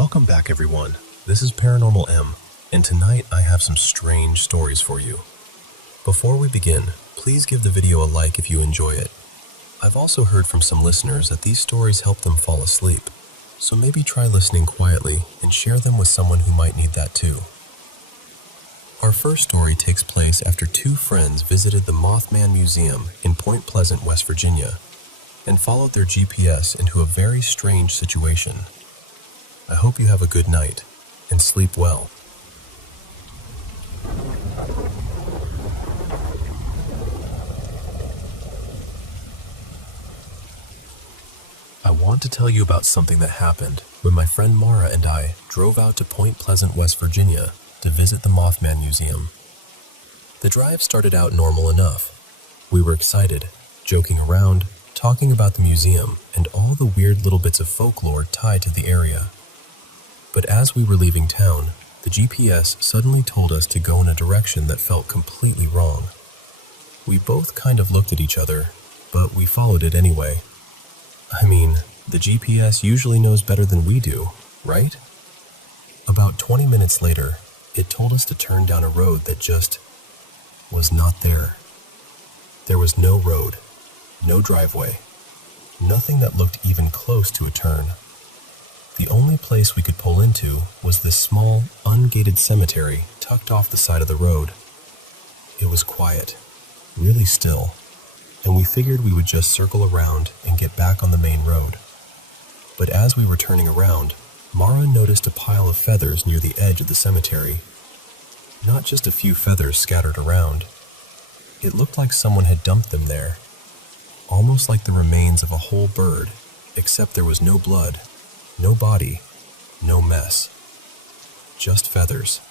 Welcome back, everyone. This is Paranormal M, and tonight I have some strange stories for you. Before we begin, please give the video a like if you enjoy it. I've also heard from some listeners that these stories help them fall asleep, so maybe try listening quietly and share them with someone who might need that too. Our first story takes place after two friends visited the Mothman Museum in Point Pleasant, West Virginia, and followed their GPS into a very strange situation. I hope you have a good night and sleep well. I want to tell you about something that happened when my friend Mara and I drove out to Point Pleasant, West Virginia to visit the Mothman Museum. The drive started out normal enough. We were excited, joking around, talking about the museum and all the weird little bits of folklore tied to the area. But as we were leaving town, the GPS suddenly told us to go in a direction that felt completely wrong. We both kind of looked at each other, but we followed it anyway. I mean, the GPS usually knows better than we do, right? About 20 minutes later, it told us to turn down a road that just was not there. There was no road, no driveway, nothing that looked even close to a turn. The only place we could pull into was this small, ungated cemetery tucked off the side of the road. It was quiet, really still, and we figured we would just circle around and get back on the main road. But as we were turning around, Mara noticed a pile of feathers near the edge of the cemetery. Not just a few feathers scattered around. It looked like someone had dumped them there, almost like the remains of a whole bird, except there was no blood, no body, no mess. Just feathers.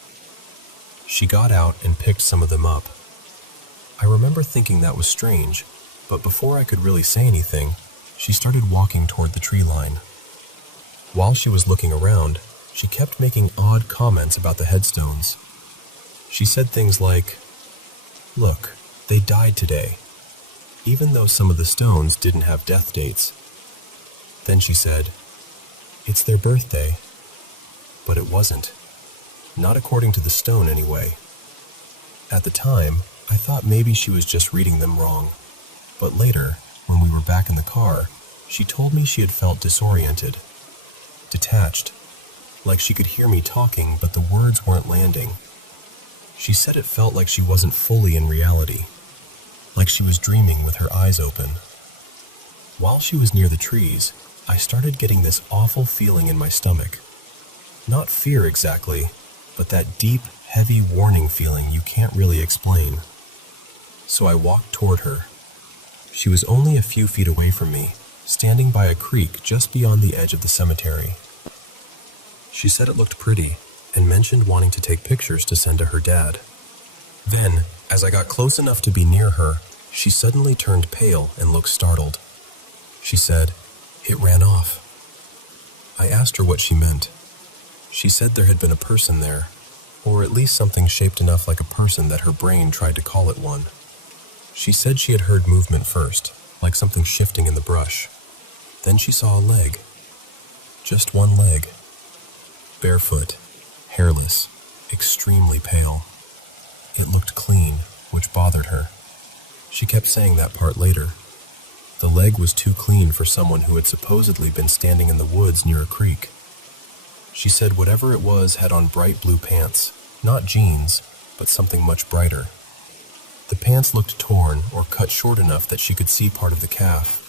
She got out and picked some of them up. I remember thinking that was strange, but before I could really say anything, she started walking toward the tree line. While she was looking around, she kept making odd comments about the headstones. She said things like, "Look, they died today," even though some of the stones didn't have death dates. Then she said, "It's their birthday." But it wasn't. Not according to the stone anyway. At the time, I thought maybe she was just reading them wrong. But later, when we were back in the car, she told me she had felt disoriented, detached, like she could hear me talking but the words weren't landing. She said it felt like she wasn't fully in reality, like she was dreaming with her eyes open. While she was near the trees, I started getting this awful feeling in my stomach. Not fear exactly, but that deep, heavy warning feeling you can't really explain. So I walked toward her. She was only a few feet away from me, standing by a creek just beyond the edge of the cemetery. She said it looked pretty, and mentioned wanting to take pictures to send to her dad. Then, as I got close enough to be near her, she suddenly turned pale and looked startled. She said, "It ran off." I asked her what she meant. She said there had been a person there, or at least something shaped enough like a person that her brain tried to call it one. She said she had heard movement first, like something shifting in the brush. Then she saw a leg. Just one leg. Barefoot, hairless, extremely pale. It looked clean, which bothered her. She kept saying that part later. The leg was too clean for someone who had supposedly been standing in the woods near a creek. She said whatever it was had on bright blue pants, not jeans, but something much brighter. The pants looked torn or cut short enough that she could see part of the calf.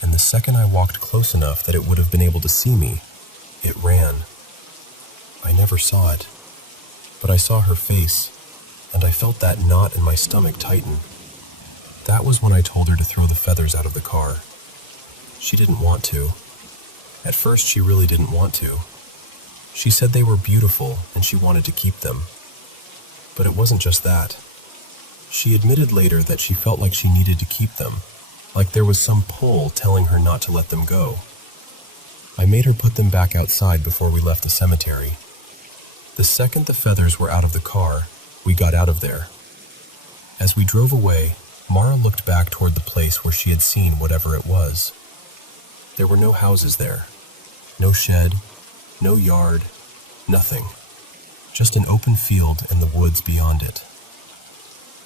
And the second I walked close enough that it would have been able to see me, it ran. I never saw it, but I saw her face, and I felt that knot in my stomach tighten. That was when I told her to throw the feathers out of the car. She didn't want to. At first, she really didn't want to. She said they were beautiful and she wanted to keep them. But it wasn't just that. She admitted later that she felt like she needed to keep them, like there was some pull telling her not to let them go. I made her put them back outside before we left the cemetery. The second the feathers were out of the car, we got out of there. As we drove away, Mara looked back toward the place where she had seen whatever it was. There were no houses there, no shed, No yard, nothing. Just an open field and the woods beyond it.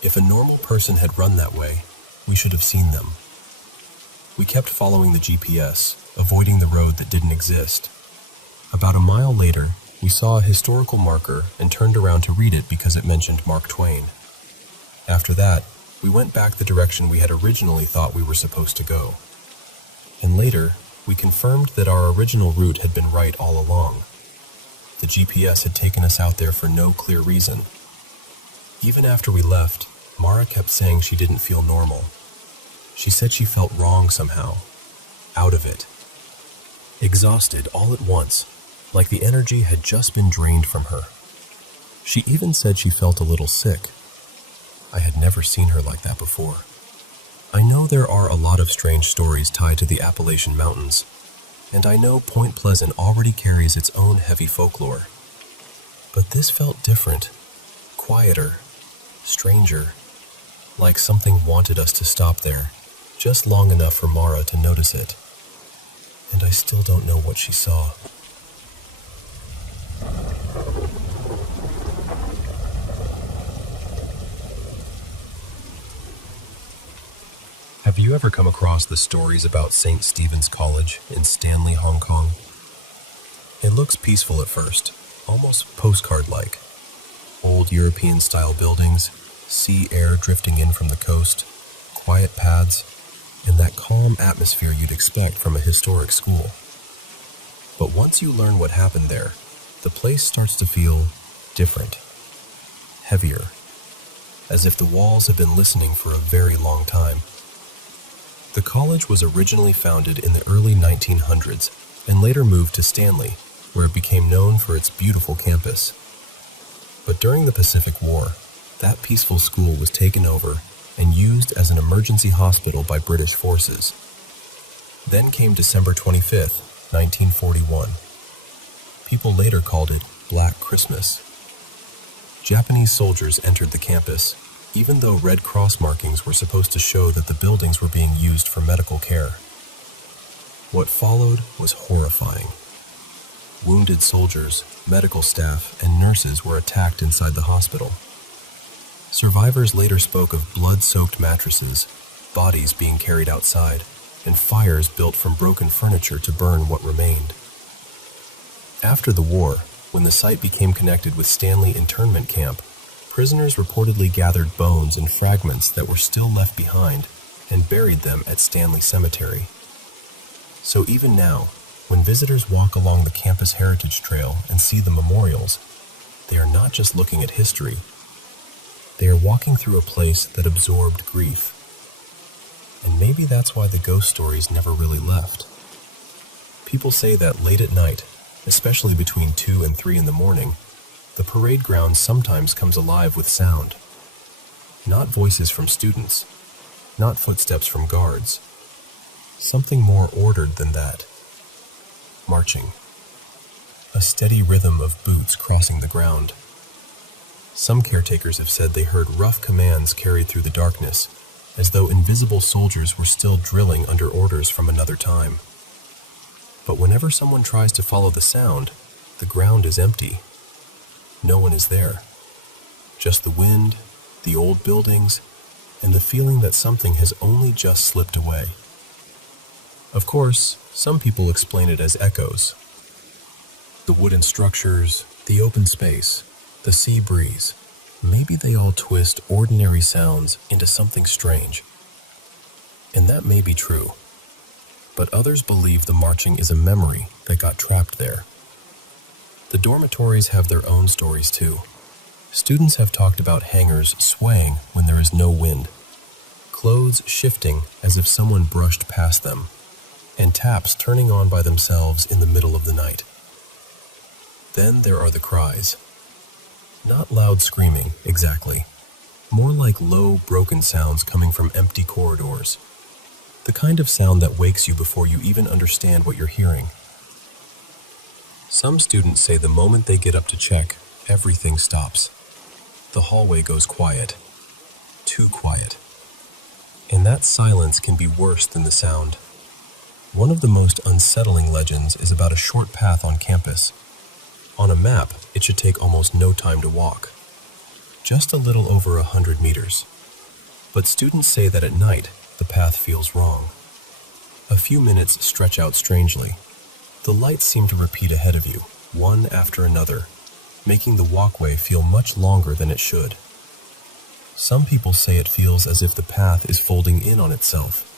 If a normal person had run that way, we should have seen them. We kept following the GPS, avoiding the road that didn't exist. About a mile later, we saw a historical marker and turned around to read it because it mentioned Mark Twain. After that, we went back the direction we had originally thought we were supposed to go. And later, we confirmed that our original route had been right all along. The GPS had taken us out there for no clear reason. Even after we left, Mara kept saying she didn't feel normal. She said she felt wrong somehow, out of it. Exhausted all at once, like the energy had just been drained from her. She even said she felt a little sick. I had never seen her like that before. I know there are a lot of strange stories tied to the Appalachian Mountains, and I know Point Pleasant already carries its own heavy folklore. But this felt different, quieter, stranger, like something wanted us to stop there, just long enough for Mara to notice it. And I still don't know what she saw. Have you ever come across the stories about St. Stephen's College in Stanley, Hong Kong? It looks peaceful at first, almost postcard-like. Old European-style buildings, sea air drifting in from the coast, quiet paths, and that calm atmosphere you'd expect from a historic school. But once you learn what happened there, the place starts to feel different, heavier, as if the walls have been listening for a very long time. The college was originally founded in the early 1900s and later moved to Stanley, where it became known for its beautiful campus. But during the Pacific War, that peaceful school was taken over and used as an emergency hospital by British forces. Then came December 25th, 1941. People later called it Black Christmas. Japanese soldiers entered the campus, even though Red Cross markings were supposed to show that the buildings were being used for medical care. What followed was horrifying. Wounded soldiers, medical staff, and nurses were attacked inside the hospital. Survivors later spoke of blood-soaked mattresses, bodies being carried outside, and fires built from broken furniture to burn what remained. After the war, when the site became connected with Stanley internment camp, prisoners reportedly gathered bones and fragments that were still left behind and buried them at Stanley Cemetery. So even now, when visitors walk along the campus heritage trail and see the memorials, they are not just looking at history. They are walking through a place that absorbed grief. And maybe that's why the ghost stories never really left. People say that late at night, especially between 2 and 3 in the morning, the parade ground sometimes comes alive with sound. Not voices from students, not footsteps from guards. Something more ordered than that. Marching. A steady rhythm of boots crossing the ground. Some caretakers have said they heard rough commands carried through the darkness, as though invisible soldiers were still drilling under orders from another time. But whenever someone tries to follow the sound, the ground is empty. No one is there. Just the wind, the old buildings, and the feeling that something has only just slipped away. Of course, some people explain it as echoes. The wooden structures, the open space, the sea breeze, maybe they all twist ordinary sounds into something strange. And that may be true. But others believe the marching is a memory that got trapped there. The dormitories have their own stories too. Students have talked about hangers swaying when there is no wind, clothes shifting as if someone brushed past them, and taps turning on by themselves in the middle of the night. Then there are the cries. Not loud screaming, exactly. More like low, broken sounds coming from empty corridors. The kind of sound that wakes you before you even understand what you're hearing. Some students say the moment they get up to check, everything stops. The hallway goes quiet. Too quiet. And that silence can be worse than the sound. One of the most unsettling legends is about a short path on campus. On a map, it should take almost no time to walk, just a little over 100 meters. But students say that at night, the path feels wrong. A few minutes stretch out strangely. The lights seem to repeat ahead of you, one after another, making the walkway feel much longer than it should. Some people say it feels as if the path is folding in on itself,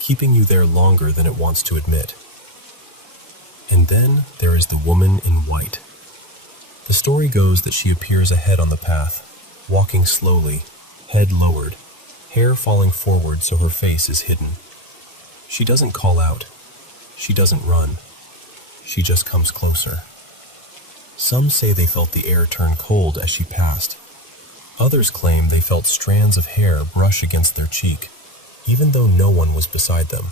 keeping you there longer than it wants to admit. And then there is the woman in white. The story goes that she appears ahead on the path, walking slowly, head lowered, hair falling forward so her face is hidden. She doesn't call out. She doesn't run. She just comes closer. Some say they felt the air turn cold as she passed. Others claim they felt strands of hair brush against their cheek, even though no one was beside them.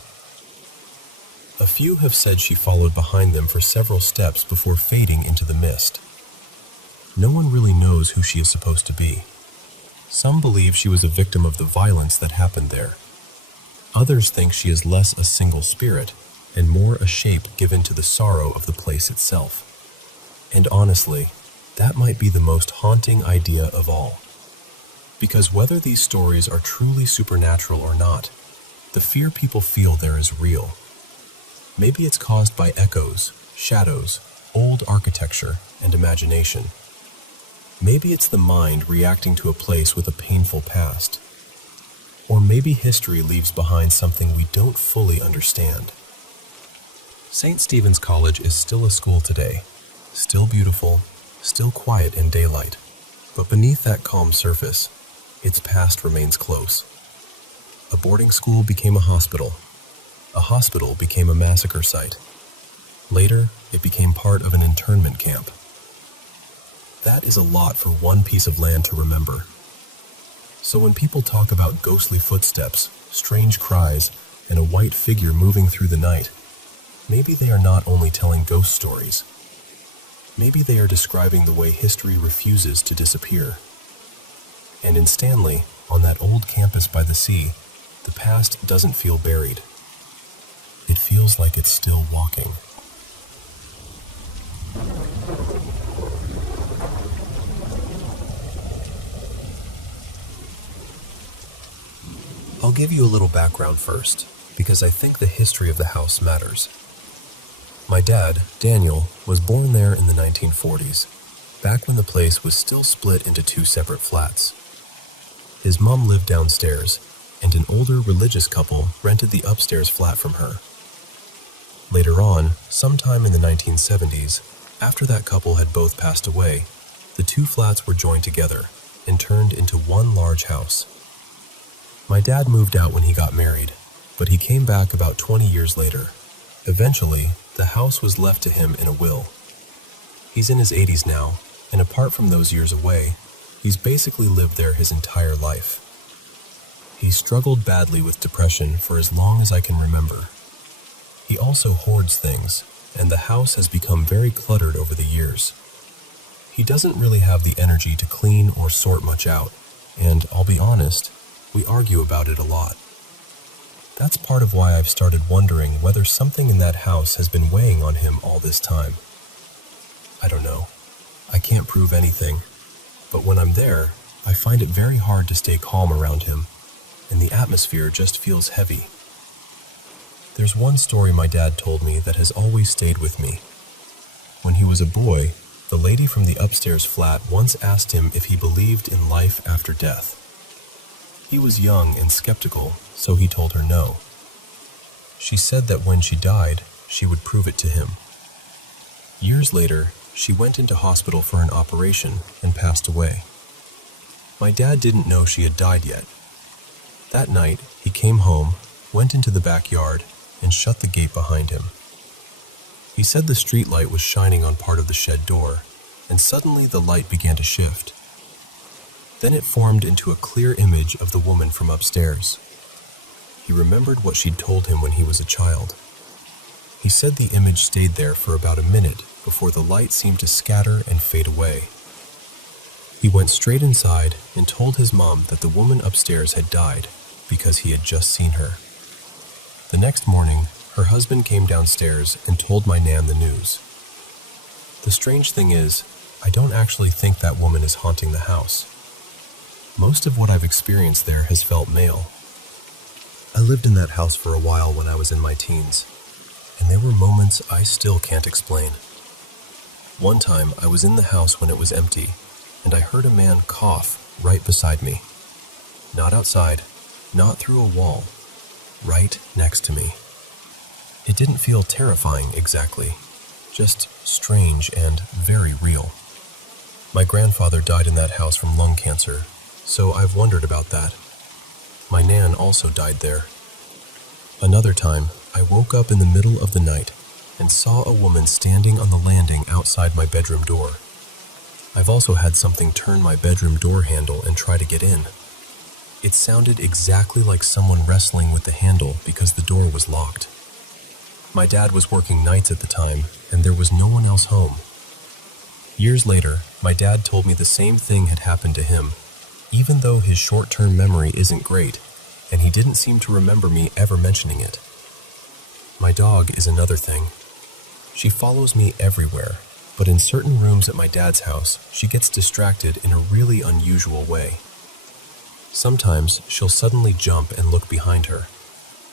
A few have said she followed behind them for several steps before fading into the mist. No one really knows who she is supposed to be. Some believe she was a victim of the violence that happened there. Others think she is less a single spirit and more a shape given to the sorrow of the place itself. And honestly, that might be the most haunting idea of all. Because whether these stories are truly supernatural or not, the fear people feel there is real. Maybe it's caused by echoes, shadows, old architecture, and imagination. Maybe it's the mind reacting to a place with a painful past. Or maybe history leaves behind something we don't fully understand. St. Stephen's College is still a school today, still beautiful, still quiet in daylight. But beneath that calm surface, its past remains close. A boarding school became a hospital. A hospital became a massacre site. Later, it became part of an internment camp. That is a lot for one piece of land to remember. So when people talk about ghostly footsteps, strange cries, and a white figure moving through the night, maybe they are not only telling ghost stories. Maybe they are describing the way history refuses to disappear. And in Stanley, on that old campus by the sea, the past doesn't feel buried. It feels like it's still walking. I'll give you a little background first, because I think the history of the house matters. My dad, Daniel, was born there in the 1940s, back when the place was still split into two separate flats. His mom lived downstairs, and an older religious couple rented the upstairs flat from her. Later on, sometime in the 1970s, after that couple had both passed away, the two flats were joined together and turned into one large house. My dad moved out when he got married, but he came back about 20 years later. Eventually, the house was left to him in a will. He's in his 80s now, and apart from those years away, he's basically lived there his entire life. He struggled badly with depression for as long as I can remember. He also hoards things, and the house has become very cluttered over the years. He doesn't really have the energy to clean or sort much out, and I'll be honest, we argue about it a lot. That's part of why I've started wondering whether something in that house has been weighing on him all this time. I don't know. I can't prove anything, but when I'm there, I find it very hard to stay calm around him, and the atmosphere just feels heavy. There's one story my dad told me that has always stayed with me. When he was a boy, the lady from the upstairs flat once asked him if he believed in life after death. He was young and skeptical, so he told her no. She said that when she died, she would prove it to him. Years later, she went into hospital for an operation and passed away. My dad didn't know she had died yet. That night, he came home, went into the backyard, and shut the gate behind him. He said the street light was shining on part of the shed door, and suddenly the light began to shift. Then it formed into a clear image of the woman from upstairs. He remembered what she'd told him when he was a child. He said the image stayed there for about a minute before the light seemed to scatter and fade away. He went straight inside and told his mom that the woman upstairs had died because he had just seen her. The next morning, her husband came downstairs and told my nan the news. The strange thing is, I don't actually think that woman is haunting the house. Most of what I've experienced there has felt male. I lived in that house for a while when I was in my teens, and there were moments I still can't explain. One time, I was in the house when it was empty, and I heard a man cough right beside me. Not outside, not through a wall, right next to me. It didn't feel terrifying exactly, just strange and very real. My grandfather died in that house from lung cancer, so I've wondered about that. My nan also died there. Another time, I woke up in the middle of the night and saw a woman standing on the landing outside my bedroom door. I've also had something turn my bedroom door handle and try to get in. It sounded exactly like someone wrestling with the handle because the door was locked. My dad was working nights at the time, and there was no one else home. Years later, my dad told me the same thing had happened to him, even though his short-term memory isn't great, and he didn't seem to remember me ever mentioning it. My dog is another thing. She follows me everywhere, but in certain rooms at my dad's house, she gets distracted in a really unusual way. Sometimes she'll suddenly jump and look behind her,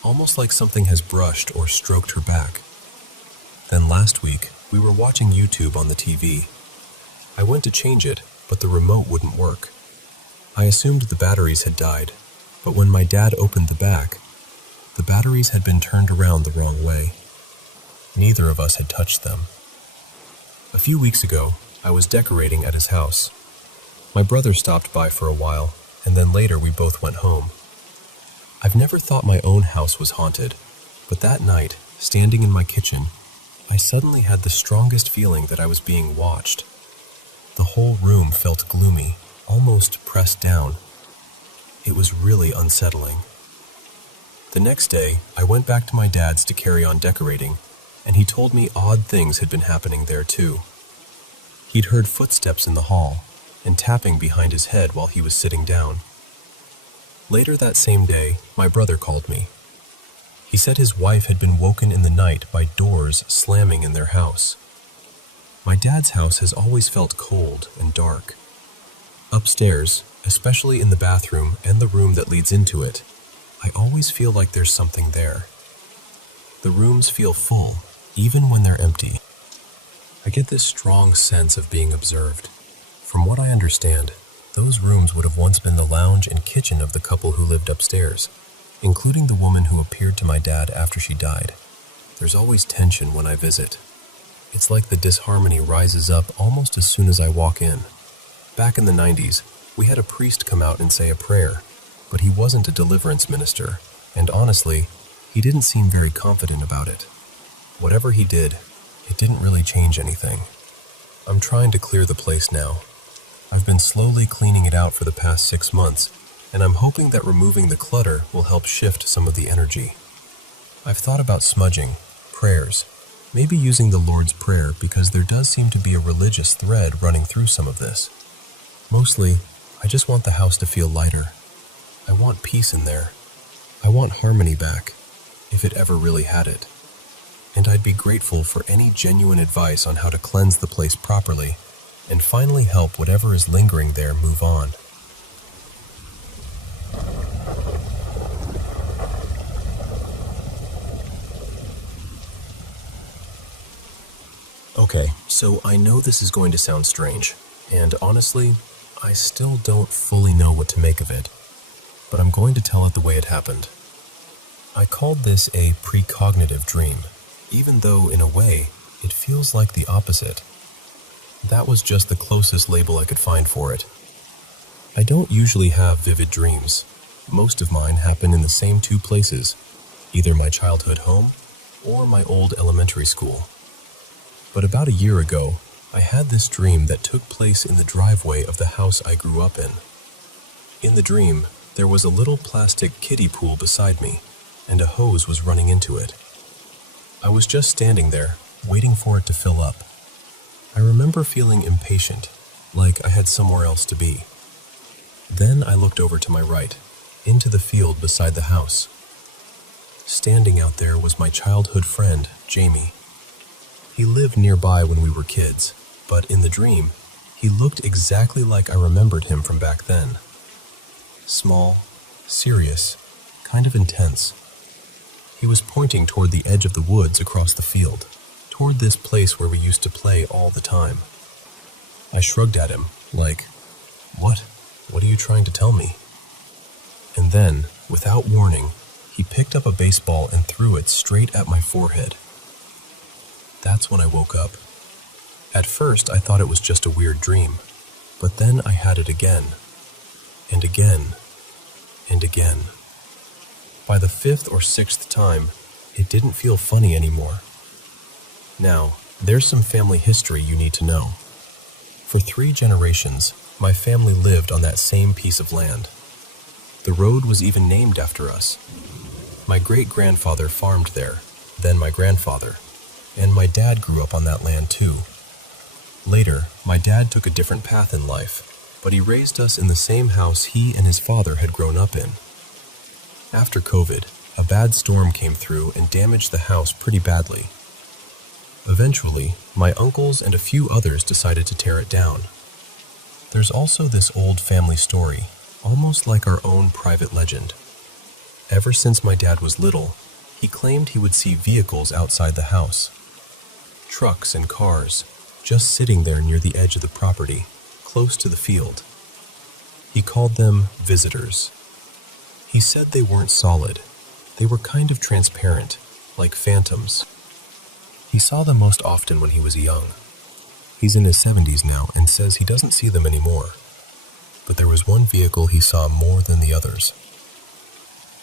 almost like something has brushed or stroked her back. Then last week, we were watching YouTube on the TV. I went to change it, but the remote wouldn't work. I assumed the batteries had died, but when my dad opened the back, the batteries had been turned around the wrong way. Neither of us had touched them. A few weeks ago, I was decorating at his house. My brother stopped by for a while, and then later we both went home. I've never thought my own house was haunted, but that night, standing in my kitchen, I suddenly had the strongest feeling that I was being watched. The whole room felt gloomy, almost pressed down. It was really unsettling. The next day, I went back to my dad's to carry on decorating, and he told me odd things had been happening there too. He'd heard footsteps in the hall and tapping behind his head while he was sitting down. Later that same day, my brother called me. He said his wife had been woken in the night by doors slamming in their house. My dad's house has always felt cold and dark. Upstairs, especially in the bathroom and the room that leads into it, I always feel like there's something there. The rooms feel full, even when they're empty. I get this strong sense of being observed. From what I understand, those rooms would have once been the lounge and kitchen of the couple who lived upstairs, including the woman who appeared to my dad after she died. There's always tension when I visit. It's like the disharmony rises up almost as soon as I walk in. Back in the 90s, we had a priest come out and say a prayer, but he wasn't a deliverance minister, and honestly, he didn't seem very confident about it. Whatever he did, it didn't really change anything. I'm trying to clear the place now. I've been slowly cleaning it out for the past 6 months, and I'm hoping that removing the clutter will help shift some of the energy. I've thought about smudging, prayers, maybe using the Lord's Prayer because there does seem to be a religious thread running through some of this. Mostly, I just want the house to feel lighter. I want peace in there. I want harmony back, if it ever really had it. And I'd be grateful for any genuine advice on how to cleanse the place properly and finally help whatever is lingering there move on. Okay, so I know this is going to sound strange, and honestly, I still don't fully know what to make of it, but I'm going to tell it the way it happened. I called this a precognitive dream, even though in a way, it feels like the opposite. That was just the closest label I could find for it. I don't usually have vivid dreams. Most of mine happen in the same 2 places, either my childhood home or my old elementary school. But about a year ago, I had this dream that took place in the driveway of the house I grew up in. In the dream, there was a little plastic kiddie pool beside me, and a hose was running into it. I was just standing there, waiting for it to fill up. I remember feeling impatient, like I had somewhere else to be. Then I looked over to my right, into the field beside the house. Standing out there was my childhood friend, Jamie. He lived nearby when we were kids, but in the dream, he looked exactly like I remembered him from back then. Small, serious, kind of intense. He was pointing toward the edge of the woods across the field, toward this place where we used to play all the time. I shrugged at him, like, "What? What are you trying to tell me?" And then, without warning, he picked up a baseball and threw it straight at my forehead. That's when I woke up. At first, I thought it was just a weird dream, but then I had it again, and again, and again. By the 5th or 6th time, it didn't feel funny anymore. Now, there's some family history you need to know. For 3 generations, my family lived on that same piece of land. The road was even named after us. My great-grandfather farmed there, then my grandfather, and my dad grew up on that land too. Later, my dad took a different path in life, but he raised us in the same house he and his father had grown up in. After COVID, a bad storm came through and damaged the house pretty badly. Eventually, my uncles and a few others decided to tear it down. There's also this old family story, almost like our own private legend. Ever since my dad was little, he claimed he would see vehicles outside the house. Trucks and cars, just sitting there near the edge of the property, close to the field. He called them visitors. He said they weren't solid. They were kind of transparent, like phantoms. He saw them most often when he was young. He's in his 70s now and says he doesn't see them anymore. But there was one vehicle he saw more than the others.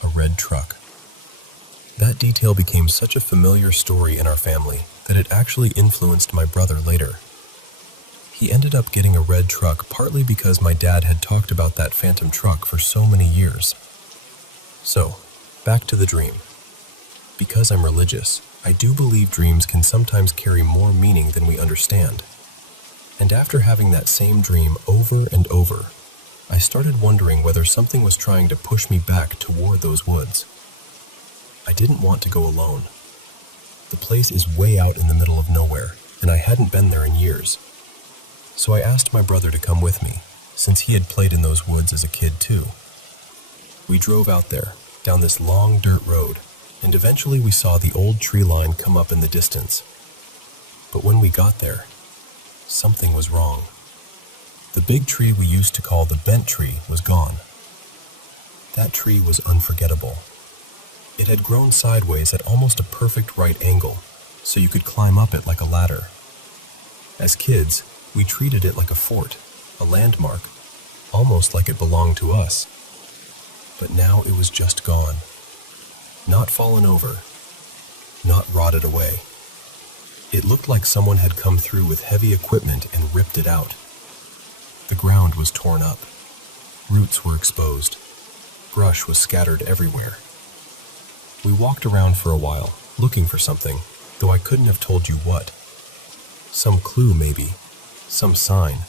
A red truck. That detail became such a familiar story in our family that it actually influenced my brother later. He ended up getting a red truck partly because my dad had talked about that phantom truck for so many years. So, back to the dream. Because I'm religious, I do believe dreams can sometimes carry more meaning than we understand. And after having that same dream over and over, I started wondering whether something was trying to push me back toward those woods. I didn't want to go alone. The place is way out in the middle of nowhere, and I hadn't been there in years. So I asked my brother to come with me, since he had played in those woods as a kid too. We drove out there, down this long dirt road, and eventually we saw the old tree line come up in the distance. But when we got there, something was wrong. The big tree we used to call the bent tree was gone. That tree was unforgettable. It had grown sideways at almost a perfect right angle, so you could climb up it like a ladder. As kids, we treated it like a fort, a landmark, almost like it belonged to us. But now it was just gone. Not fallen over, not rotted away. It looked like someone had come through with heavy equipment and ripped it out. The ground was torn up. Roots were exposed. Brush was scattered everywhere. We walked around for a while, looking for something, though I couldn't have told you what. Some clue maybe, some sign.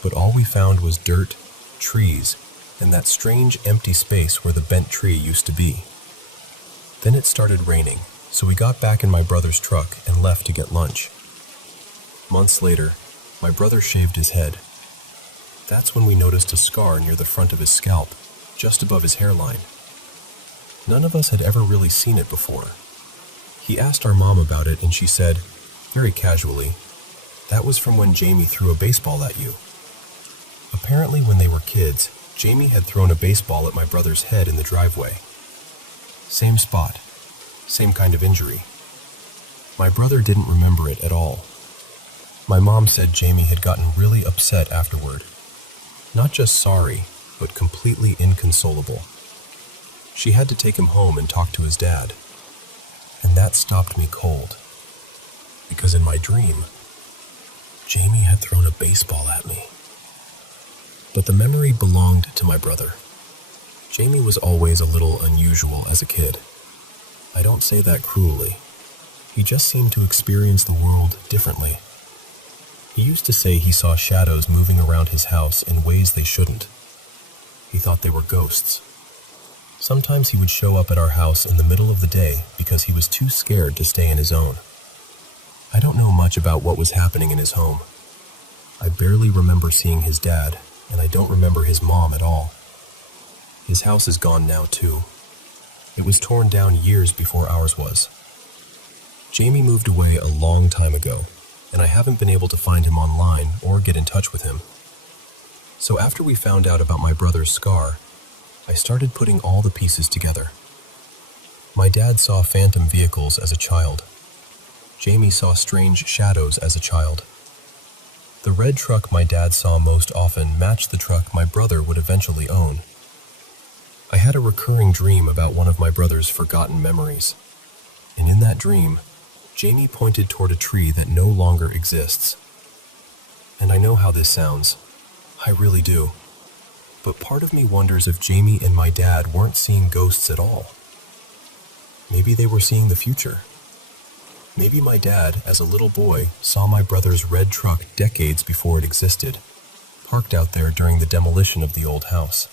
But all we found was dirt, trees, and that strange empty space where the bent tree used to be. Then it started raining, so we got back in my brother's truck and left to get lunch. Months later, my brother shaved his head. That's when we noticed a scar near the front of his scalp, just above his hairline. None of us had ever really seen it before. He asked our mom about it and she said, very casually, "That was from when Jamie threw a baseball at you." Apparently when they were kids, Jamie had thrown a baseball at my brother's head in the driveway. Same spot, same kind of injury. My brother didn't remember it at all. My mom said Jamie had gotten really upset afterward. Not just sorry, but completely inconsolable. She had to take him home and talk to his dad. And that stopped me cold. Because in my dream, Jamie had thrown a baseball at me. But the memory belonged to my brother. Jamie was always a little unusual as a kid. I don't say that cruelly. He just seemed to experience the world differently. He used to say he saw shadows moving around his house in ways they shouldn't. He thought they were ghosts. Sometimes he would show up at our house in the middle of the day because he was too scared to stay in his own. I don't know much about what was happening in his home. I barely remember seeing his dad, and I don't remember his mom at all. His house is gone now too. It was torn down years before ours was. Jamie moved away a long time ago, and I haven't been able to find him online or get in touch with him. So after we found out about my brother's scar, I started putting all the pieces together. My dad saw phantom vehicles as a child. Jamie saw strange shadows as a child. The red truck my dad saw most often matched the truck my brother would eventually own. I had a recurring dream about one of my brother's forgotten memories. And in that dream, Jamie pointed toward a tree that no longer exists. And I know how this sounds. I really do. But part of me wonders if Jamie and my dad weren't seeing ghosts at all. Maybe they were seeing the future. Maybe my dad, as a little boy, saw my brother's red truck decades before it existed, parked out there during the demolition of the old house.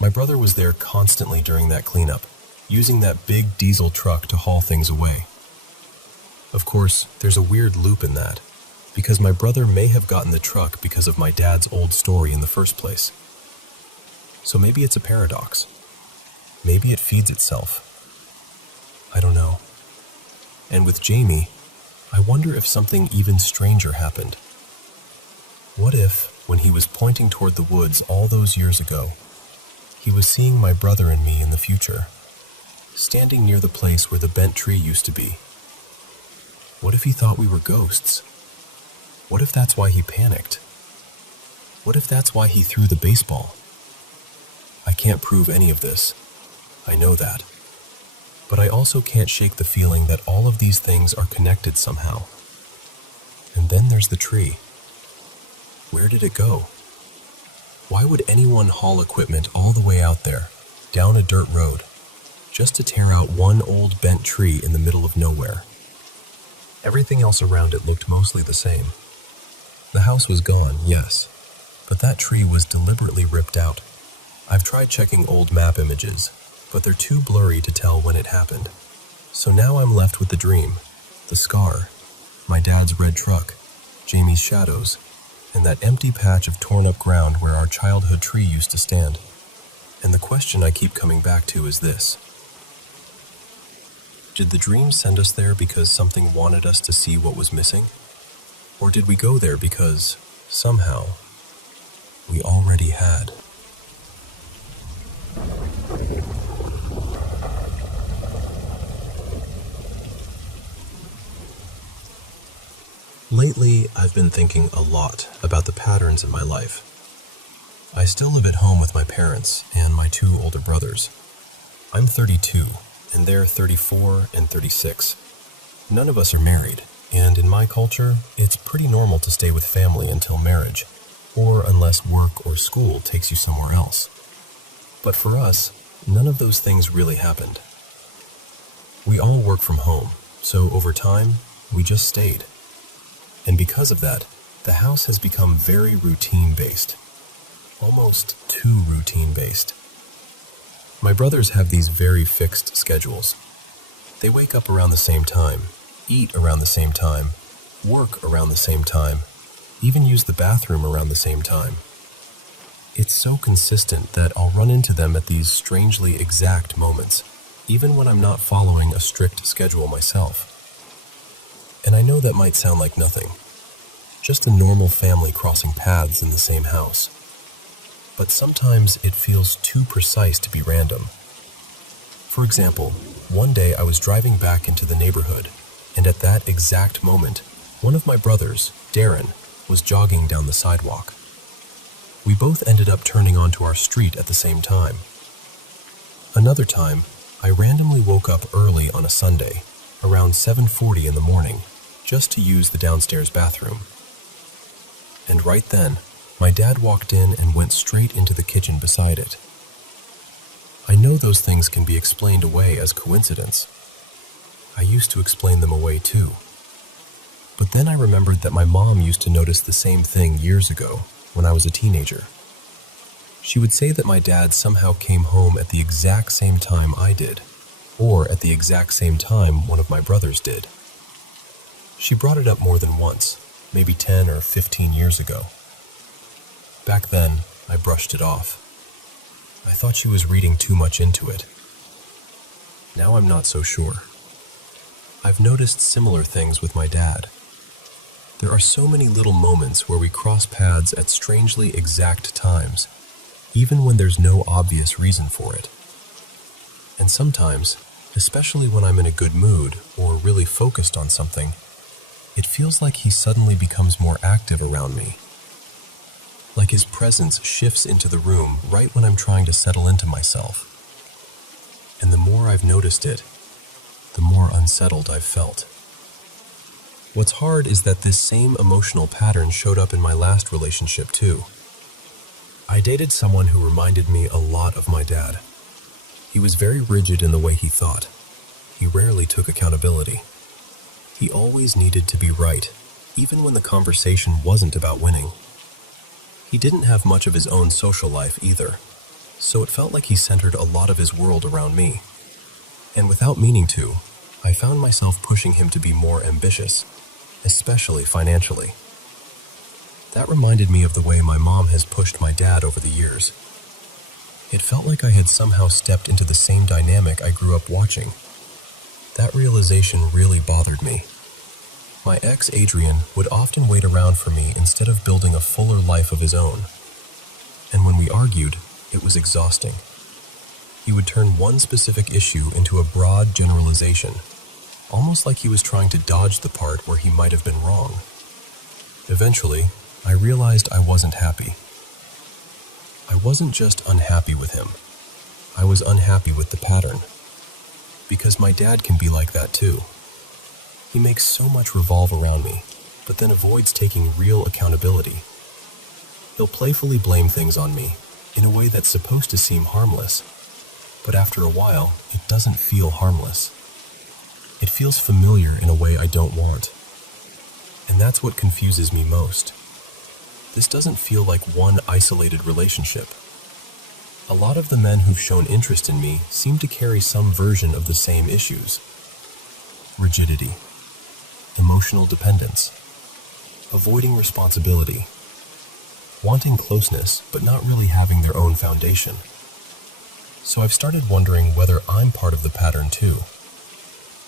My brother was there constantly during that cleanup, using that big diesel truck to haul things away. Of course, there's a weird loop in that, because my brother may have gotten the truck because of my dad's old story in the first place. So maybe it's a paradox. Maybe it feeds itself. I don't know. And with Jamie, I wonder if something even stranger happened. What if, when he was pointing toward the woods all those years ago, he was seeing my brother and me in the future, standing near the place where the bent tree used to be? What if he thought we were ghosts? What if that's why he panicked? What if that's why he threw the baseball? I can't prove any of this. I know that. But I also can't shake the feeling that all of these things are connected somehow. And then there's the tree. Where did it go? Why would anyone haul equipment all the way out there, down a dirt road, just to tear out one old bent tree in the middle of nowhere? Everything else around it looked mostly the same. The house was gone, yes, but that tree was deliberately ripped out. I've tried checking old map images, but they're too blurry to tell when it happened. So now I'm left with the dream, the scar, my dad's red truck, Jamie's shadows, and that empty patch of torn-up ground where our childhood tree used to stand. And the question I keep coming back to is this. Did the dream send us there because something wanted us to see what was missing? Or did we go there because, somehow, we already had? Lately, I've been thinking a lot about the patterns in my life. I still live at home with my parents and my two older brothers. I'm 32, and they're 34 and 36. None of us are married, and in my culture, it's pretty normal to stay with family until marriage, or unless work or school takes you somewhere else. But for us, none of those things really happened. We all work from home, so over time, we just stayed. And because of that, the house has become very routine-based. Almost too routine-based. My brothers have these very fixed schedules. They wake up around the same time, eat around the same time, work around the same time, even use the bathroom around the same time. It's so consistent that I'll run into them at these strangely exact moments, even when I'm not following a strict schedule myself. And I know that might sound like nothing, just a normal family crossing paths in the same house. But sometimes it feels too precise to be random. For example, one day I was driving back into the neighborhood, and at that exact moment, one of my brothers, Darren, was jogging down the sidewalk. We both ended up turning onto our street at the same time. Another time, I randomly woke up early on a Sunday, around 7:40 in the morning, just to use the downstairs bathroom. And right then, my dad walked in and went straight into the kitchen beside it. I know those things can be explained away as coincidence. I used to explain them away too. But then I remembered that my mom used to notice the same thing years ago when I was a teenager. She would say that my dad somehow came home at the exact same time I did, or at the exact same time one of my brothers did. She brought it up more than once, maybe 10 or 15 years ago. Back then, I brushed it off. I thought she was reading too much into it. Now I'm not so sure. I've noticed similar things with my dad. There are so many little moments where we cross paths at strangely exact times, even when there's no obvious reason for it. And sometimes, especially when I'm in a good mood or really focused on something, it feels like he suddenly becomes more active around me. Like his presence shifts into the room right when I'm trying to settle into myself. And the more I've noticed it, the more unsettled I've felt. What's hard is that this same emotional pattern showed up in my last relationship too. I dated someone who reminded me a lot of my dad. He was very rigid in the way he thought. He rarely took accountability. He always needed to be right, even when the conversation wasn't about winning. He didn't have much of his own social life either, so it felt like he centered a lot of his world around me. And without meaning to, I found myself pushing him to be more ambitious, especially financially. That reminded me of the way my mom has pushed my dad over the years. It felt like I had somehow stepped into the same dynamic I grew up watching. That realization really bothered me. My ex, Adrian, would often wait around for me instead of building a fuller life of his own. And when we argued, it was exhausting. He would turn one specific issue into a broad generalization, almost like he was trying to dodge the part where he might have been wrong. Eventually, I realized I wasn't happy. I wasn't just unhappy with him. I was unhappy with the pattern. Because my dad can be like that too. He makes so much revolve around me, but then avoids taking real accountability. He'll playfully blame things on me, in a way that's supposed to seem harmless, but after a while, it doesn't feel harmless. It feels familiar in a way I don't want. And that's what confuses me most. This doesn't feel like one isolated relationship. A lot of the men who've shown interest in me seem to carry some version of the same issues. Rigidity, emotional dependence, avoiding responsibility, wanting closeness but not really having their own foundation. So I've started wondering whether I'm part of the pattern too.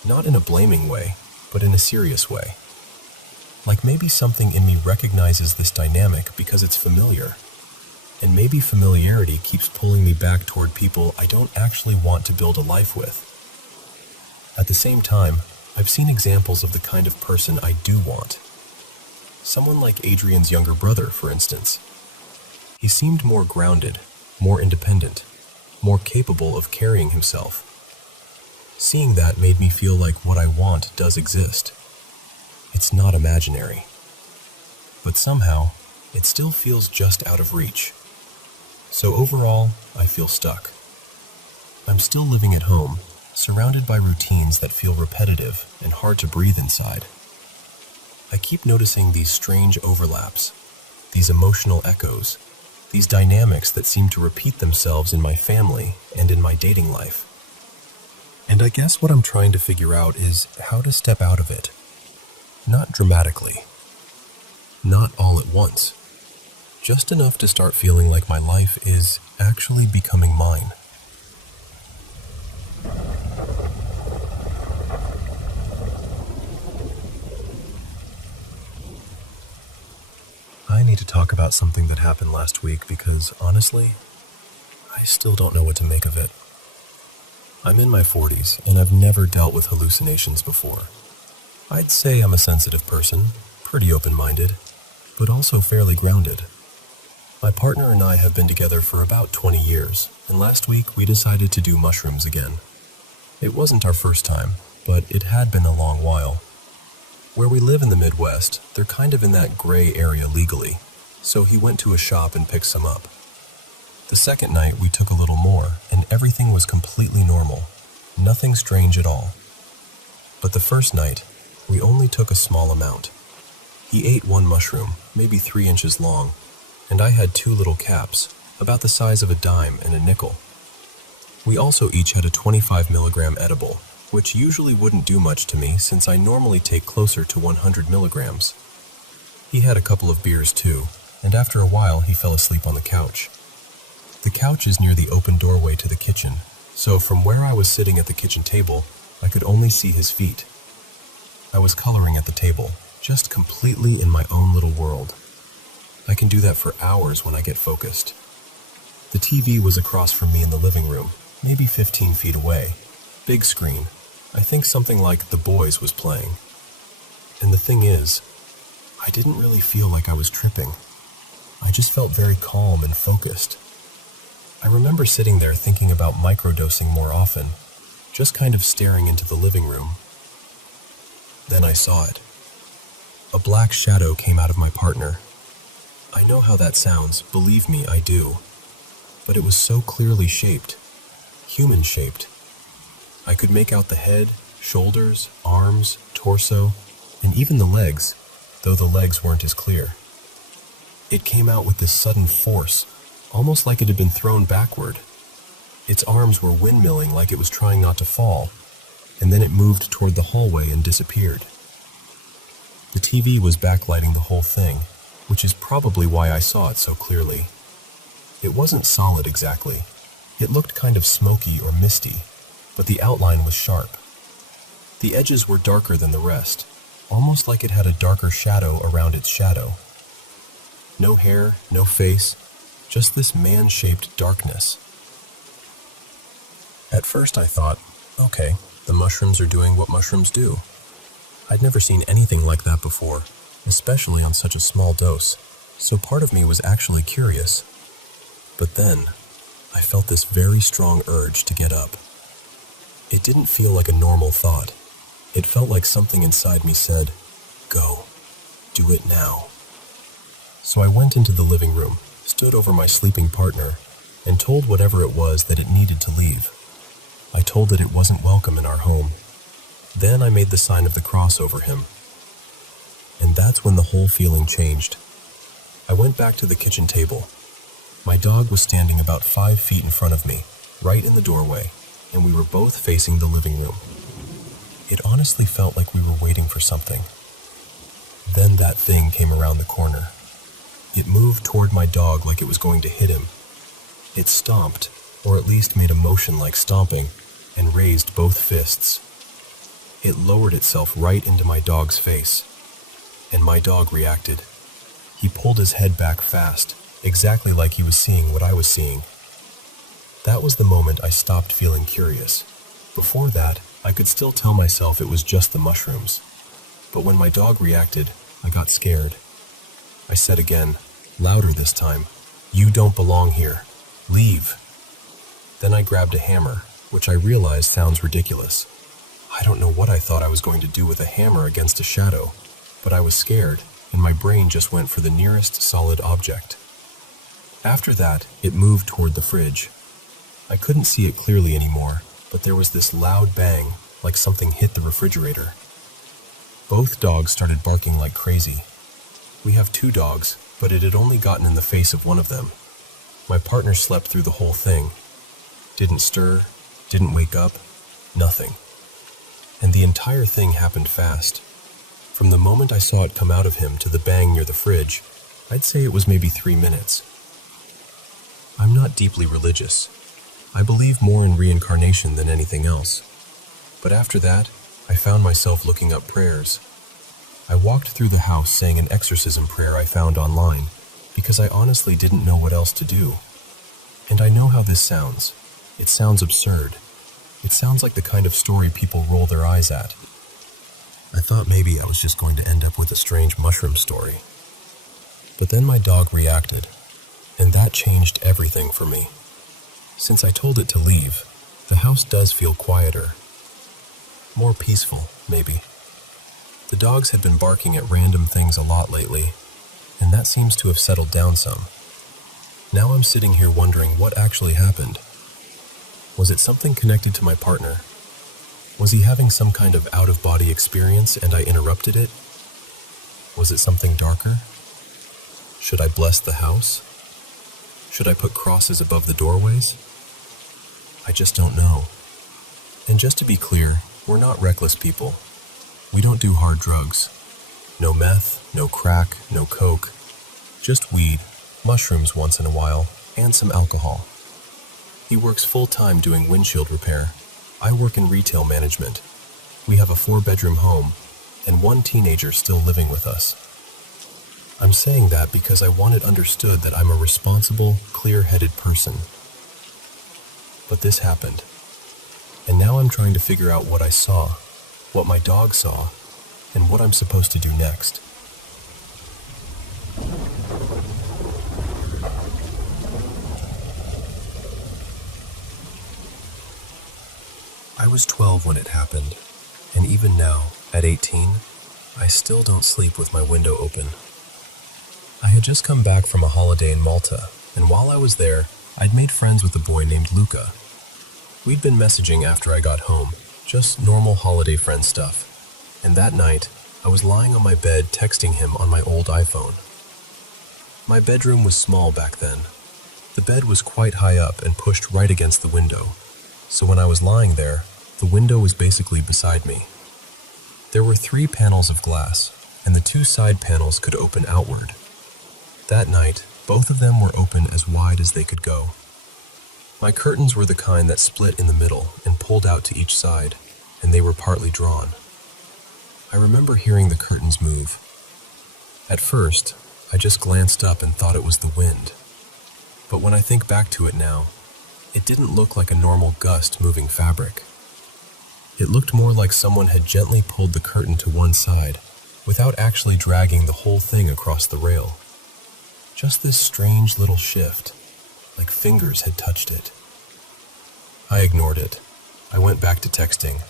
Not in a blaming way, but in a serious way. Like maybe something in me recognizes this dynamic because it's familiar. And maybe familiarity keeps pulling me back toward people I don't actually want to build a life with. At the same time, I've seen examples of the kind of person I do want. Someone like Adrian's younger brother, for instance. He seemed more grounded, more independent, more capable of carrying himself. Seeing that made me feel like what I want does exist. It's not imaginary. But somehow, it still feels just out of reach. So overall, I feel stuck. I'm still living at home, surrounded by routines that feel repetitive and hard to breathe inside. I keep noticing these strange overlaps, these emotional echoes, these dynamics that seem to repeat themselves in my family and in my dating life. And I guess what I'm trying to figure out is how to step out of it. Not dramatically. Not all at once. Just enough to start feeling like my life is actually becoming mine. I need to talk about something that happened last week because, honestly, I still don't know what to make of it. I'm in my 40s and I've never dealt with hallucinations before. I'd say I'm a sensitive person, pretty open-minded, but also fairly grounded. My partner and I have been together for about 20 years, and last week we decided to do mushrooms again. It wasn't our first time, but it had been a long while. Where we live in the Midwest, they're kind of in that gray area legally, so he went to a shop and picked some up. The second night we took a little more, and everything was completely normal, nothing strange at all. But the first night, we only took a small amount. He ate one mushroom, maybe 3 inches long, and I had 2 little caps, about the size of a dime and a nickel. We also each had a 25 milligram edible, which usually wouldn't do much to me since I normally take closer to 100 milligrams. He had a couple of beers too, and after a while he fell asleep on the couch. The couch is near the open doorway to the kitchen, so from where I was sitting at the kitchen table, I could only see his feet. I was coloring at the table, just completely in my own little world. I can do that for hours when I get focused. The TV was across from me in the living room, maybe 15 feet away. Big screen. I think something like The Boys was playing. And the thing is, I didn't really feel like I was tripping. I just felt very calm and focused. I remember sitting there thinking about microdosing more often, just kind of staring into the living room. Then I saw it. A black shadow came out of my partner. I know how that sounds, believe me, I do. But it was so clearly shaped, human-shaped. I could make out the head, shoulders, arms, torso, and even the legs, though the legs weren't as clear. It came out with this sudden force, almost like it had been thrown backward. Its arms were windmilling like it was trying not to fall, and then it moved toward the hallway and disappeared. The TV was backlighting the whole thing, which is probably why I saw it so clearly. It wasn't solid exactly. It looked kind of smoky or misty, but the outline was sharp. The edges were darker than the rest, almost like it had a darker shadow around its shadow. No hair, no face, just this man-shaped darkness. At first I thought, okay, the mushrooms are doing what mushrooms do. I'd never seen anything like that before, especially on such a small dose, so part of me was actually curious. But then, I felt this very strong urge to get up. It didn't feel like a normal thought. It felt like something inside me said, go, do it now. So I went into the living room, stood over my sleeping partner, and told whatever it was that it needed to leave. I told it it wasn't welcome in our home. Then I made the sign of the cross over him. And that's when the whole feeling changed. I went back to the kitchen table. My dog was standing about 5 feet in front of me, right in the doorway, and we were both facing the living room. It honestly felt like we were waiting for something. Then that thing came around the corner. It moved toward my dog like it was going to hit him. It stomped, or at least made a motion like stomping, and raised both fists. It lowered itself right into my dog's face, and my dog reacted. He pulled his head back fast, exactly like he was seeing what I was seeing. That was the moment I stopped feeling curious. Before that, I could still tell myself it was just the mushrooms. But when my dog reacted, I got scared. I said again, louder this time, "You don't belong here. Leave." Then I grabbed a hammer, which I realized sounds ridiculous. I don't know what I thought I was going to do with a hammer against a shadow, but I was scared, and my brain just went for the nearest solid object. After that, it moved toward the fridge. I couldn't see it clearly anymore, but there was this loud bang, like something hit the refrigerator. Both dogs started barking like crazy. We have 2 dogs, but it had only gotten in the face of one of them. My partner slept through the whole thing. Didn't stir, didn't wake up, nothing. And the entire thing happened fast. From the moment I saw it come out of him to the bang near the fridge, I'd say it was maybe 3 minutes. I'm not deeply religious. I believe more in reincarnation than anything else. But after that, I found myself looking up prayers. I walked through the house saying an exorcism prayer I found online, because I honestly didn't know what else to do. And I know how this sounds. It sounds absurd. It sounds like the kind of story people roll their eyes at. I thought maybe I was just going to end up with a strange mushroom story. But then my dog reacted, and that changed everything for me. Since I told it to leave, the house does feel quieter. More peaceful, maybe. The dogs had been barking at random things a lot lately, and that seems to have settled down some. Now I'm sitting here wondering what actually happened. Was it something connected to my partner? Was he having some kind of out-of-body experience and I interrupted it? Was it something darker? Should I bless the house? Should I put crosses above the doorways? I just don't know. And just to be clear, we're not reckless people. We don't do hard drugs. No meth, no crack, no coke. Just weed, mushrooms once in a while, and some alcohol. He works full-time doing windshield repair. I work in retail management. We have a 4-bedroom home, and 1 teenager still living with us. I'm saying that because I want it understood that I'm a responsible, clear-headed person. But this happened. And now I'm trying to figure out what I saw, what my dog saw, and what I'm supposed to do next. I was 12 when it happened, and even now, at 18, I still don't sleep with my window open. I had just come back from a holiday in Malta, and while I was there, I'd made friends with a boy named Luca. We'd been messaging after I got home, just normal holiday friend stuff, and that night, I was lying on my bed texting him on my old iPhone. My bedroom was small back then. The bed was quite high up and pushed right against the window, so when I was lying there, the window was basically beside me. There were 3 panels of glass, and the 2 side panels could open outward. That night, both of them were open as wide as they could go. My curtains were the kind that split in the middle and pulled out to each side, and they were partly drawn. I remember hearing the curtains move. At first, I just glanced up and thought it was the wind. But when I think back to it now, it didn't look like a normal gust moving fabric. It looked more like someone had gently pulled the curtain to one side, without actually dragging the whole thing across the rail. Just this strange little shift, like fingers had touched it. I ignored it. I went back to texting.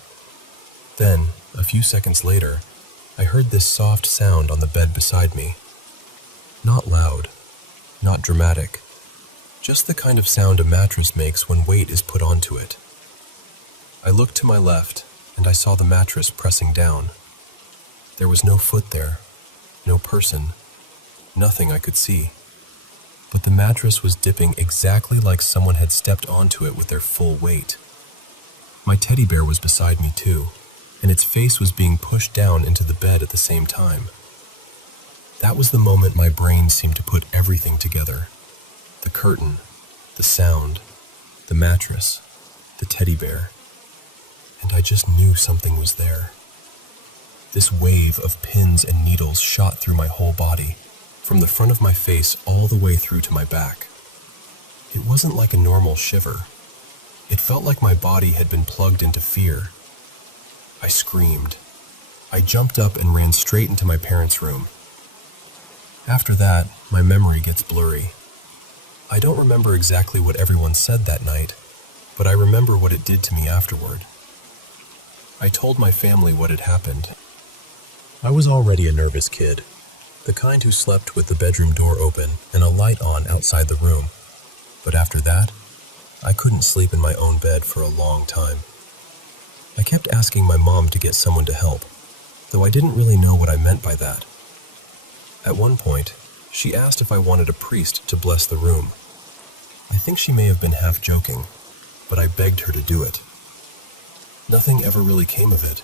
Then, a few seconds later, I heard this soft sound on the bed beside me. Not loud, not dramatic, just the kind of sound a mattress makes when weight is put onto it. I looked to my left, and I saw the mattress pressing down. There was no foot there, no person, nothing I could see. But the mattress was dipping exactly like someone had stepped onto it with their full weight. My teddy bear was beside me too, and its face was being pushed down into the bed at the same time. That was the moment my brain seemed to put everything together. The curtain, the sound, the mattress, the teddy bear. And I just knew something was there. This wave of pins and needles shot through my whole body, from the front of my face all the way through to my back. It wasn't like a normal shiver. It felt like my body had been plugged into fear. I screamed. I jumped up and ran straight into my parents' room. After that, my memory gets blurry. I don't remember exactly what everyone said that night, but I remember what it did to me afterward. I told my family what had happened. I was already a nervous kid, the kind who slept with the bedroom door open and a light on outside the room. But after that, I couldn't sleep in my own bed for a long time. I kept asking my mom to get someone to help, though I didn't really know what I meant by that. At one point, she asked if I wanted a priest to bless the room. I think she may have been half joking, but I begged her to do it. Nothing ever really came of it.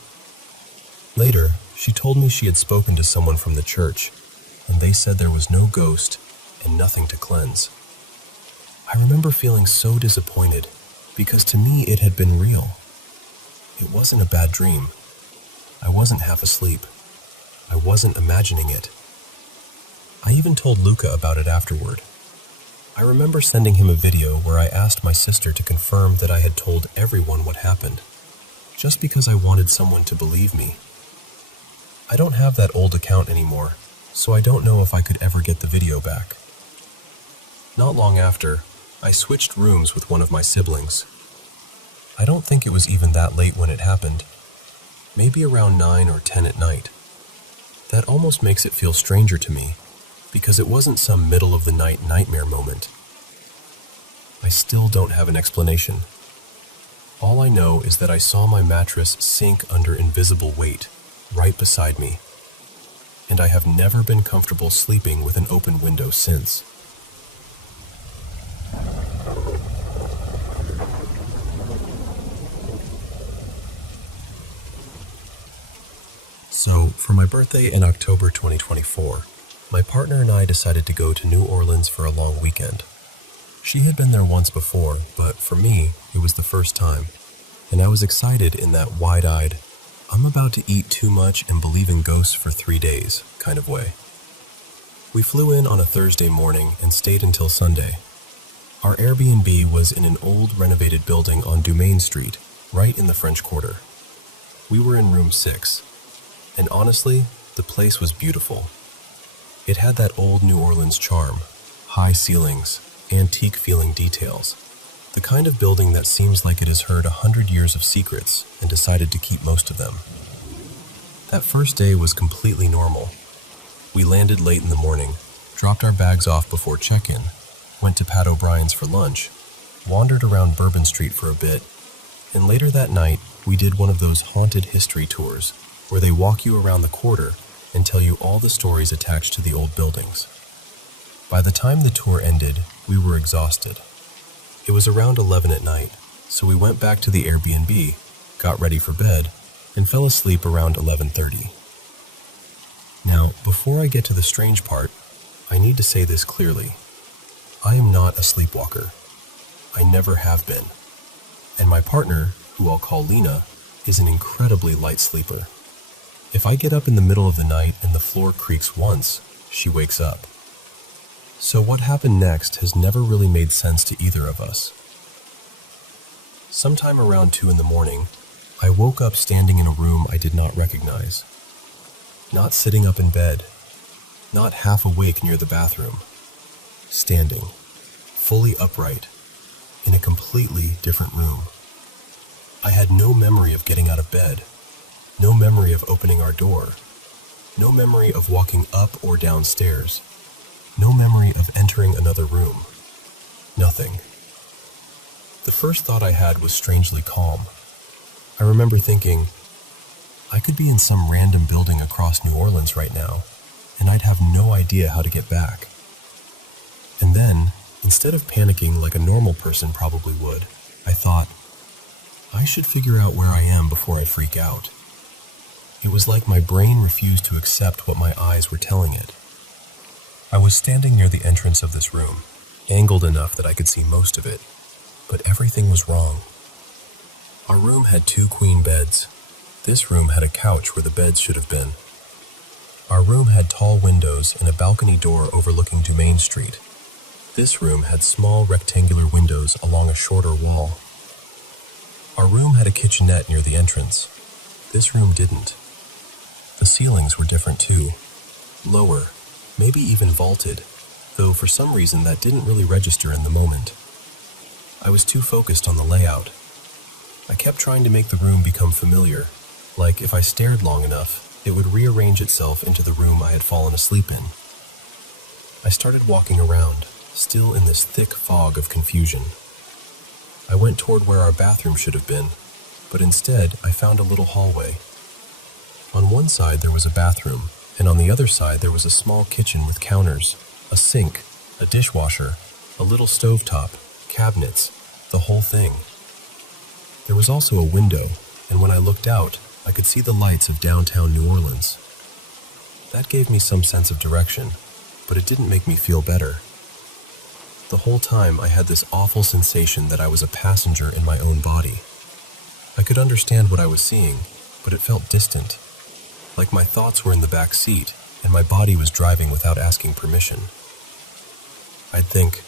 Later, she told me she had spoken to someone from the church, and they said there was no ghost and nothing to cleanse. I remember feeling so disappointed, because to me it had been real. It wasn't a bad dream. I wasn't half asleep. I wasn't imagining it. I even told Luca about it afterward. I remember sending him a video where I asked my sister to confirm that I had told everyone what happened, just because I wanted someone to believe me. I don't have that old account anymore, so I don't know if I could ever get the video back. Not long after, I switched rooms with one of my siblings. I don't think it was even that late when it happened, maybe around 9 or 10 at night. That almost makes it feel stranger to me, because it wasn't some middle-of-the-night nightmare moment. I still don't have an explanation. All I know is that I saw my mattress sink under invisible weight, right beside me, and I have never been comfortable sleeping with an open window since. So, for my birthday in October 2024, my partner and I decided to go to New Orleans for a long weekend. She had been there once before, but for me, it was the first time, and I was excited in that wide-eyed, I'm about to eat too much and believe in ghosts for 3 days kind of way. We flew in on a Thursday morning and stayed until Sunday. Our Airbnb was in an old renovated building on Dumaine Street, right in the French Quarter. We were in room 6, and honestly, the place was beautiful. It had that old New Orleans charm, high ceilings, antique-feeling details, the kind of building that seems like it has heard 100 years of secrets and decided to keep most of them. That first day was completely normal. We landed late in the morning, dropped our bags off before check-in, went to Pat O'Brien's for lunch, wandered around Bourbon Street for a bit, and later that night, we did one of those haunted history tours where they walk you around the quarter and tell you all the stories attached to the old buildings. By the time the tour ended, we were exhausted. It was around 11 at night, so we went back to the Airbnb, got ready for bed, and fell asleep around 11:30. Now, before I get to the strange part, I need to say this clearly. I am not a sleepwalker. I never have been. And my partner, who I'll call Lena, is an incredibly light sleeper. If I get up in the middle of the night and the floor creaks once, she wakes up. So what happened next has never really made sense to either of us. Sometime around 2 in the morning, I woke up standing in a room I did not recognize. Not sitting up in bed, not half awake near the bathroom. Standing, fully upright, in a completely different room. I had no memory of getting out of bed, no memory of opening our door, no memory of walking up or downstairs, no memory of entering another room. Nothing. The first thought I had was strangely calm. I remember thinking, I could be in some random building across New Orleans right now, and I'd have no idea how to get back. And then, instead of panicking like a normal person probably would, I thought, I should figure out where I am before I freak out. It was like my brain refused to accept what my eyes were telling it. I was standing near the entrance of this room, angled enough that I could see most of it, but everything was wrong. Our room had 2 queen beds. This room had a couch where the beds should have been. Our room had tall windows and a balcony door overlooking Dumaine Street. This room had small rectangular windows along a shorter wall. Our room had a kitchenette near the entrance. This room didn't. The ceilings were different too. Lower, maybe even vaulted, though for some reason that didn't really register in the moment. I was too focused on the layout. I kept trying to make the room become familiar, like if I stared long enough, it would rearrange itself into the room I had fallen asleep in. I started walking around, still in this thick fog of confusion. I went toward where our bathroom should have been, but instead I found a little hallway. On one side there was a bathroom, and on the other side there was a small kitchen with counters, a sink, a dishwasher, a little stovetop, cabinets, the whole thing. There was also a window, and when I looked out, I could see the lights of downtown New Orleans. That gave me some sense of direction, but it didn't make me feel better. The whole time I had this awful sensation that I was a passenger in my own body. I could understand what I was seeing, but it felt distant, like my thoughts were in the back seat and my body was driving without asking permission. I'd think,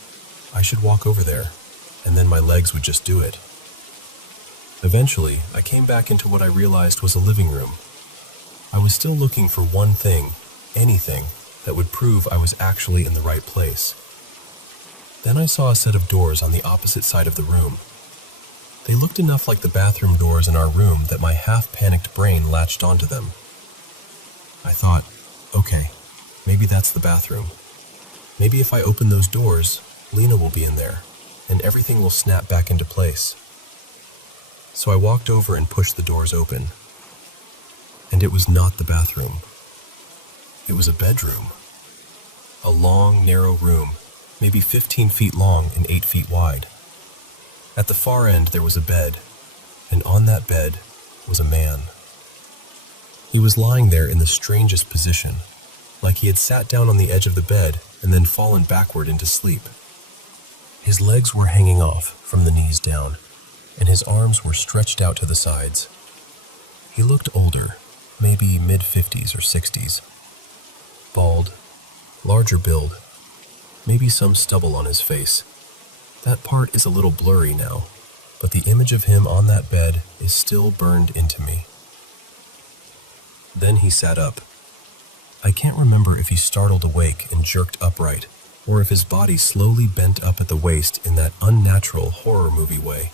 I should walk over there, and then my legs would just do it. Eventually, I came back into what I realized was a living room. I was still looking for one thing, anything, that would prove I was actually in the right place. Then I saw a set of doors on the opposite side of the room. They looked enough like the bathroom doors in our room that my half-panicked brain latched onto them. I thought, okay, maybe that's the bathroom. Maybe if I open those doors, Lena will be in there, and everything will snap back into place. So I walked over and pushed the doors open. And it was not the bathroom. It was a bedroom. A long, narrow room, maybe 15 feet long and 8 feet wide. At the far end there was a bed, and on that bed was a man. He was lying there in the strangest position, like he had sat down on the edge of the bed and then fallen backward into sleep. His legs were hanging off from the knees down, and his arms were stretched out to the sides. He looked older, maybe mid-50s or 60s. Bald, larger build, maybe some stubble on his face. That part is a little blurry now, but the image of him on that bed is still burned into me. Then he sat up. I can't remember if he startled awake and jerked upright, or if his body slowly bent up at the waist in that unnatural horror movie way.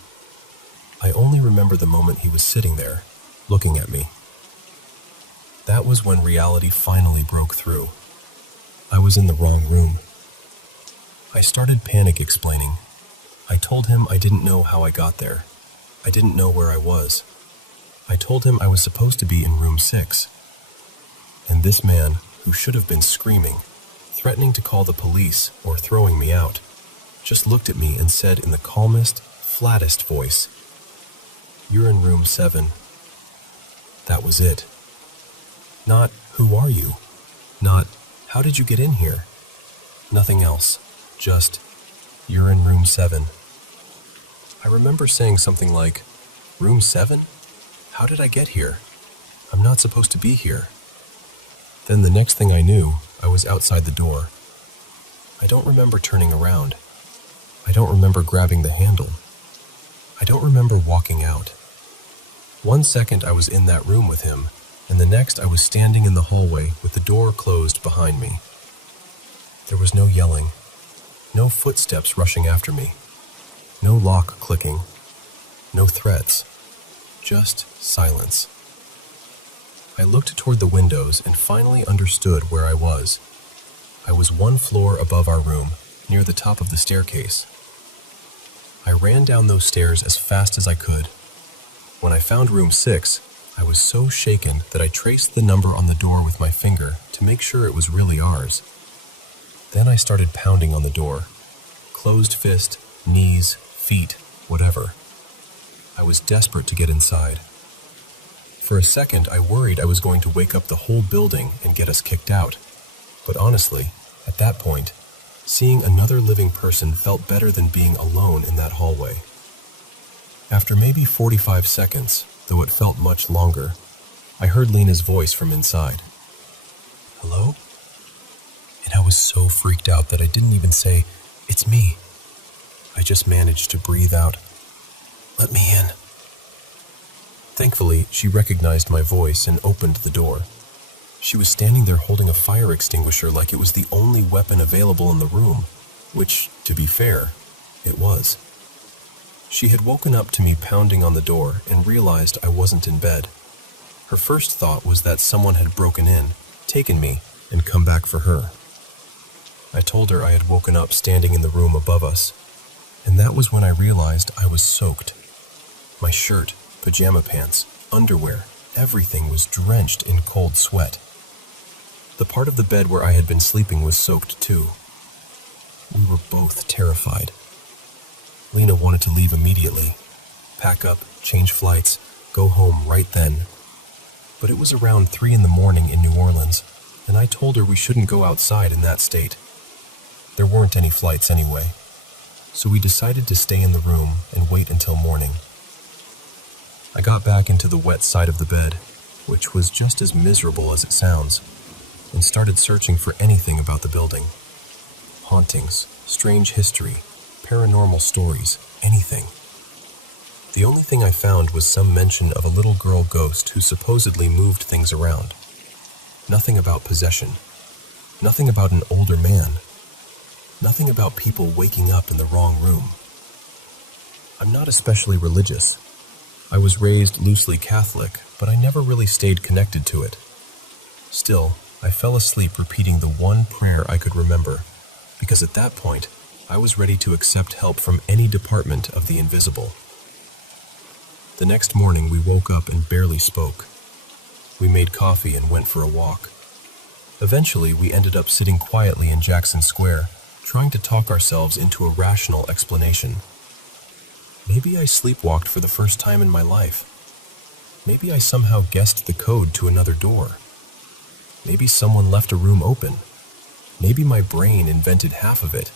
I only remember the moment he was sitting there, looking at me. That was when reality finally broke through. I was in the wrong room. I started panic explaining. I told him I didn't know how I got there. I didn't know where I was. I told him I was supposed to be in room 6. And this man, who should have been screaming, threatening to call the police or throwing me out, just looked at me and said in the calmest, flattest voice, "You're in room 7. That was it. Not, "Who are you?" Not, "How did you get in here?" Nothing else. Just, "You're in room 7. I remember saying something like, "Room 7? How did I get here? I'm not supposed to be here." Then the next thing I knew, I was outside the door. I don't remember turning around. I don't remember grabbing the handle. I don't remember walking out. 1 second I was in that room with him, and the next I was standing in the hallway with the door closed behind me. There was no yelling, no footsteps rushing after me, no lock clicking, no threats, just silence. I looked toward the windows and finally understood where I was. I was 1 floor above our room, near the top of the staircase. I ran down those stairs as fast as I could. When I found room 6, I was so shaken that I traced the number on the door with my finger to make sure it was really ours. Then I started pounding on the door. Closed fist, knees, feet, whatever. I was desperate to get inside. For a second, I worried I was going to wake up the whole building and get us kicked out. But honestly, at that point, seeing another living person felt better than being alone in that hallway. After maybe 45 seconds, though it felt much longer, I heard Lena's voice from inside. "Hello?" And I was so freaked out that I didn't even say, "It's me." I just managed to breathe out, "Let me in." Thankfully, she recognized my voice and opened the door. She was standing there holding a fire extinguisher like it was the only weapon available in the room, which, to be fair, it was. She had woken up to me pounding on the door and realized I wasn't in bed. Her first thought was that someone had broken in, taken me, and come back for her. I told her I had woken up standing in the room above us, and that was when I realized I was soaked. My shirt, pajama pants, underwear, everything was drenched in cold sweat. The part of the bed where I had been sleeping was soaked too. We were both terrified. Lena wanted to leave immediately, pack up, change flights, go home right then. But it was around 3 in the morning in New Orleans, and I told her we shouldn't go outside in that state. There weren't any flights anyway, so we decided to stay in the room and wait until morning. I got back into the wet side of the bed, which was just as miserable as it sounds, and started searching for anything about the building. Hauntings, strange history, paranormal stories, anything. The only thing I found was some mention of a little girl ghost who supposedly moved things around. Nothing about possession. Nothing about an older man. Nothing about people waking up in the wrong room. I'm not especially religious. I was raised loosely Catholic, but I never really stayed connected to it. Still, I fell asleep repeating the one prayer I could remember, because at that point, I was ready to accept help from any department of the invisible. The next morning, we woke up and barely spoke. We made coffee and went for a walk. Eventually, we ended up sitting quietly in Jackson Square, trying to talk ourselves into a rational explanation. Maybe I sleepwalked for the first time in my life. Maybe I somehow guessed the code to another door. Maybe someone left a room open. Maybe my brain invented half of it.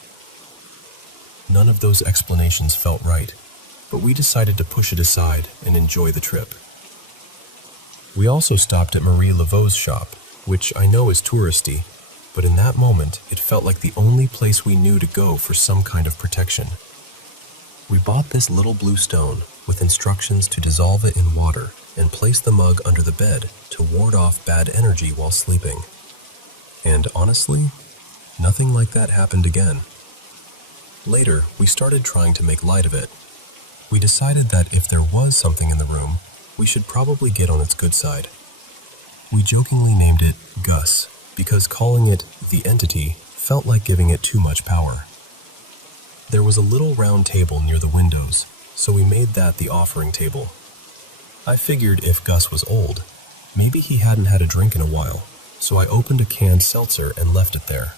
None of those explanations felt right, but we decided to push it aside and enjoy the trip. We also stopped at Marie Laveau's shop, which I know is touristy, but in that moment it felt like the only place we knew to go for some kind of protection. We bought this little blue stone with instructions to dissolve it in water and place the mug under the bed to ward off bad energy while sleeping. And honestly, nothing like that happened again. Later, we started trying to make light of it. We decided that if there was something in the room, we should probably get on its good side. We jokingly named it Gus, because calling it the entity felt like giving it too much power. There was a little round table near the windows, so we made that the offering table. I figured if Gus was old, maybe he hadn't had a drink in a while, so I opened a canned seltzer and left it there.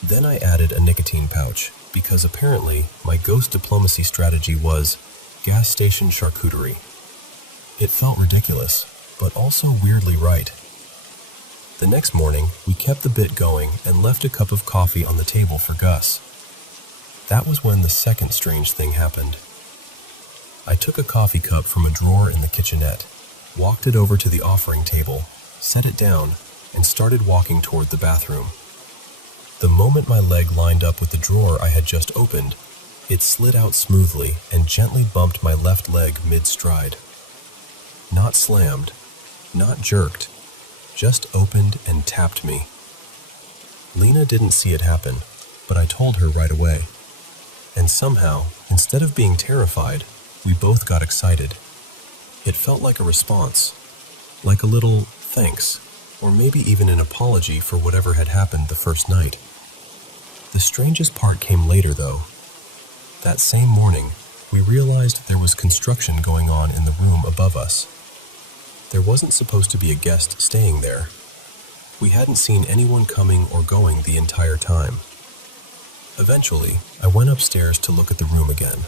Then I added a nicotine pouch, because apparently my ghost diplomacy strategy was gas station charcuterie. It felt ridiculous, but also weirdly right. The next morning, we kept the bit going and left a cup of coffee on the table for Gus. That was when the second strange thing happened. I took a coffee cup from a drawer in the kitchenette, walked it over to the offering table, set it down, and started walking toward the bathroom. The moment my leg lined up with the drawer I had just opened, it slid out smoothly and gently bumped my left leg mid-stride. Not slammed, not jerked, just opened and tapped me. Lena didn't see it happen, but I told her right away. And somehow, instead of being terrified, we both got excited. It felt like a response, like a little thanks, or maybe even an apology for whatever had happened the first night. The strangest part came later, though. That same morning, we realized there was construction going on in the room above us. There wasn't supposed to be a guest staying there. We hadn't seen anyone coming or going the entire time. Eventually, I went upstairs to look at the room again.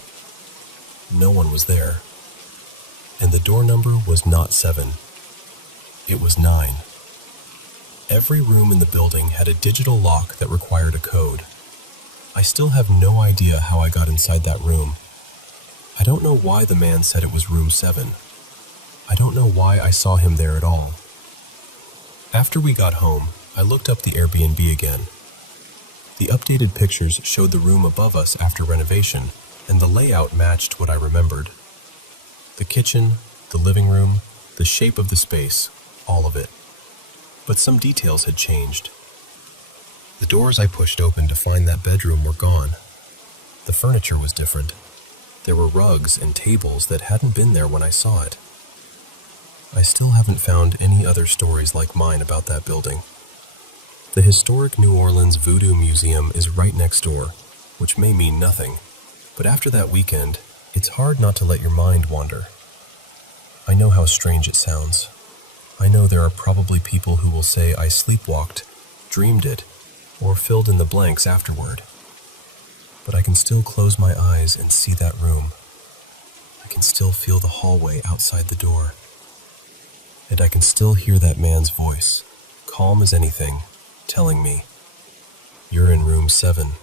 No one was there. And the door number was not 7. It was 9. Every room in the building had a digital lock that required a code. I still have no idea how I got inside that room. I don't know why the man said it was room 7. I don't know why I saw him there at all. After we got home, I looked up the Airbnb again. The updated pictures showed the room above us after renovation, and the layout matched what I remembered. The kitchen, the living room, the shape of the space, all of it. But some details had changed. The doors I pushed open to find that bedroom were gone. The furniture was different. There were rugs and tables that hadn't been there when I saw it. I still haven't found any other stories like mine about that building. The historic New Orleans Voodoo Museum is right next door, which may mean nothing, but after that weekend, it's hard not to let your mind wander. I know how strange it sounds. I know there are probably people who will say I sleepwalked, dreamed it, or filled in the blanks afterward. But I can still close my eyes and see that room. I can still feel the hallway outside the door. And I can still hear that man's voice, calm as anything, telling me, "You're in room 7.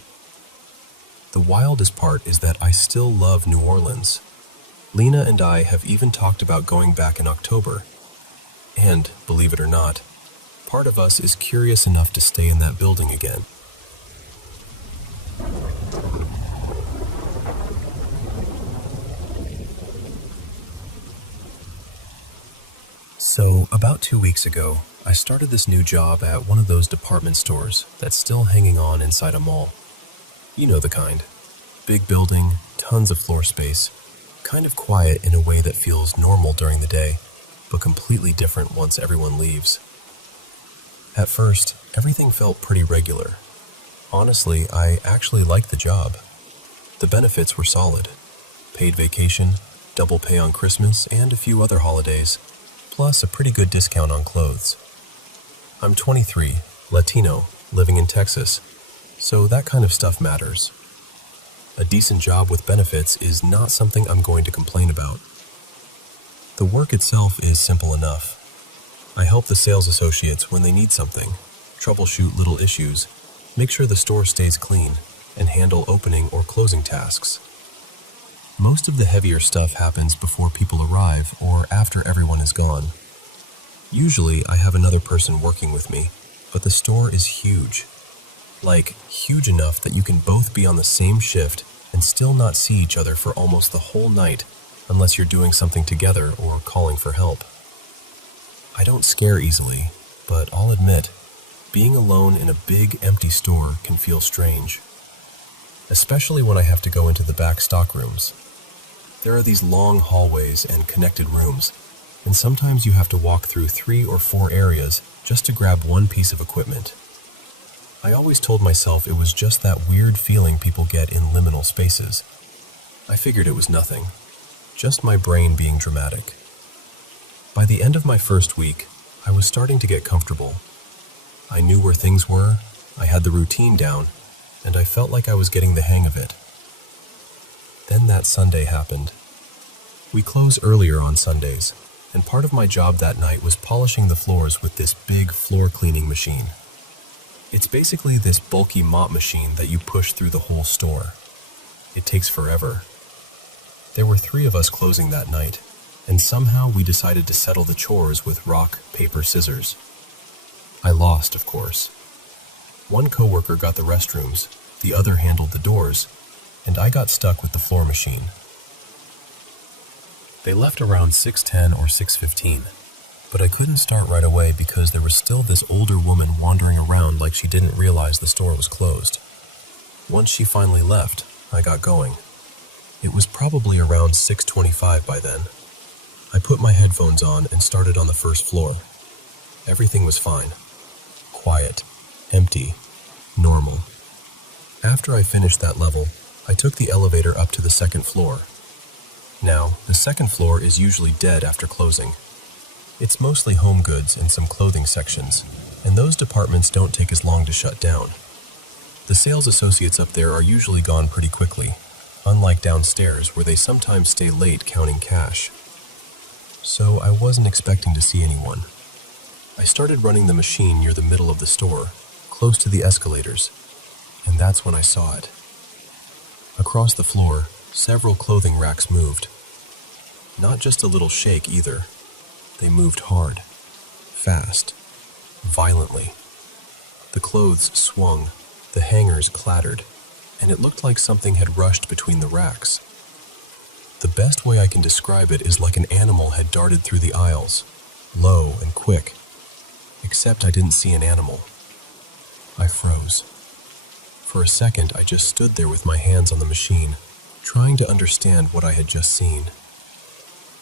The wildest part is that I still love New Orleans. Lena and I have even talked about going back in October. And, believe it or not, part of us is curious enough to stay in that building again. So, about 2 weeks ago, I started this new job at one of those department stores that's still hanging on inside a mall. You know the kind. Big building, tons of floor space, kind of quiet in a way that feels normal during the day, but completely different once everyone leaves. At first, everything felt pretty regular. Honestly, I actually liked the job. The benefits were solid. Paid vacation, double pay on Christmas, and a few other holidays, plus a pretty good discount on clothes. I'm 23, Latino, living in Texas, so that kind of stuff matters. A decent job with benefits is not something I'm going to complain about. The work itself is simple enough. I help the sales associates when they need something, troubleshoot little issues, make sure the store stays clean, and handle opening or closing tasks. Most of the heavier stuff happens before people arrive or after everyone is gone. Usually, I have another person working with me, but the store is huge. Like, huge enough that you can both be on the same shift and still not see each other for almost the whole night unless you're doing something together or calling for help. I don't scare easily, but I'll admit, being alone in a big, empty store can feel strange. Especially when I have to go into the back stock rooms. There are these long hallways and connected rooms, and sometimes you have to walk through 3 or 4 areas just to grab one piece of equipment. I always told myself it was just that weird feeling people get in liminal spaces. I figured it was nothing, just my brain being dramatic. By the end of my first week, I was starting to get comfortable. I knew where things were, I had the routine down, and I felt like I was getting the hang of it. Then that Sunday happened. We close earlier on Sundays, and part of my job that night was polishing the floors with this big floor cleaning machine. It's basically this bulky mop machine that you push through the whole store. It takes forever. There were 3 of us closing that night, and somehow we decided to settle the chores with rock, paper, scissors. I lost, of course. One coworker got the restrooms, the other handled the doors, and I got stuck with the floor machine. They left around 6:10 or 6:15, but I couldn't start right away because there was still this older woman wandering around like she didn't realize the store was closed. Once she finally left, I got going. It was probably around 6:25 by then. I put my headphones on and started on the first floor. Everything was fine. Quiet, empty, normal. After I finished that level, I took the elevator up to the second floor. Now, the second floor is usually dead after closing. It's mostly home goods and some clothing sections, and those departments don't take as long to shut down. The sales associates up there are usually gone pretty quickly, unlike downstairs where they sometimes stay late counting cash. So I wasn't expecting to see anyone. I started running the machine near the middle of the store, close to the escalators, and that's when I saw it. Across the floor, several clothing racks moved. Not just a little shake either. They moved hard, fast, violently. The clothes swung, the hangers clattered, and it looked like something had rushed between the racks. The best way I can describe it is like an animal had darted through the aisles, low and quick. Except I didn't see an animal. I froze. For a second, I just stood there with my hands on the machine, trying to understand what I had just seen.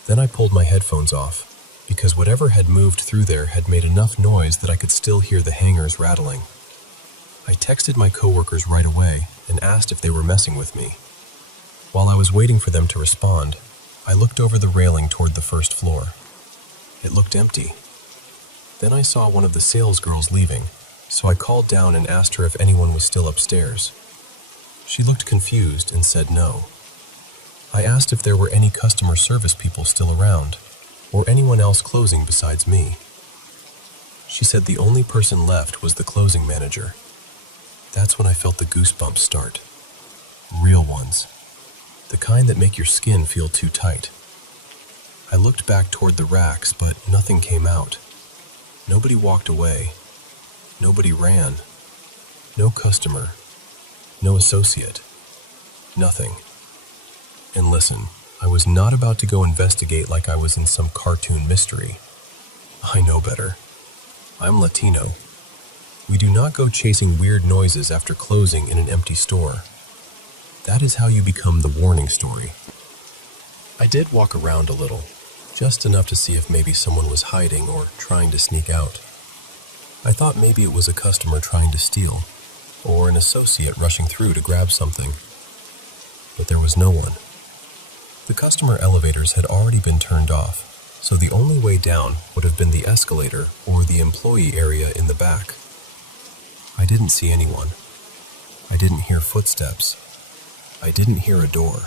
Then I pulled my headphones off, because whatever had moved through there had made enough noise that I could still hear the hangers rattling. I texted my coworkers right away and asked if they were messing with me. While I was waiting for them to respond, I looked over the railing toward the first floor. It looked empty. Then I saw one of the sales girls leaving, so I called down and asked her if anyone was still upstairs. She looked confused and said no. I asked if there were any customer service people still around, or anyone else closing besides me. She said the only person left was the closing manager. That's when I felt the goosebumps start. Real ones. The kind that make your skin feel too tight. I looked back toward the racks, but nothing came out. Nobody walked away. Nobody ran. No customer. No associate. Nothing. And listen, I was not about to go investigate like I was in some cartoon mystery. I know better. I'm Latino. We do not go chasing weird noises after closing in an empty store. That is how you become the warning story. I did walk around a little, just enough to see if maybe someone was hiding or trying to sneak out. I thought maybe it was a customer trying to steal, or an associate rushing through to grab something. But there was no one. The customer elevators had already been turned off, so the only way down would have been the escalator or the employee area in the back. I didn't see anyone. I didn't hear footsteps. I didn't hear a door.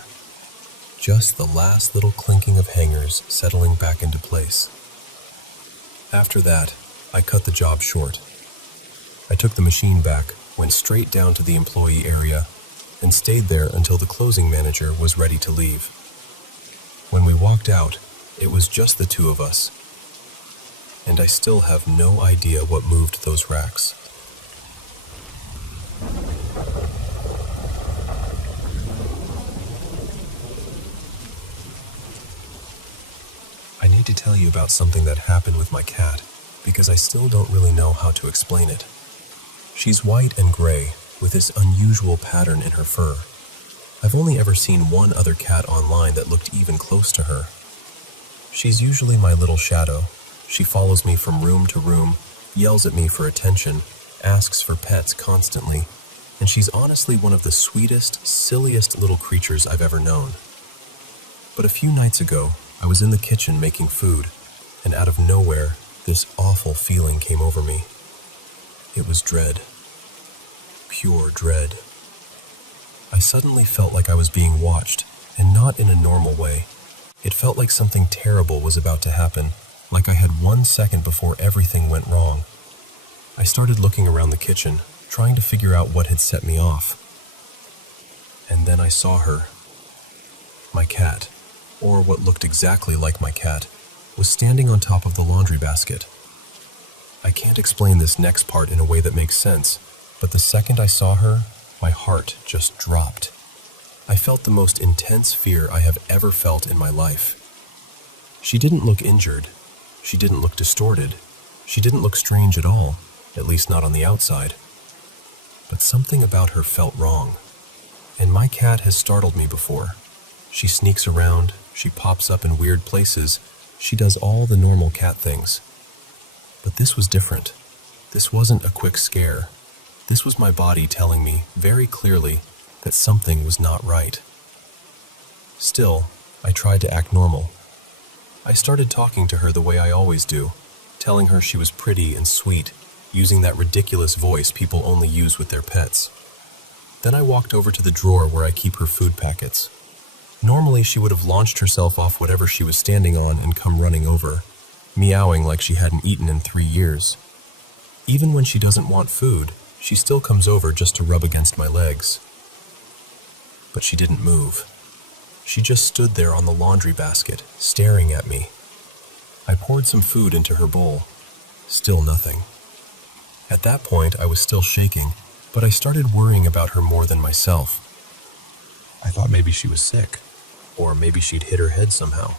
just the last little clinking of hangers settling back into place. After that, I cut the job short. I took the machine back, went straight down to the employee area, and stayed there until the closing manager was ready to leave. When we walked out, it was just the two of us, and I still have no idea what moved those racks. I need to tell you about something that happened with my cat, because I still don't really know how to explain it. She's white and gray, with this unusual pattern in her fur. I've only ever seen one other cat online that looked even close to her. She's usually my little shadow. She follows me from room to room, yells at me for attention, asks for pets constantly, and she's honestly one of the sweetest, silliest little creatures I've ever known. But a few nights ago, I was in the kitchen making food, and out of nowhere, this awful feeling came over me. It was dread. Pure dread. I suddenly felt like I was being watched, and not in a normal way. It felt like something terrible was about to happen, like I had 1 second before everything went wrong. I started looking around the kitchen, trying to figure out what had set me off. And then I saw her. My cat, or what looked exactly like my cat, was standing on top of the laundry basket. I can't explain this next part in a way that makes sense, but the second I saw her, my heart just dropped. I felt the most intense fear I have ever felt in my life. She didn't look injured. She didn't look distorted. She didn't look strange at all, at least not on the outside. But something about her felt wrong. And my cat has startled me before. She sneaks around, she pops up in weird places, she does all the normal cat things. But this was different. This wasn't a quick scare. This was my body telling me very clearly that something was not right. Still, I tried to act normal. I started talking to her the way I always do, telling her she was pretty and sweet, using that ridiculous voice people only use with their pets. Then I walked over to the drawer where I keep her food packets. Normally, she would have launched herself off whatever she was standing on and come running over, meowing like she hadn't eaten in 3 years. Even when she doesn't want food, she still comes over just to rub against my legs. But she didn't move. She just stood there on the laundry basket, staring at me. I poured some food into her bowl. Still nothing. At that point, I was still shaking, but I started worrying about her more than myself. I thought maybe she was sick, or maybe she'd hit her head somehow.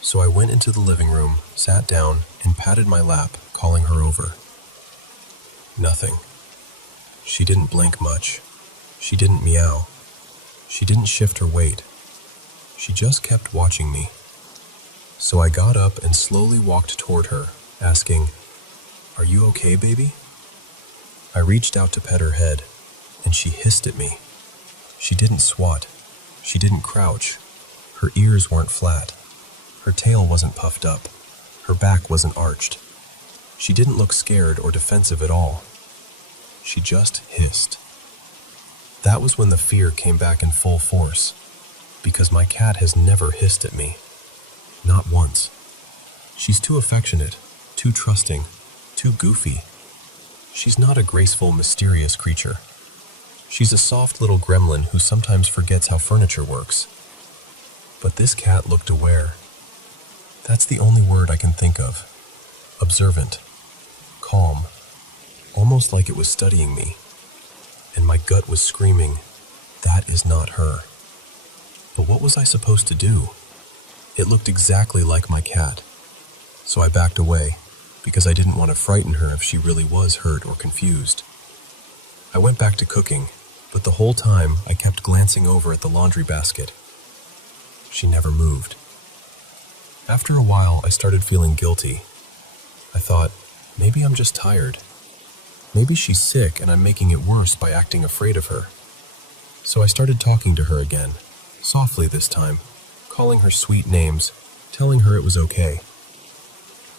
So I went into the living room, sat down, and patted my lap, calling her over. Nothing. She didn't blink much. She didn't meow. She didn't shift her weight. She just kept watching me. So I got up and slowly walked toward her, asking, "Are you okay, baby?" I reached out to pet her head, and she hissed at me. She didn't swat. She didn't crouch. Her ears weren't flat. Her tail wasn't puffed up. Her back wasn't arched. She didn't look scared or defensive at all. She just hissed. That was when the fear came back in full force, because my cat has never hissed at me. Not once. She's too affectionate, too trusting, too goofy. She's not a graceful, mysterious creature. She's a soft little gremlin who sometimes forgets how furniture works. But this cat looked aware. That's the only word I can think of. Observant. Calm. Almost like it was studying me. And my gut was screaming, that is not her. But what was I supposed to do? It looked exactly like my cat. So I backed away, because I didn't want to frighten her if she really was hurt or confused. I went back to cooking, but the whole time I kept glancing over at the laundry basket. She never moved. After a while, I started feeling guilty. I thought, maybe I'm just tired. Maybe she's sick and I'm making it worse by acting afraid of her. So I started talking to her again, softly this time, calling her sweet names, telling her it was okay.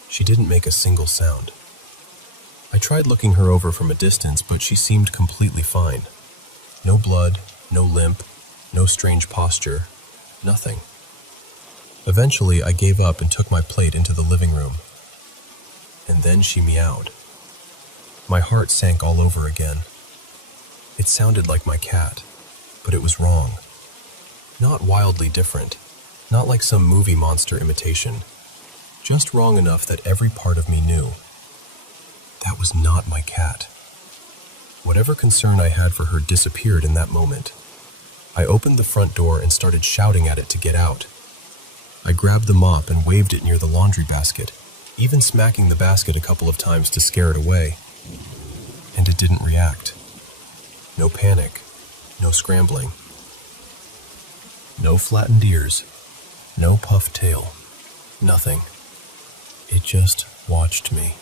She didn't make a single sound. I tried looking her over from a distance, but she seemed completely fine. No blood, no limp, no strange posture, Nothing. Eventually, I gave up and took my plate into the living room. And then she meowed. My heart sank all over again. It sounded like my cat, but it was wrong. Not wildly different, not like some movie monster imitation, just wrong enough that every part of me knew. That was not my cat. Whatever concern I had for her disappeared in that moment. I opened the front door and started shouting at it to get out. I grabbed the mop and waved it near the laundry basket, even smacking the basket a couple of times to scare it away. And it didn't react. No panic, no scrambling. No flattened ears, no puffed tail, nothing. It just watched me.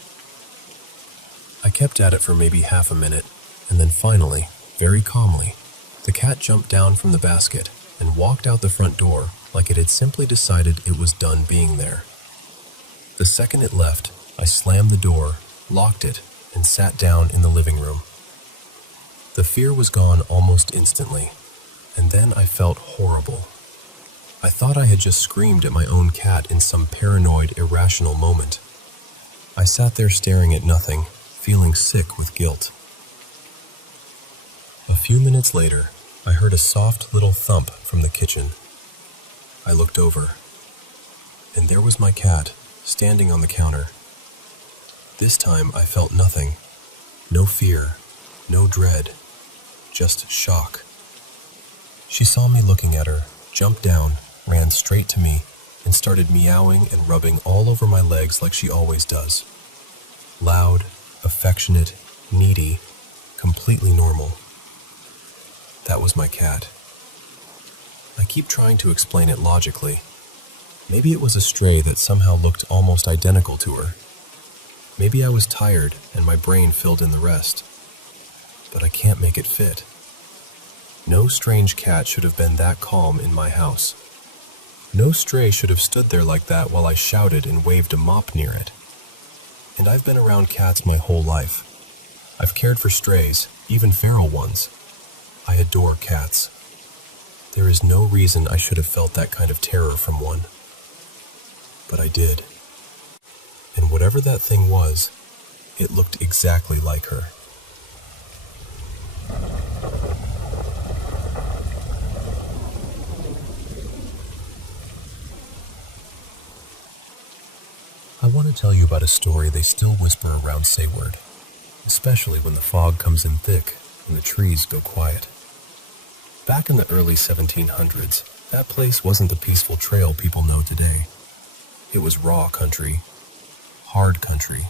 I kept at it for maybe half a minute, and then finally, very calmly, the cat jumped down from the basket and walked out the front door like it had simply decided it was done being there. The second it left, I slammed the door, locked it, and sat down in the living room. The fear was gone almost instantly, and then I felt horrible. I thought I had just screamed at my own cat in some paranoid, irrational moment. I sat there staring at nothing, feeling sick with guilt. A few minutes later, I heard a soft little thump from the kitchen. I looked over, and there was my cat, standing on the counter. This time I felt nothing. No fear, no dread, just shock. She saw me looking at her, jumped down, ran straight to me, and started meowing and rubbing all over my legs like she always does. Loud, affectionate, needy, completely normal. That was my cat. I keep trying to explain it logically. Maybe it was a stray that somehow looked almost identical to her. Maybe I was tired and my brain filled in the rest. But I can't make it fit. No strange cat should have been that calm in my house. No stray should have stood there like that while I shouted and waved a mop near it. And I've been around cats my whole life. I've cared for strays, even feral ones. I adore cats. There is no reason I should have felt that kind of terror from one. But I did. And whatever that thing was, it looked exactly like her. I want to tell you about a story they still whisper around Sayward, especially when the fog comes in thick and the trees go quiet. Back in the early 1700s, that place wasn't the peaceful trail people know today. It was raw country, hard country,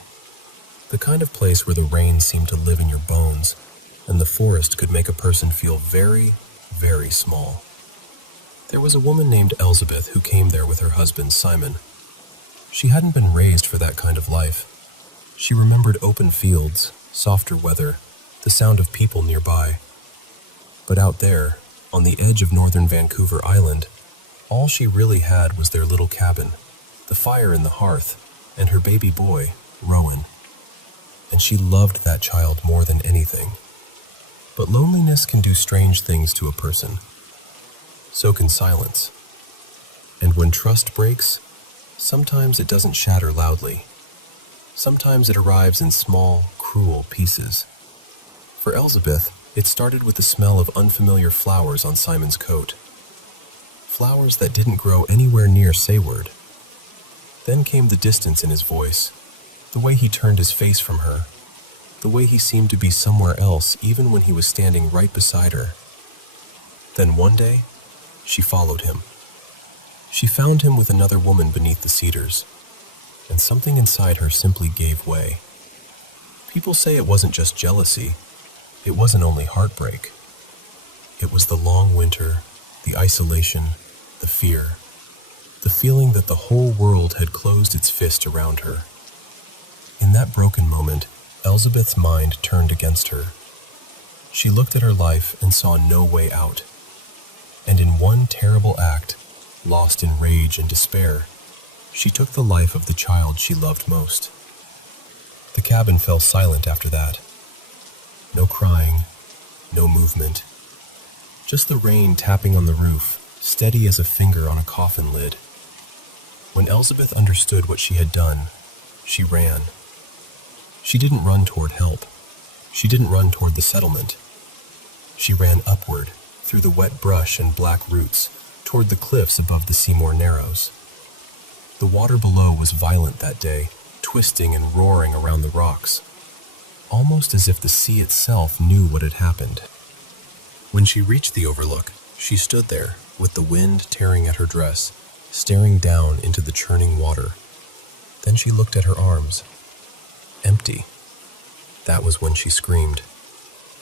the kind of place where the rain seemed to live in your bones and the forest could make a person feel very, very small. There was a woman named Elizabeth who came there with her husband, Simon. She hadn't been raised for that kind of life. She remembered open fields, softer weather, the sound of people nearby. But out there, on the edge of northern Vancouver Island, all she really had was their little cabin, the fire in the hearth, and her baby boy, Rowan. And she loved that child more than anything. But loneliness can do strange things to a person. So can silence. And when trust breaks, sometimes it doesn't shatter loudly. Sometimes it arrives in small, cruel pieces. For Elizabeth, it started with the smell of unfamiliar flowers on Simon's coat. Flowers that didn't grow anywhere near Sayward. Then came the distance in his voice, the way he turned his face from her, the way he seemed to be somewhere else even when he was standing right beside her. Then one day, she followed him. She found him with another woman beneath the cedars, and something inside her simply gave way. People say it wasn't just jealousy. It wasn't only heartbreak. It was the long winter, the isolation, the fear, the feeling that the whole world had closed its fist around her. In that broken moment, Elizabeth's mind turned against her. She looked at her life and saw no way out. And in one terrible act, lost in rage and despair, she took the life of the child she loved most. The cabin fell silent after that. No crying, no movement. Just the rain tapping on the roof, steady as a finger on a coffin lid. When Elizabeth understood what she had done, she ran. She didn't run toward help. She didn't run toward the settlement. She ran upward, through the wet brush and black roots, toward the cliffs above the Seymour Narrows. The water below was violent that day, twisting and roaring around the rocks, almost as if the sea itself knew what had happened. When she reached the overlook, she stood there, with the wind tearing at her dress, staring down into the churning water. Then she looked at her arms. Empty. That was when she screamed.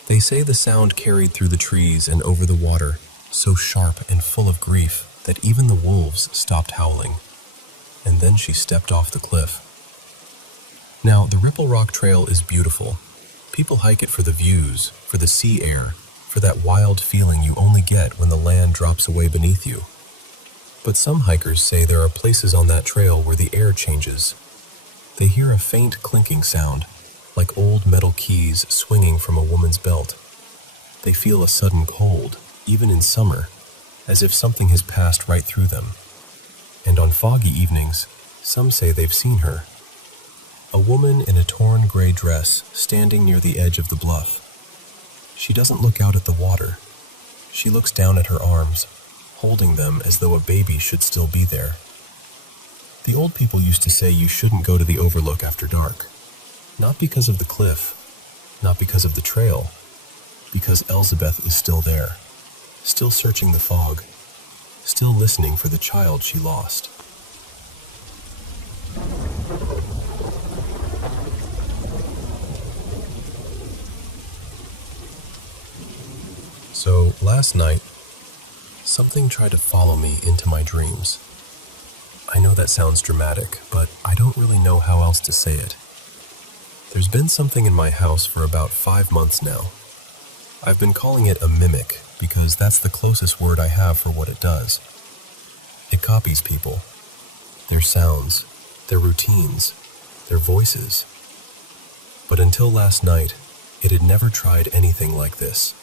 They say the sound carried through the trees and over the water, so sharp and full of grief that even the wolves stopped howling. And then she stepped off the cliff. Now, the Ripple Rock Trail is beautiful. People hike it for the views, for the sea air, for that wild feeling you only get when the land drops away beneath you. But some hikers say there are places on that trail where the air changes. They hear a faint clinking sound, like old metal keys swinging from a woman's belt. They feel a sudden cold, even in summer, as if something has passed right through them. And on foggy evenings, some say they've seen her. A woman in a torn gray dress standing near the edge of the bluff. She doesn't look out at the water. She looks down at her arms, holding them as though a baby should still be there. The old people used to say you shouldn't go to the overlook after dark. Not because of the cliff, not because of the trail, because Elizabeth is still there, still searching the fog, still listening for the child she lost. So, last night, something tried to follow me into my dreams. I know that sounds dramatic, but I don't really know how else to say it. There's been something in my house for about 5 months now. I've been calling it a mimic because that's the closest word I have for what it does. It copies people, their sounds, their routines, their voices. But until last night, it had never tried anything like this.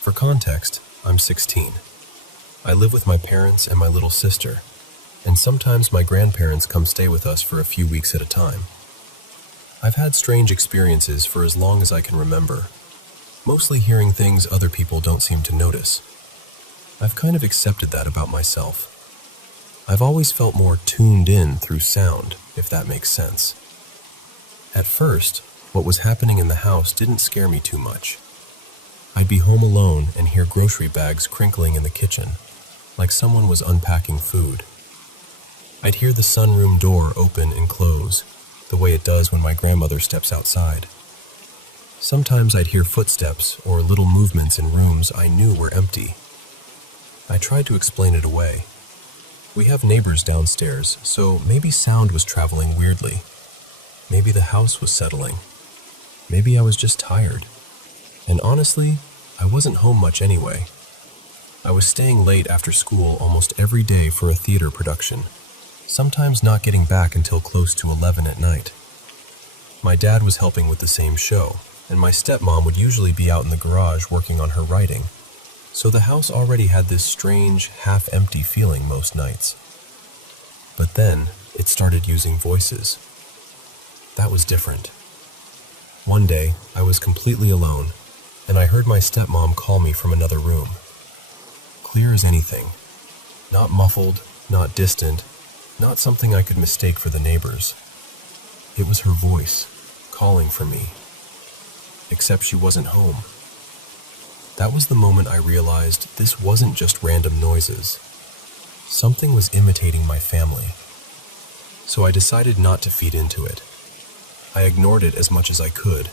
For context, I'm 16. I live with my parents and my little sister, and sometimes my grandparents come stay with us for a few weeks at a time. I've had strange experiences for as long as I can remember, mostly hearing things other people don't seem to notice. I've kind of accepted that about myself. I've always felt more tuned in through sound, if that makes sense. At first, what was happening in the house didn't scare me too much. I'd be home alone and hear grocery bags crinkling in the kitchen, like someone was unpacking food. I'd hear the sunroom door open and close, the way it does when my grandmother steps outside. Sometimes I'd hear footsteps or little movements in rooms I knew were empty. I tried to explain it away. We have neighbors downstairs, so maybe sound was traveling weirdly. Maybe the house was settling. Maybe I was just tired. And honestly, I wasn't home much anyway. I was staying late after school almost every day for a theater production, sometimes not getting back until close to 11 at night. My dad was helping with the same show, and my stepmom would usually be out in the garage working on her writing, so the house already had this strange, half-empty feeling most nights. But then, it started using voices. That was different. One day, I was completely alone, and I heard my stepmom call me from another room. Clear as anything. Not muffled, not distant, not something I could mistake for the neighbors. It was her voice, calling for me. Except she wasn't home. That was the moment I realized this wasn't just random noises. Something was imitating my family. So I decided not to feed into it. I ignored it as much as I could,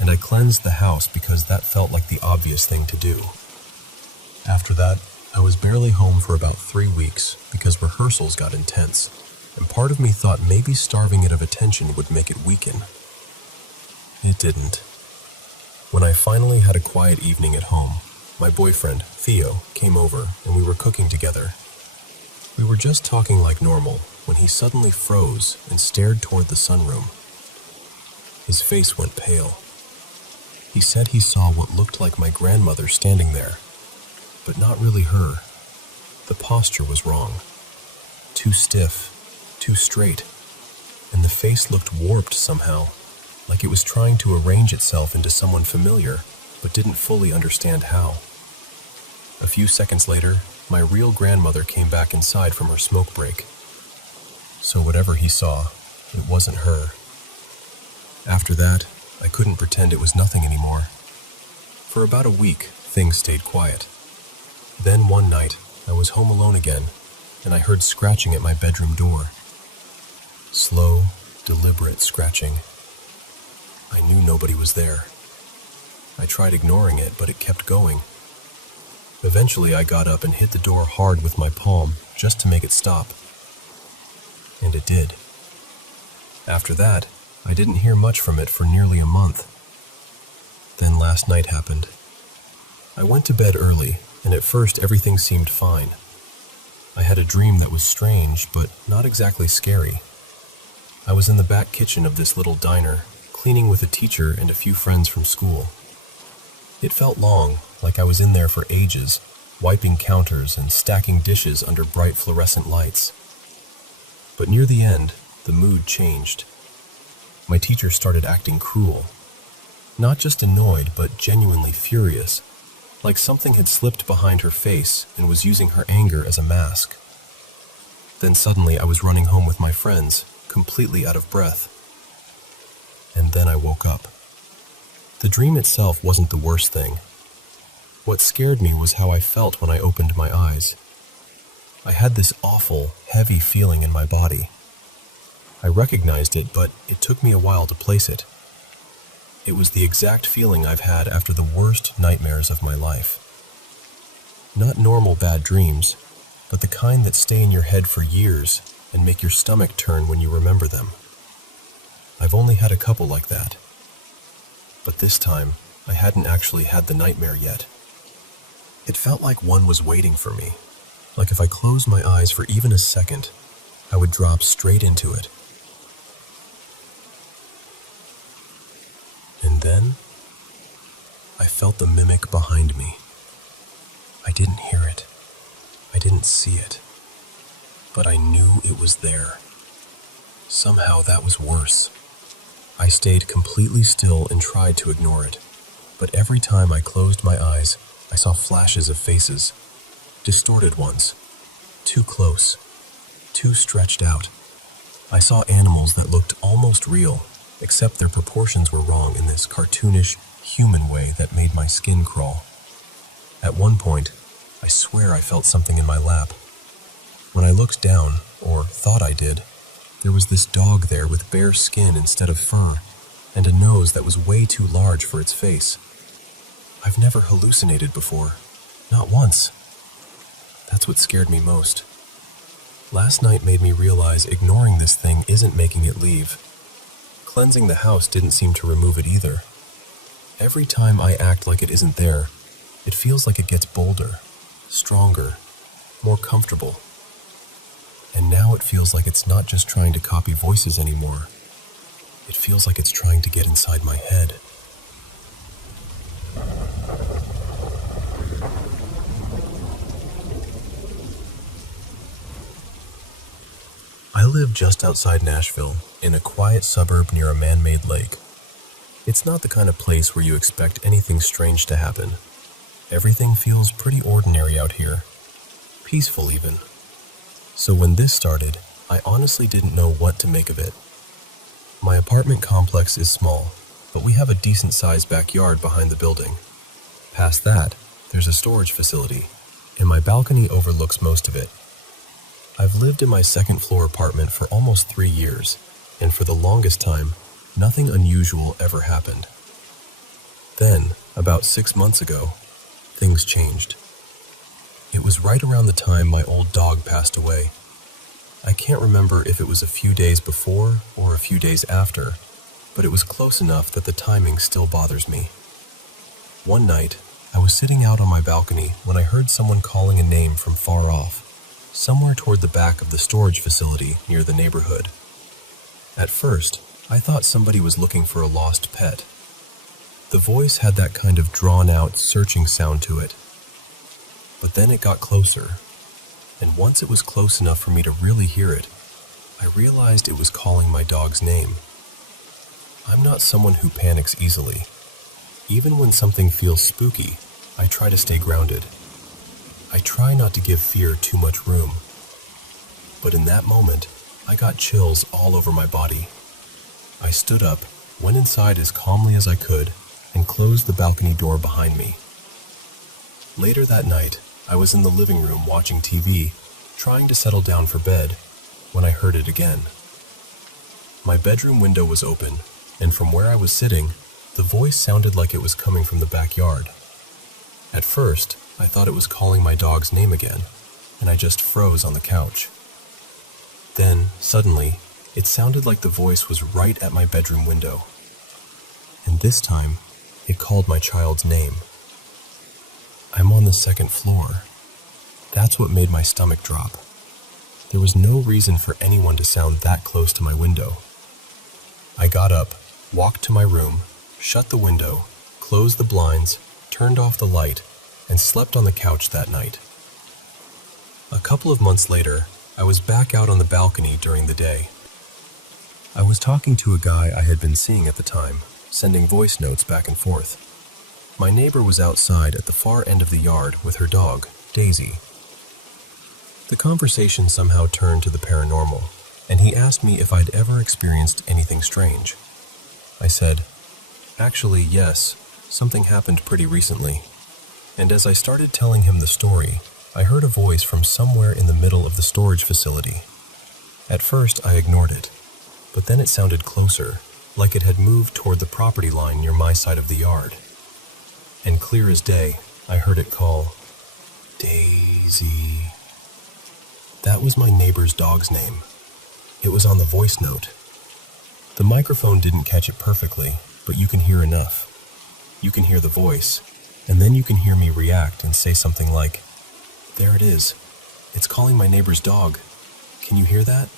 and I cleansed the house because that felt like the obvious thing to do. After that, I was barely home for about 3 weeks because rehearsals got intense, and part of me thought maybe starving it of attention would make it weaken. It didn't. When I finally had a quiet evening at home, my boyfriend, Theo, came over and we were cooking together. We were just talking like normal when he suddenly froze and stared toward the sunroom. His face went pale. He said he saw what looked like my grandmother standing there, but not really her. The posture was wrong. Too stiff, too straight, and the face looked warped somehow, like it was trying to arrange itself into someone familiar, but didn't fully understand how. A few seconds later, my real grandmother came back inside from her smoke break. So whatever he saw, it wasn't her. After that, I couldn't pretend it was nothing anymore. For about a week, things stayed quiet. Then one night, I was home alone again, and I heard scratching at my bedroom door. Slow, deliberate scratching. I knew nobody was there. I tried ignoring it, but it kept going. Eventually, I got up and hit the door hard with my palm, just to make it stop. And it did. After that, I didn't hear much from it for nearly a month. Then last night happened. I went to bed early, and at first everything seemed fine. I had a dream that was strange, but not exactly scary. I was in the back kitchen of this little diner, cleaning with a teacher and a few friends from school. It felt long, like I was in there for ages, wiping counters and stacking dishes under bright fluorescent lights. But near the end, the mood changed. My teacher started acting cruel. Not just annoyed, but genuinely furious, like something had slipped behind her face and was using her anger as a mask. Then suddenly I was running home with my friends, completely out of breath. And then I woke up. The dream itself wasn't the worst thing. What scared me was how I felt when I opened my eyes. I had this awful, heavy feeling in my body. I recognized it, but it took me a while to place it. It was the exact feeling I've had after the worst nightmares of my life. Not normal bad dreams, but the kind that stay in your head for years and make your stomach turn when you remember them. I've only had a couple like that. But this time, I hadn't actually had the nightmare yet. It felt like one was waiting for me, like if I closed my eyes for even a second, I would drop straight into it. And then, I felt the mimic behind me. I didn't hear it. I didn't see it. But I knew it was there. Somehow that was worse. I stayed completely still and tried to ignore it. But every time I closed my eyes, I saw flashes of faces. Distorted ones. Too close. Too stretched out. I saw animals that looked almost real, except their proportions were wrong in this cartoonish, human way that made my skin crawl. At one point, I swear I felt something in my lap. When I looked down, or thought I did, there was this dog there with bare skin instead of fur, and a nose that was way too large for its face. I've never hallucinated before. Not once. That's what scared me most. Last night made me realize ignoring this thing isn't making it leave. Cleansing the house didn't seem to remove it either. Every time I act like it isn't there, it feels like it gets bolder, stronger, more comfortable. And now it feels like it's not just trying to copy voices anymore. It feels like it's trying to get inside my head. I live just outside Nashville, in a quiet suburb near a man-made lake. It's not the kind of place where you expect anything strange to happen. Everything feels pretty ordinary out here. Peaceful even. So when this started, I honestly didn't know what to make of it. My apartment complex is small, but we have a decent-sized backyard behind the building. Past that, there's a storage facility, and my balcony overlooks most of it. I've lived in my second-floor apartment for almost 3 years, and for the longest time, nothing unusual ever happened. Then, about 6 months ago, things changed. It was right around the time my old dog passed away. I can't remember if it was a few days before or a few days after, but it was close enough that the timing still bothers me. One night, I was sitting out on my balcony when I heard someone calling a name from far off, somewhere toward the back of the storage facility near the neighborhood. At first, I thought somebody was looking for a lost pet. The voice had that kind of drawn-out, searching sound to it. But then it got closer, and once it was close enough for me to really hear it, I realized it was calling my dog's name. I'm not someone who panics easily. Even when something feels spooky, I try to stay grounded. I try not to give fear too much room. But in that moment, I got chills all over my body. I stood up, went inside as calmly as I could, and closed the balcony door behind me. Later that night, I was in the living room watching TV, trying to settle down for bed, when I heard it again. My bedroom window was open, and from where I was sitting, the voice sounded like it was coming from the backyard. At first, I thought it was calling my dog's name again, and I just froze on the couch. Then, suddenly, it sounded like the voice was right at my bedroom window. And this time, it called my child's name. I'm on the second floor. That's what made my stomach drop. There was no reason for anyone to sound that close to my window. I got up, walked to my room, shut the window, closed the blinds, turned off the light, and slept on the couch that night. A couple of months later, I was back out on the balcony during the day. I was talking to a guy I had been seeing at the time, sending voice notes back and forth. My neighbor was outside at the far end of the yard with her dog, Daisy. The conversation somehow turned to the paranormal, and he asked me if I'd ever experienced anything strange. I said, "Actually, yes, something happened pretty recently." And as I started telling him the story, I heard a voice from somewhere in the middle of the storage facility. At first, I ignored it, but then it sounded closer, like it had moved toward the property line near my side of the yard. And clear as day, I heard it call, "Daisy." That was my neighbor's dog's name. It was on the voice note. The microphone didn't catch it perfectly, but you can hear enough. You can hear the voice, and then you can hear me react and say something like, "There it is. It's calling my neighbor's dog. Can you hear that?"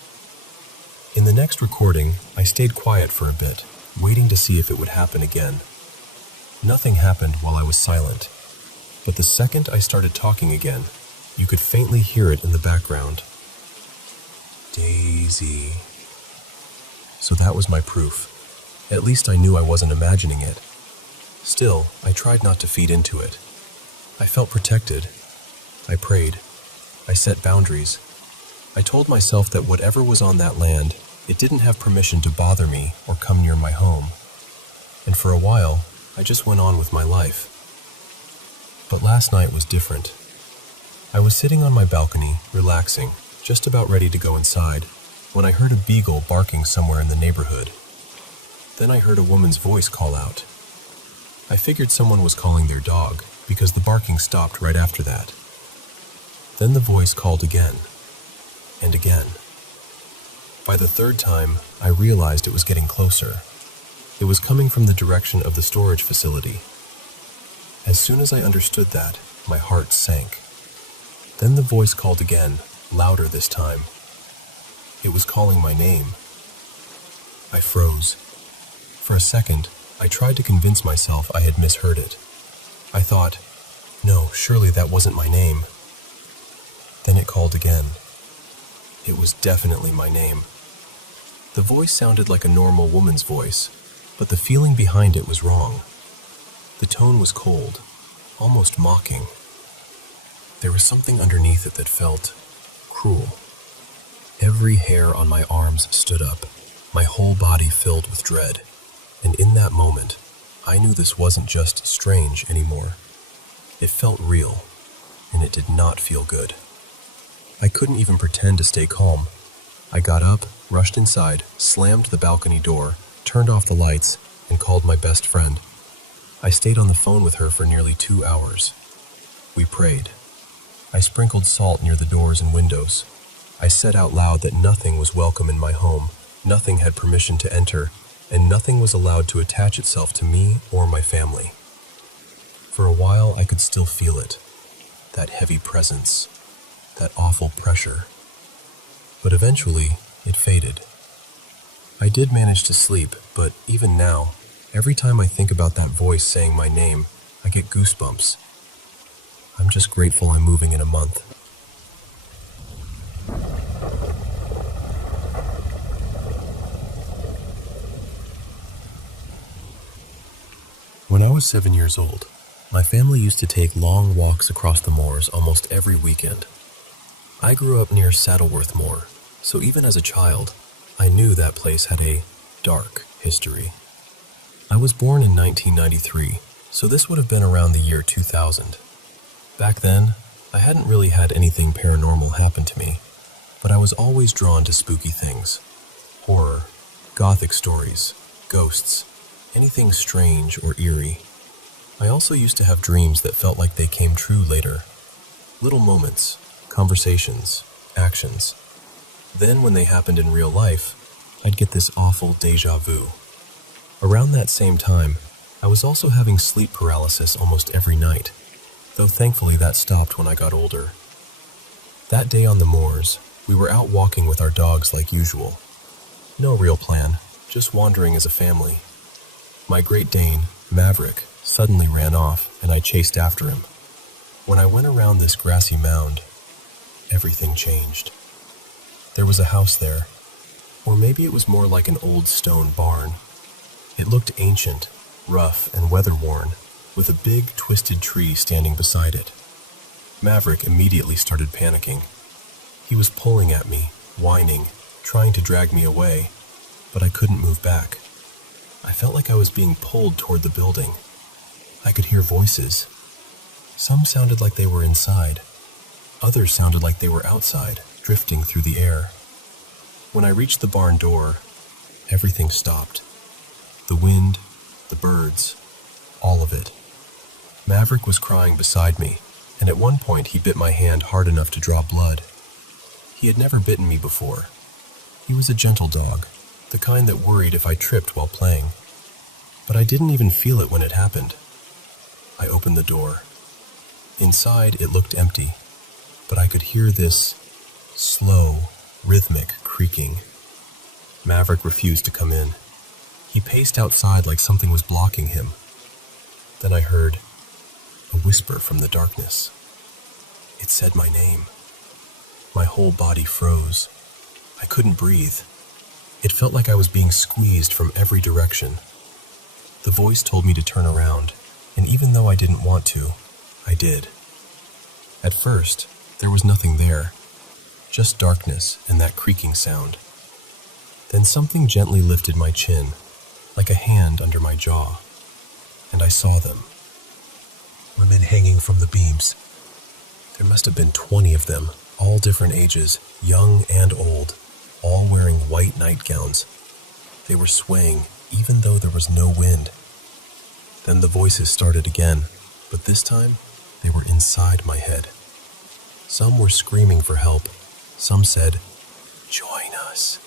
In the next recording, I stayed quiet for a bit, waiting to see if it would happen again. Nothing happened while I was silent, but the second I started talking again, you could faintly hear it in the background. Daisy. So that was my proof. At least I knew I wasn't imagining it. Still, I tried not to feed into it. I felt protected. I prayed. I set boundaries. I told myself that whatever was on that land, it didn't have permission to bother me or come near my home. And for a while, I just went on with my life. But last night was different. I was sitting on my balcony, relaxing, just about ready to go inside, when I heard a beagle barking somewhere in the neighborhood. Then I heard a woman's voice call out. I figured someone was calling their dog, because the barking stopped right after that. Then the voice called again, and again. By the third time, I realized it was getting closer. It was coming from the direction of the storage facility. As soon as I understood that, my heart sank. Then the voice called again, louder this time. It was calling my name. I froze. For a second, I tried to convince myself I had misheard it. I thought, no, surely that wasn't my name. Then it called again. It was definitely my name. The voice sounded like a normal woman's voice, but the feeling behind it was wrong. The tone was cold, almost mocking. There was something underneath it that felt cruel. Every hair on my arms stood up, my whole body filled with dread. And in that moment, I knew this wasn't just strange anymore. It felt real, and it did not feel good. I couldn't even pretend to stay calm. I got up, rushed inside, slammed the balcony door, turned off the lights, and called my best friend. I stayed on the phone with her for nearly 2 hours. We prayed. I sprinkled salt near the doors and windows. I said out loud that nothing was welcome in my home, nothing had permission to enter, and nothing was allowed to attach itself to me or my family. For a while, I could still feel it, that heavy presence, that awful pressure. But eventually, it faded. I did manage to sleep, but even now, every time I think about that voice saying my name, I get goosebumps. I'm just grateful I'm moving in a month. When I was 7 years old, my family used to take long walks across the moors almost every weekend. I grew up near Saddleworth Moor, so even as a child, I knew that place had a dark history. I was born in 1993, so this would have been around the year 2000. Back then, I hadn't really had anything paranormal happen to me, but I was always drawn to spooky things. Horror, gothic stories, ghosts, anything strange or eerie. I also used to have dreams that felt like they came true later. Little moments, conversations, actions. Then when they happened in real life, I'd get this awful déjà vu. Around that same time, I was also having sleep paralysis almost every night, though thankfully that stopped when I got older. That day on the moors, we were out walking with our dogs like usual. No real plan, just wandering as a family. My Great Dane, Maverick, suddenly ran off, and I chased after him. When I went around this grassy mound, everything changed. There was a house there, or maybe it was more like an old stone barn. It looked ancient, rough, and weather-worn, with a big, twisted tree standing beside it. Maverick immediately started panicking. He was pulling at me, whining, trying to drag me away, but I couldn't move back. I felt like I was being pulled toward the building. I could hear voices. Some sounded like they were inside. Others sounded like they were outside, drifting through the air. When I reached the barn door, everything stopped. The wind, the birds, all of it. Maverick was crying beside me, and at one point he bit my hand hard enough to draw blood. He had never bitten me before. He was a gentle dog, the kind that worried if I tripped while playing. But I didn't even feel it when it happened. I opened the door. Inside, it looked empty, but I could hear this slow, rhythmic creaking. Maverick refused to come in. He paced outside like something was blocking him. Then I heard a whisper from the darkness. It said my name. My whole body froze. I couldn't breathe. It felt like I was being squeezed from every direction. The voice told me to turn around, and even though I didn't want to, I did. At first, there was nothing there, just darkness and that creaking sound. Then something gently lifted my chin, like a hand under my jaw, and I saw them. Women hanging from the beams. There must have been 20 of them, all different ages, young and old, all wearing white nightgowns. They were swaying, even though there was no wind. Then the voices started again, but this time, they were inside my head. Some were screaming for help. Some said, "Join us."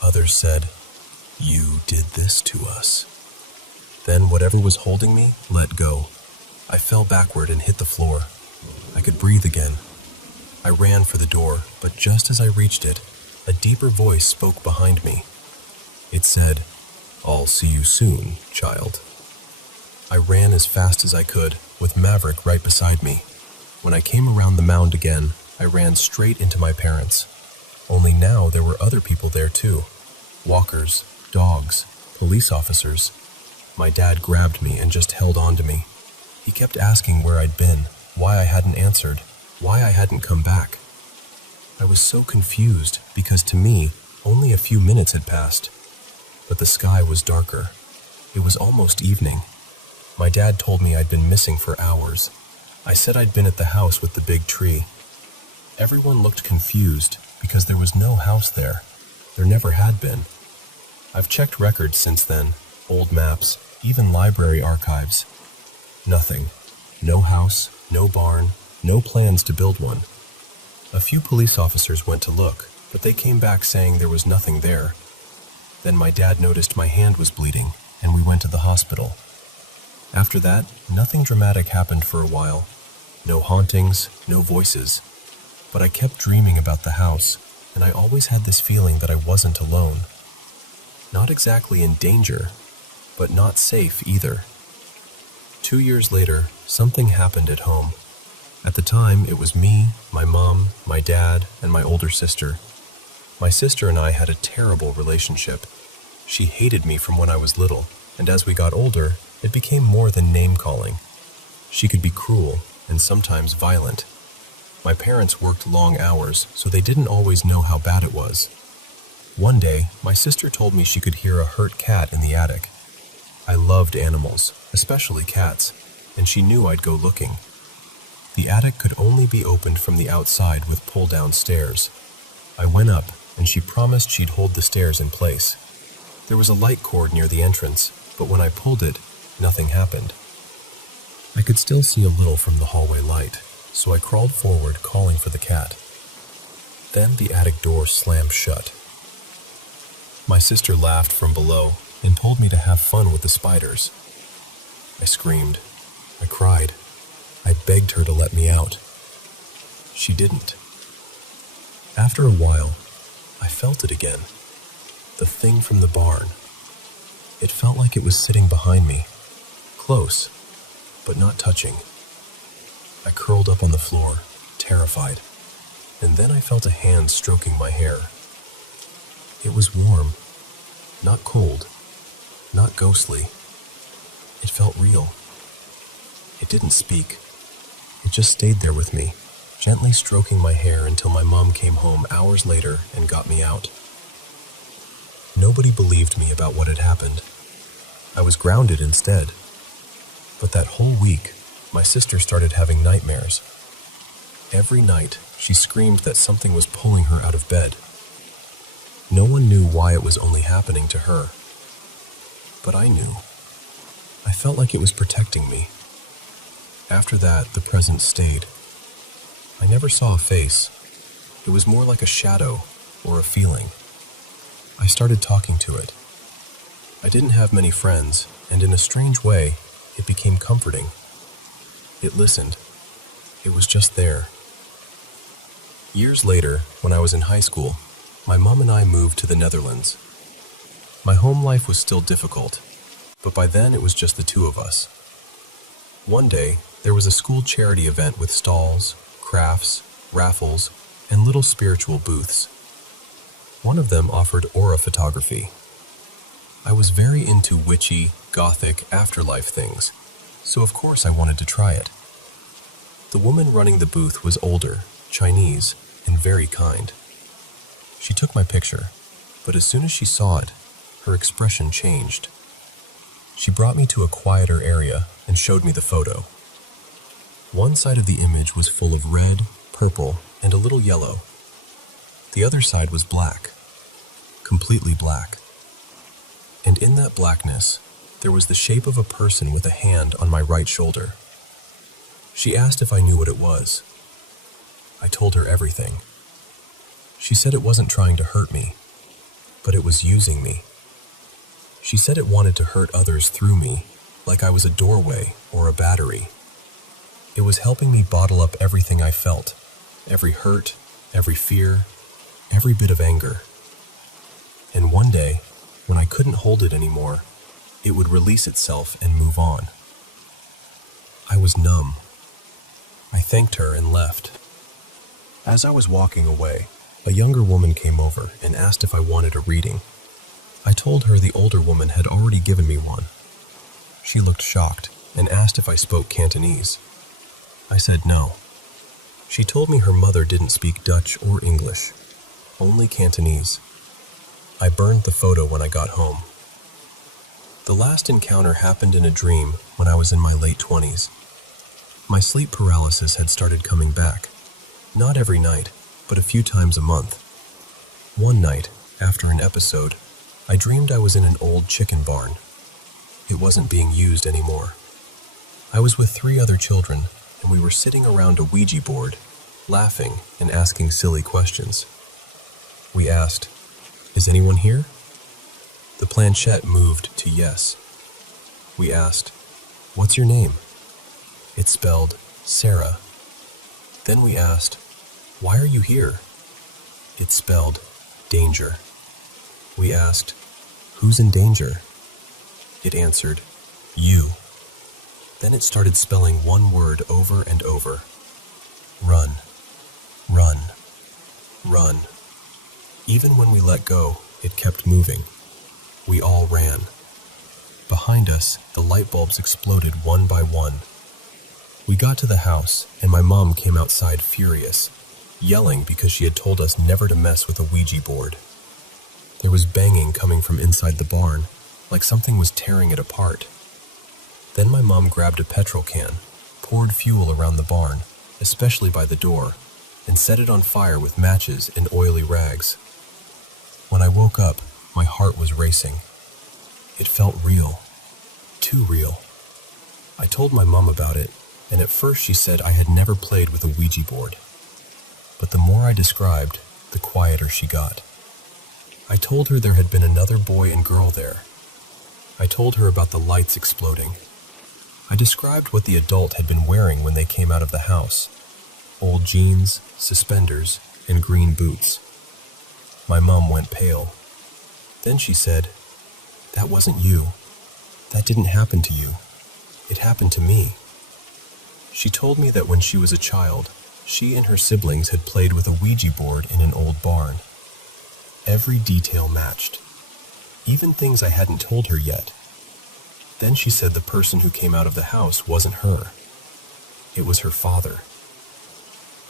Others said, "You did this to us." Then whatever was holding me let go. I fell backward and hit the floor. I could breathe again. I ran for the door, but just as I reached it, a deeper voice spoke behind me. It said, "I'll see you soon, child." I ran as fast as I could, with Maverick right beside me. When I came around the mound again, I ran straight into my parents. Only now there were other people there too. Walkers, dogs, police officers. My dad grabbed me and just held on to me. He kept asking where I'd been, why I hadn't answered, why I hadn't come back. I was so confused because to me, only a few minutes had passed. But the sky was darker. It was almost evening. My dad told me I'd been missing for hours. I said I'd been at the house with the big tree. Everyone looked confused because there was no house there. There never had been. I've checked records since then, old maps, even library archives. Nothing. No house, no barn, no plans to build one. A few police officers went to look, but they came back saying there was nothing there. Then my dad noticed my hand was bleeding, and we went to the hospital. After that, nothing dramatic happened for a while. No hauntings, no voices. But I kept dreaming about the house, and I always had this feeling that I wasn't alone. Not exactly in danger, but not safe either. 2 years later, something happened at home. At the time, it was me, my mom, my dad, and my older sister. My sister and I had a terrible relationship. She hated me from when I was little, and as we got older, It became more than name-calling. She could be cruel and sometimes violent. My parents worked long hours, so they didn't always know how bad it was. One day, my sister told me she could hear a hurt cat in the attic. I loved animals, especially cats, and she knew I'd go looking. The attic could only be opened from the outside with pull-down stairs. I went up, and she promised she'd hold the stairs in place. There was a light cord near the entrance, but when I pulled it, nothing happened. I could still see a little from the hallway light, so I crawled forward, calling for the cat. Then the attic door slammed shut. My sister laughed from below and told me to have fun with the spiders. I screamed. I cried. I begged her to let me out. She didn't. After a while, I felt it again. The thing from the barn. It felt like it was sitting behind me, close, but not touching. I curled up on the floor, terrified, and then I felt a hand stroking my hair. It was warm, not cold, not ghostly. It felt real. It didn't speak. It just stayed there with me, gently stroking my hair until my mom came home hours later and got me out. Nobody believed me about what had happened. I was grounded instead. But that whole week, my sister started having nightmares. Every night, she screamed that something was pulling her out of bed. No one knew why it was only happening to her. But I knew. I felt like it was protecting me. After that, the presence stayed. I never saw a face. It was more like a shadow or a feeling. I started talking to it. I didn't have many friends, and in a strange way, it became comforting. It listened. It was just there. Years later, when I was in high school, my mom and I moved to the Netherlands. My home life was still difficult, but by then it was just the two of us. One day, there was a school charity event with stalls, crafts, raffles, and little spiritual booths. One of them offered aura photography. I was very into witchy, gothic, afterlife things, so of course I wanted to try it. The woman running the booth was older, Chinese, and very kind. She took my picture, but as soon as she saw it, her expression changed. She brought me to a quieter area and showed me the photo. One side of the image was full of red, purple, and a little yellow. The other side was black, completely black. And in that blackness, there was the shape of a person with a hand on my right shoulder. She asked if I knew what it was. I told her everything. She said it wasn't trying to hurt me, but it was using me. She said it wanted to hurt others through me, like I was a doorway or a battery. It was helping me bottle up everything I felt, every hurt, every fear, every bit of anger. And one day, when I couldn't hold it anymore, it would release itself and move on. I was numb. I thanked her and left. As I was walking away, a younger woman came over and asked if I wanted a reading. I told her the older woman had already given me one. She looked shocked and asked if I spoke Cantonese. I said no. She told me her mother didn't speak Dutch or English, only Cantonese. I burned the photo when I got home. The last encounter happened in a dream when I was in my late 20s. My sleep paralysis had started coming back. Not every night, but a few times a month. One night, after an episode, I dreamed I was in an old chicken barn. It wasn't being used anymore. I was with 3 other children, and we were sitting around a Ouija board, laughing and asking silly questions. We asked, "Is anyone here?" The planchette moved to yes. We asked, "What's your name?" It spelled Sarah. Then we asked, "Why are you here?" It spelled danger. We asked, "Who's in danger?" It answered, "You." Then it started spelling one word over and over. Run, run, run. Even when we let go, it kept moving. We all ran. Behind us, the light bulbs exploded one by one. We got to the house, and my mom came outside furious, yelling because she had told us never to mess with a Ouija board. There was banging coming from inside the barn, like something was tearing it apart. Then my mom grabbed a petrol can, poured fuel around the barn, especially by the door, and set it on fire with matches and oily rags. When I woke up, my heart was racing. It felt real. Too real. I told my mom about it, and at first she said I had never played with a Ouija board. But the more I described, the quieter she got. I told her there had been another boy and girl there. I told her about the lights exploding. I described what the adult had been wearing when they came out of the house. Old jeans, suspenders, and green boots. My mom went pale. Then she said, "That wasn't you. That didn't happen to you. It happened to me." She told me that when she was a child, she and her siblings had played with a Ouija board in an old barn. Every detail matched, even things I hadn't told her yet. Then she said the person who came out of the house wasn't her. It was her father.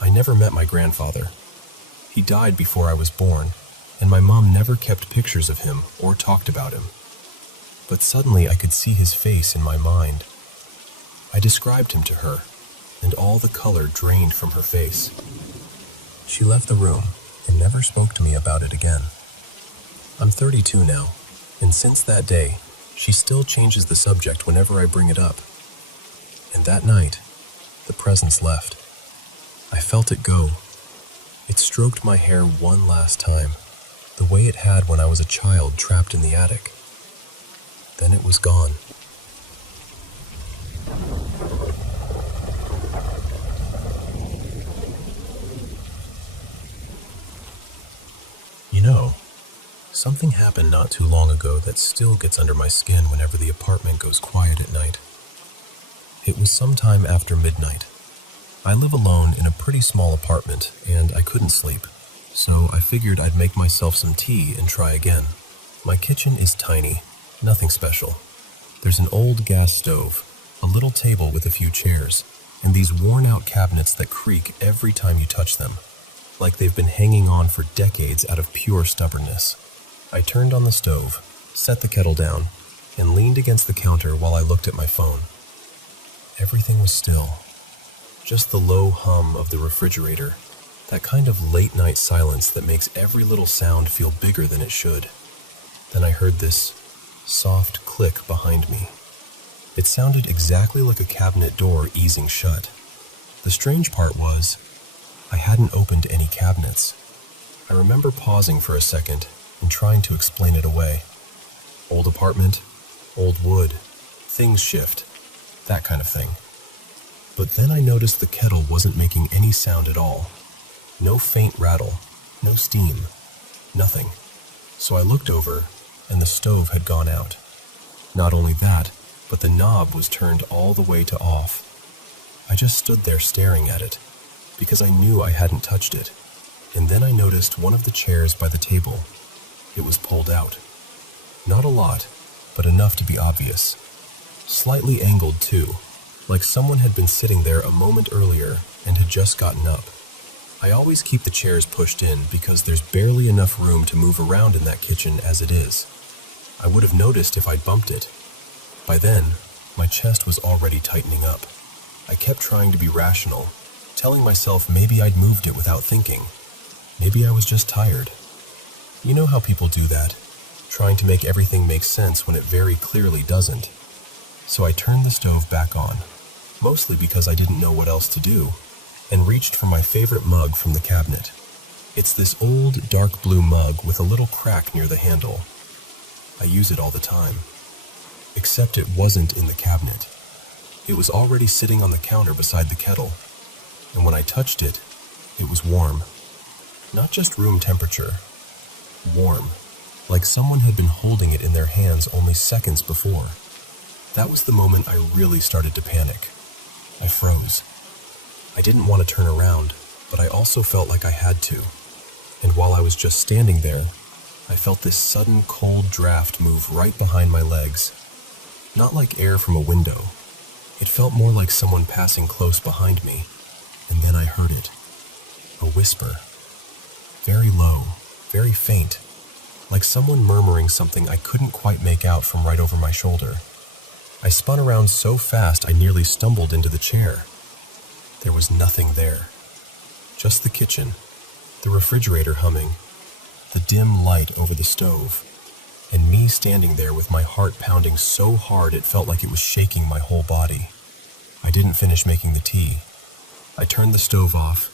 I never met my grandfather. He died before I was born, and my mom never kept pictures of him or talked about him. But suddenly I could see his face in my mind. I described him to her, and all the color drained from her face. She left the room and never spoke to me about it again. I'm 32 now, and since that day, she still changes the subject whenever I bring it up. And that night, the presence left. I felt it go. It stroked my hair one last time, the way it had when I was a child trapped in the attic. Then it was gone. You know, something happened not too long ago that still gets under my skin whenever the apartment goes quiet at night. It was sometime after midnight. I live alone in a pretty small apartment, and I couldn't sleep, so I figured I'd make myself some tea and try again. My kitchen is tiny, nothing special. There's an old gas stove, a little table with a few chairs, and these worn-out cabinets that creak every time you touch them, like they've been hanging on for decades out of pure stubbornness. I turned on the stove, set the kettle down, and leaned against the counter while I looked at my phone. Everything was still. Just the low hum of the refrigerator, that kind of late-night silence that makes every little sound feel bigger than it should. Then I heard this soft click behind me. It sounded exactly like a cabinet door easing shut. The strange part was, I hadn't opened any cabinets. I remember pausing for a second and trying to explain it away. Old apartment, old wood, things shift, that kind of thing. But then I noticed the kettle wasn't making any sound at all. No faint rattle, no steam, nothing. So I looked over, and the stove had gone out. Not only that, but the knob was turned all the way to off. I just stood there staring at it, because I knew I hadn't touched it. And then I noticed one of the chairs by the table. It was pulled out. Not a lot, but enough to be obvious. Slightly angled too, like someone had been sitting there a moment earlier and had just gotten up. I always keep the chairs pushed in because there's barely enough room to move around in that kitchen as it is. I would have noticed if I'd bumped it. By then, my chest was already tightening up. I kept trying to be rational, telling myself maybe I'd moved it without thinking. Maybe I was just tired. You know how people do that, trying to make everything make sense when it very clearly doesn't. So I turned the stove back on, mostly because I didn't know what else to do, and reached for my favorite mug from the cabinet. It's this old dark blue mug with a little crack near the handle. I use it all the time. Except it wasn't in the cabinet. It was already sitting on the counter beside the kettle, and when I touched it, it was warm. Not just room temperature. Warm, like someone had been holding it in their hands only seconds before. That was the moment I really started to panic. I froze. I didn't want to turn around, but I also felt like I had to. And while I was just standing there, I felt this sudden cold draft move right behind my legs. Not like air from a window. It felt more like someone passing close behind me. And then I heard it. A whisper. Very low, very faint, like someone murmuring something I couldn't quite make out from right over my shoulder. I spun around so fast I nearly stumbled into the chair. There was nothing there. Just the kitchen, the refrigerator humming, the dim light over the stove, and me standing there with my heart pounding so hard it felt like it was shaking my whole body. I didn't finish making the tea. I turned the stove off,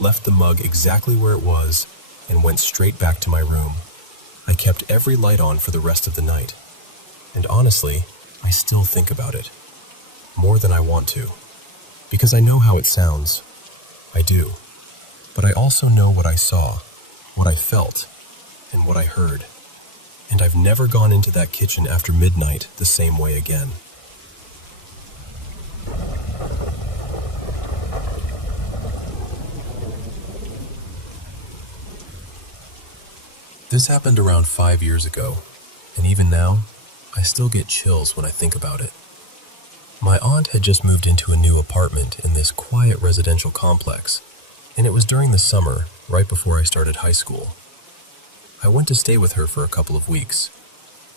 left the mug exactly where it was, and went straight back to my room. I kept every light on for the rest of the night. And honestly, I still think about it. More than I want to. Because I know how it sounds. I do. But I also know what I saw, what I felt, and what I heard. And I've never gone into that kitchen after midnight the same way again. This happened around 5 years ago, and even now, I still get chills when I think about it. My aunt had just moved into a new apartment in this quiet residential complex, and it was during the summer, right before I started high school. I went to stay with her for a couple of weeks.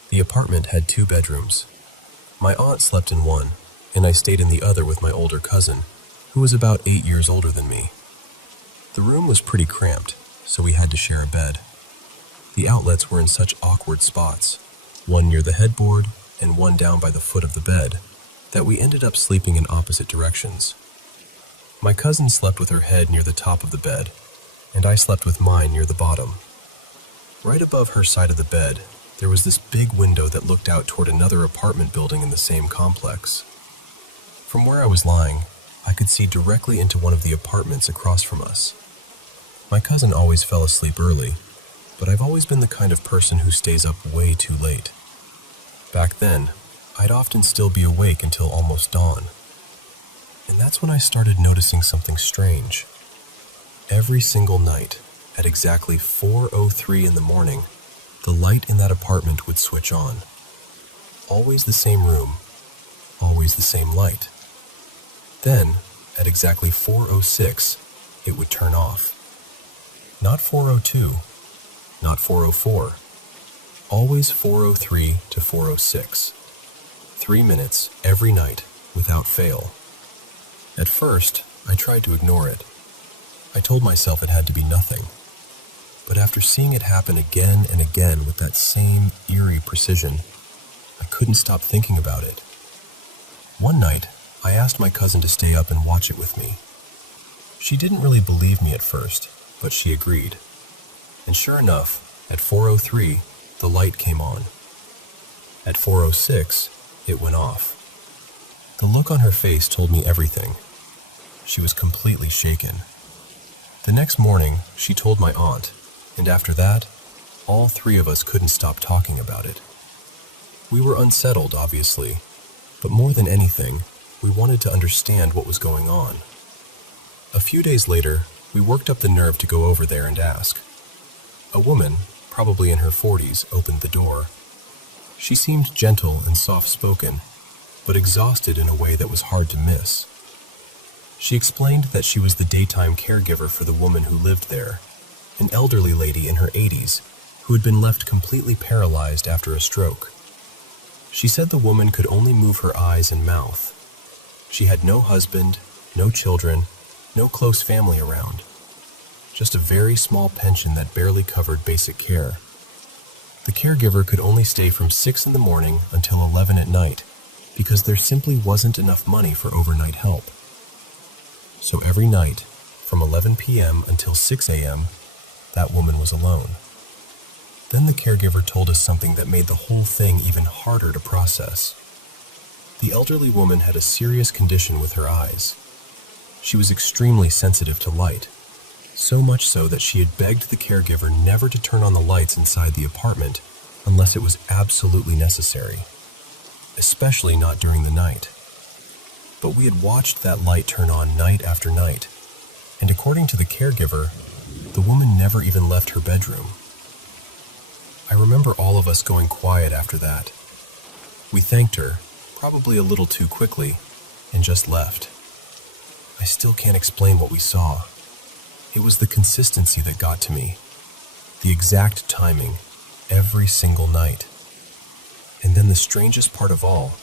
The apartment had 2 bedrooms. My aunt slept in one, and I stayed in the other with my older cousin, who was about 8 years older than me. The room was pretty cramped, so we had to share a bed. The outlets were in such awkward spots, one near the headboard and one down by the foot of the bed, that we ended up sleeping in opposite directions. My cousin slept with her head near the top of the bed, and I slept with mine near the bottom. Right above her side of the bed, there was this big window that looked out toward another apartment building in the same complex. From where I was lying, I could see directly into one of the apartments across from us. My cousin always fell asleep early, but I've always been the kind of person who stays up way too late. Back then, I'd often still be awake until almost dawn. And that's when I started noticing something strange. Every single night, at exactly 4:03 in the morning, the light in that apartment would switch on. Always the same room, always the same light. Then, at exactly 4:06, it would turn off. Not 4:02, not 4:04, always 4:03 to 4:06. 3 minutes every night, without fail. At first, I tried to ignore it. I told myself it had to be nothing. But after seeing it happen again and again with that same eerie precision, I couldn't stop thinking about it. One night, I asked my cousin to stay up and watch it with me. She didn't really believe me at first, but she agreed. And sure enough, at 4:03, the light came on. At 4:06, it went off. The look on her face told me everything. She was completely shaken. The next morning, she told my aunt, and after that, all 3 of us couldn't stop talking about it. We were unsettled, obviously, but more than anything, we wanted to understand what was going on. A few days later, we worked up the nerve to go over there and ask. A woman, probably in her 40s, opened the door. She seemed gentle and soft-spoken, but exhausted in a way that was hard to miss. She explained that she was the daytime caregiver for the woman who lived there, an elderly lady in her 80s who had been left completely paralyzed after a stroke. She said the woman could only move her eyes and mouth. She had no husband, no children, no close family around. Just a very small pension that barely covered basic care. The caregiver could only stay from 6 in the morning until 11 at night because there simply wasn't enough money for overnight help. So every night, from 11 p.m. until 6 a.m., that woman was alone. Then the caregiver told us something that made the whole thing even harder to process. The elderly woman had a serious condition with her eyes. She was extremely sensitive to light, so much so that she had begged the caregiver never to turn on the lights inside the apartment unless it was absolutely necessary, especially not during the night. But we had watched that light turn on night after night, and according to the caregiver, the woman never even left her bedroom. I remember all of us going quiet after that. We thanked her, probably a little too quickly, and just left. I still can't explain what we saw. It was the consistency that got to me, the exact timing, every single night. And then the strangest part of all,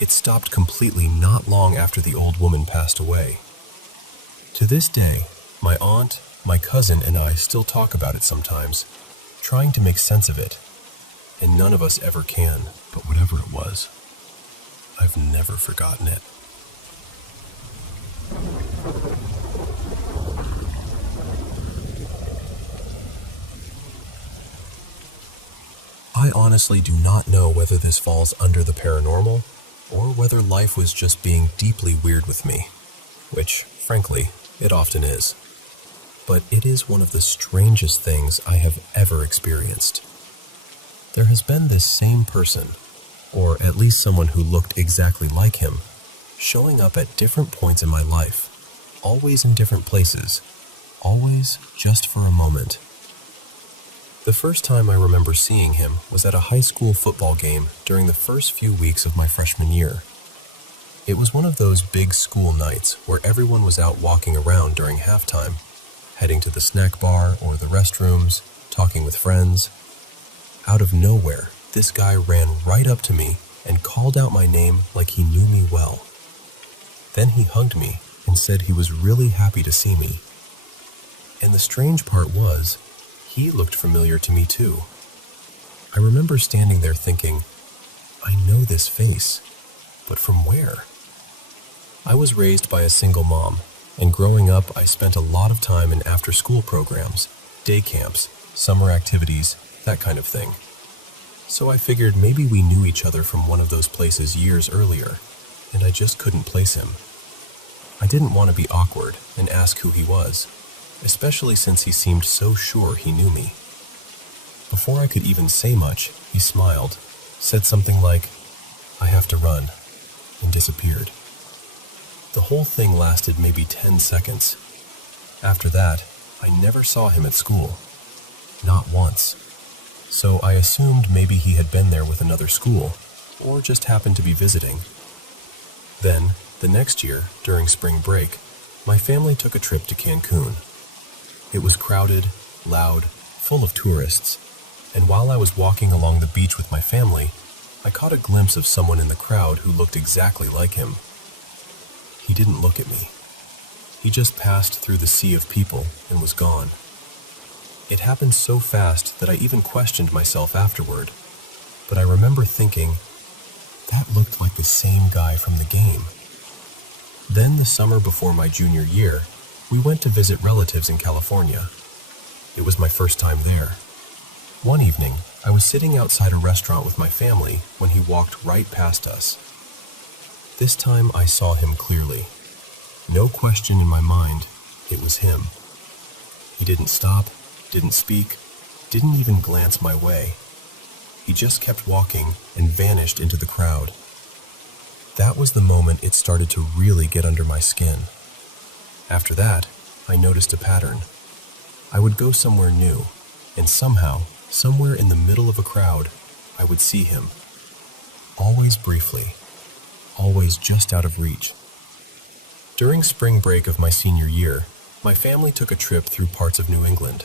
it stopped completely not long after the old woman passed away. To this day, my aunt, my cousin, and I still talk about it sometimes, trying to make sense of it, and none of us ever can. But whatever it was, I've never forgotten it. I honestly do not know whether this falls under the paranormal, or whether life was just being deeply weird with me, which, frankly, it often is. But it is one of the strangest things I have ever experienced. There has been this same person, or at least someone who looked exactly like him, showing up at different points in my life, always in different places, always just for a moment. The first time I remember seeing him was at a high school football game during the first few weeks of my freshman year. It was one of those big school nights where everyone was out walking around during halftime, heading to the snack bar or the restrooms, talking with friends. Out of nowhere, this guy ran right up to me and called out my name like he knew me well. Then he hugged me and said he was really happy to see me. And the strange part was, he looked familiar to me too. I remember standing there thinking, I know this face, but from where? I was raised by a single mom, and growing up I spent a lot of time in after-school programs, day camps, summer activities, that kind of thing. So I figured maybe we knew each other from one of those places years earlier, and I just couldn't place him. I didn't want to be awkward and ask who he was, especially since he seemed so sure he knew me. Before I could even say much, he smiled, said something like, I have to run, and disappeared. The whole thing lasted maybe 10 seconds. After that, I never saw him at school. Not once. So I assumed maybe he had been there with another school, or just happened to be visiting. Then, the next year, during spring break, my family took a trip to Cancun. It was crowded, loud, full of tourists, and while I was walking along the beach with my family, I caught a glimpse of someone in the crowd who looked exactly like him. He didn't look at me. He just passed through the sea of people and was gone. It happened so fast that I even questioned myself afterward, but I remember thinking, that looked like the same guy from the game. Then the summer before my junior year, we went to visit relatives in California. It was my first time there. One evening, I was sitting outside a restaurant with my family when he walked right past us. This time I saw him clearly. No question in my mind, it was him. He didn't stop, didn't speak, didn't even glance my way. He just kept walking and vanished into the crowd. That was the moment it started to really get under my skin. After that, I noticed a pattern. I would go somewhere new, and somehow, somewhere in the middle of a crowd, I would see him. Always briefly, always just out of reach. During spring break of my senior year, my family took a trip through parts of New England.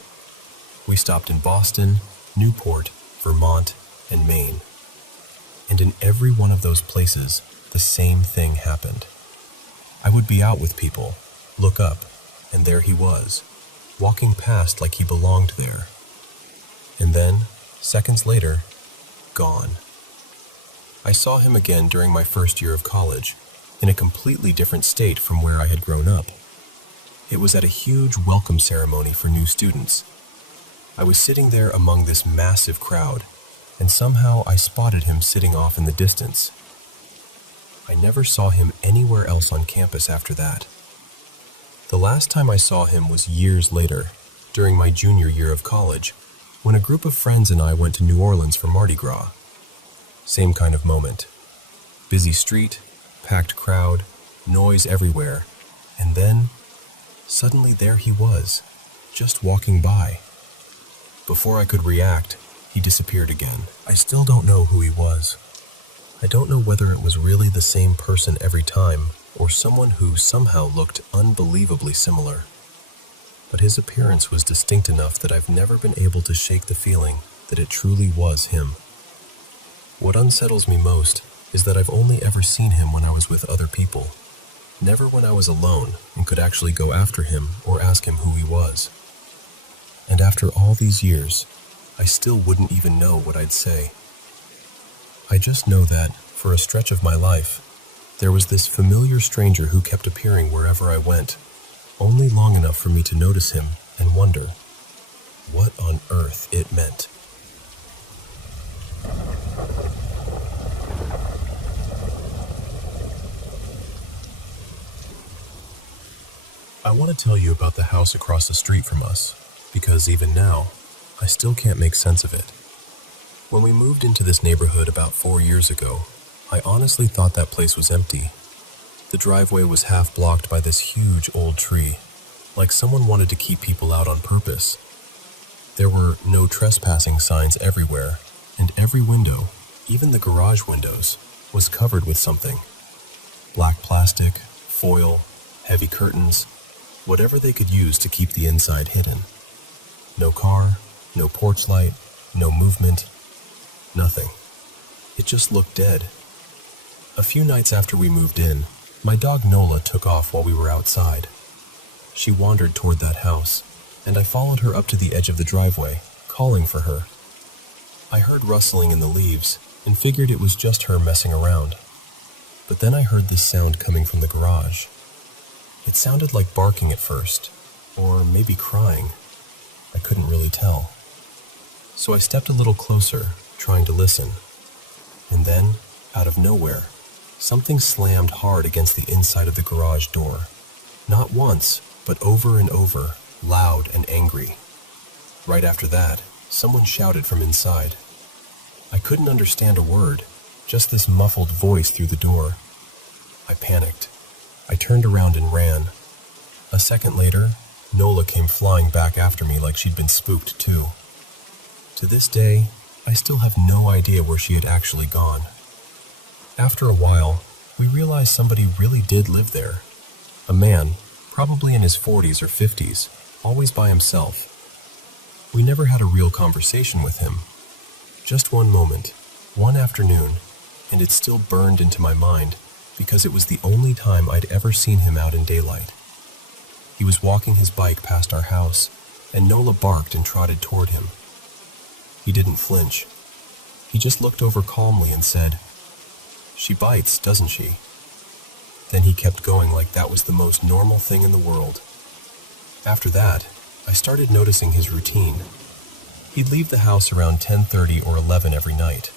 We stopped in Boston, Newport, Vermont, and Maine. And in every one of those places, the same thing happened. I would be out with people, look up, and there he was, walking past like he belonged there. And then, seconds later, gone. I saw him again during my first year of college, in a completely different state from where I had grown up. It was at a huge welcome ceremony for new students. I was sitting there among this massive crowd, and somehow I spotted him sitting off in the distance. I never saw him anywhere else on campus after that. The last time I saw him was years later, during my junior year of college, when a group of friends and I went to New Orleans for Mardi Gras. Same kind of moment. Busy street, packed crowd, noise everywhere, and then, suddenly there he was, just walking by. Before I could react, he disappeared again. I still don't know who he was. I don't know whether it was really the same person every time or someone who somehow looked unbelievably similar. But his appearance was distinct enough that I've never been able to shake the feeling that it truly was him. What unsettles me most is that I've only ever seen him when I was with other people, never when I was alone and could actually go after him or ask him who he was. And after all these years, I still wouldn't even know what I'd say. I just know that, for a stretch of my life, there was this familiar stranger who kept appearing wherever I went, only long enough for me to notice him and wonder what on earth it meant. I want to tell you about the house across the street from us, because even now, I still can't make sense of it. When we moved into this neighborhood about 4 years ago, I honestly thought that place was empty. The driveway was half blocked by this huge old tree, like someone wanted to keep people out on purpose. There were no trespassing signs everywhere, and every window, even the garage windows, was covered with something. Black plastic, foil, heavy curtains, whatever they could use to keep the inside hidden. No car, no porch light, no movement, nothing. It just looked dead. A few nights after we moved in, my dog Nola took off while we were outside. She wandered toward that house, and I followed her up to the edge of the driveway, calling for her. I heard rustling in the leaves and figured it was just her messing around. But then I heard this sound coming from the garage. It sounded like barking at first, or maybe crying. I couldn't really tell. So I stepped a little closer, trying to listen. And then, out of nowhere, something slammed hard against the inside of the garage door. Not once, but over and over, loud and angry. Right after that, someone shouted from inside. I couldn't understand a word, just this muffled voice through the door. I panicked. I turned around and ran. A second later, Nola came flying back after me like she'd been spooked too. To this day, I still have no idea where she had actually gone. After a while, we realized somebody really did live there. A man, probably in his 40s or 50s, always by himself. We never had a real conversation with him. Just one moment, one afternoon, and it still burned into my mind because it was the only time I'd ever seen him out in daylight. He was walking his bike past our house, and Nola barked and trotted toward him. He didn't flinch. He just looked over calmly and said, "She bites, doesn't she?" Then he kept going like that was the most normal thing in the world. After that, I started noticing his routine. He'd leave the house around 10:30 or 11 every night.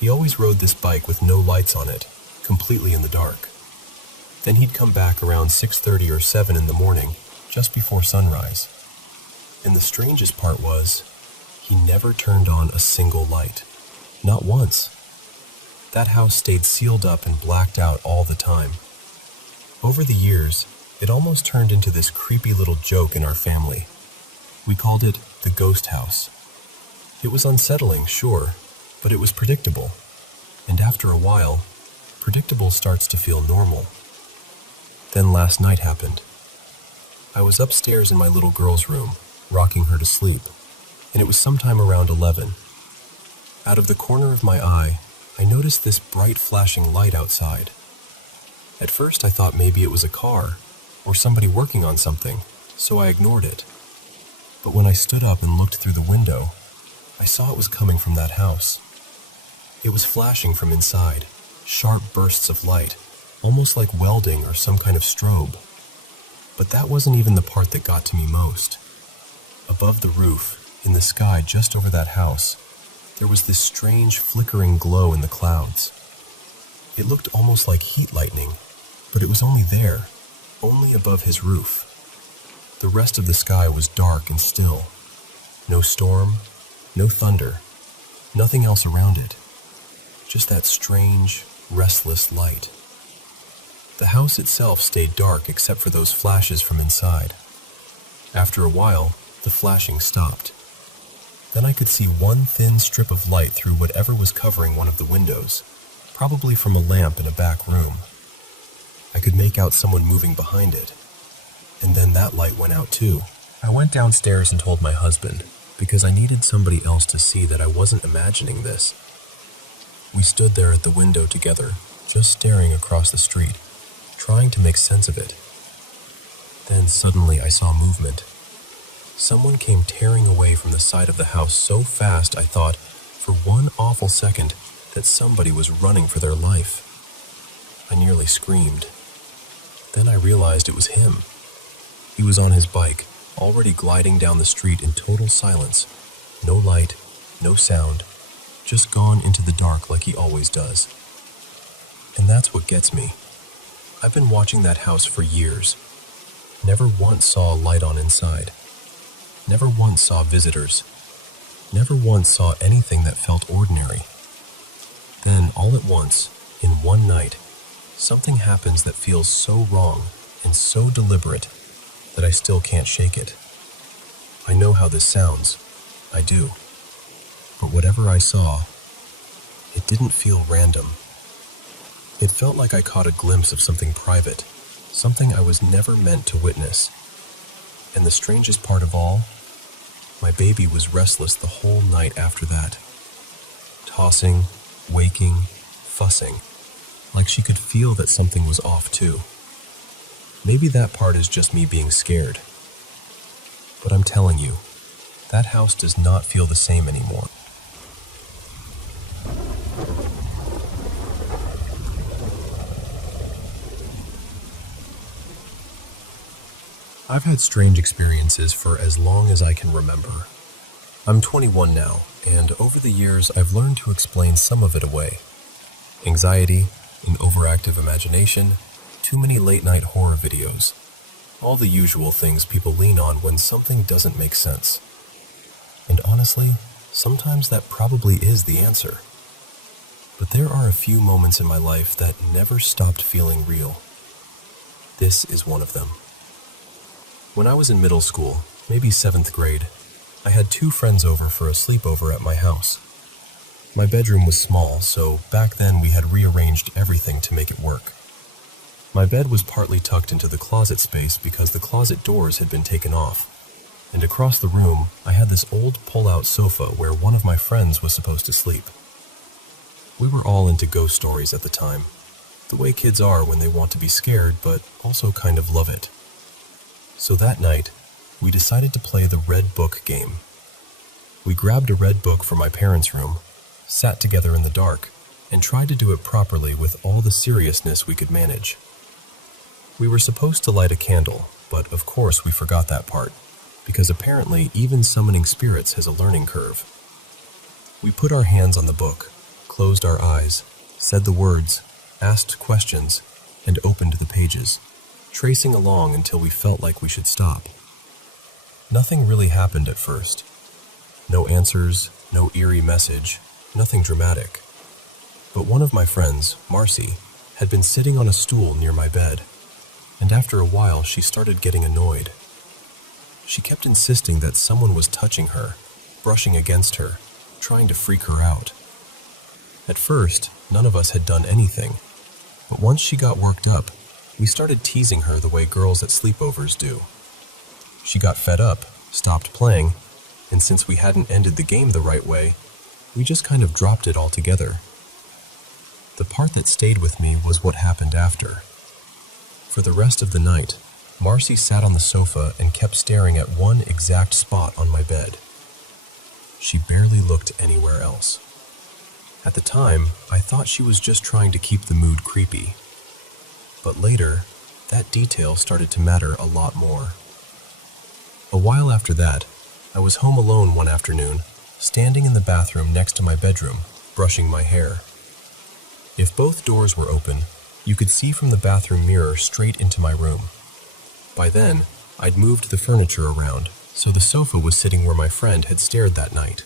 He always rode this bike with no lights on it, completely in the dark. Then he'd come back around 6:30 or 7 in the morning, just before sunrise. And the strangest part was, he never turned on a single light. Not once. That house stayed sealed up and blacked out all the time. Over the years, it almost turned into this creepy little joke in our family. We called it the ghost house. It was unsettling, sure, but it was predictable. And after a while, predictable starts to feel normal. Then last night happened. I was upstairs in my little girl's room, rocking her to sleep, and it was sometime around 11. Out of the corner of my eye, I noticed this bright flashing light outside. At first I thought maybe it was a car, or somebody working on something, so I ignored it. But when I stood up and looked through the window, I saw it was coming from that house. It was flashing from inside, sharp bursts of light, almost like welding or some kind of strobe. But that wasn't even the part that got to me most. Above the roof, in the sky just over that house, there was this strange flickering glow in the clouds. It looked almost like heat lightning, but it was only there, only above his roof. The rest of the sky was dark and still. No storm, no thunder, nothing else around it. Just that strange, restless light. The house itself stayed dark except for those flashes from inside. After a while, the flashing stopped. Then I could see one thin strip of light through whatever was covering one of the windows. probably from a lamp in a back room. I could make out someone moving behind it, and then that light went out too. I went downstairs and told my husband, because I needed somebody else to see that I wasn't imagining this. We stood there at the window together, just staring across the street, trying to make sense of it. Then suddenly I saw movement. Someone came tearing away from the side of the house so fast I thought, for one awful second, that somebody was running for their life. I nearly screamed. Then I realized it was him. He was on his bike, already gliding down the street in total silence. No light, no sound, just gone into the dark like he always does. And that's what gets me. I've been watching that house for years. Never once saw a light on inside. Never once saw visitors. Never once saw anything that felt ordinary. Then, all at once, in one night, something happens that feels so wrong and so deliberate that I still can't shake it. I know how this sounds. I do. But whatever I saw, it didn't feel random. It felt like I caught a glimpse of something private, something I was never meant to witness. And the strangest part of all, my baby was restless the whole night after that. Tossing, waking, fussing, like she could feel that something was off too. Maybe that part is just me being scared. But I'm telling you, that house does not feel the same anymore. I've had strange experiences for as long as I can remember. I'm 21 now, and over the years I've learned to explain some of it away. Anxiety, an overactive imagination, too many late-night horror videos. All the usual things people lean on when something doesn't make sense. And honestly, sometimes that probably is the answer. But there are a few moments in my life that never stopped feeling real. This is one of them. When I was in middle school, maybe 7th grade, I had 2 friends over for a sleepover at my house. My bedroom was small, so back then we had rearranged everything to make it work. My bed was partly tucked into the closet space because the closet doors had been taken off, and across the room I had this old pull-out sofa where one of my friends was supposed to sleep. We were all into ghost stories at the time, the way kids are when they want to be scared but also kind of love it. So that night, we decided to play the red book game. We grabbed a red book from my parents' room, sat together in the dark, and tried to do it properly with all the seriousness we could manage. We were supposed to light a candle, but of course we forgot that part, because apparently even summoning spirits has a learning curve. We put our hands on the book, closed our eyes, said the words, asked questions, and opened the pages, tracing along until we felt like we should stop. Nothing really happened at first. No answers, no eerie message, nothing dramatic. But one of my friends, Marcy, had been sitting on a stool near my bed, and after a while she started getting annoyed. She kept insisting that someone was touching her, brushing against her, trying to freak her out. At first, none of us had done anything, but once she got worked up, we started teasing her the way girls at sleepovers do. She got fed up, stopped playing, and since we hadn't ended the game the right way, we just kind of dropped it altogether. The part that stayed with me was what happened after. For the rest of the night, Marcy sat on the sofa and kept staring at one exact spot on my bed. She barely looked anywhere else. At the time, I thought she was just trying to keep the mood creepy. But later, that detail started to matter a lot more. A while after that, I was home alone one afternoon, standing in the bathroom next to my bedroom, brushing my hair. If both doors were open, you could see from the bathroom mirror straight into my room. By then, I'd moved the furniture around, so the sofa was sitting where my friend had stared that night.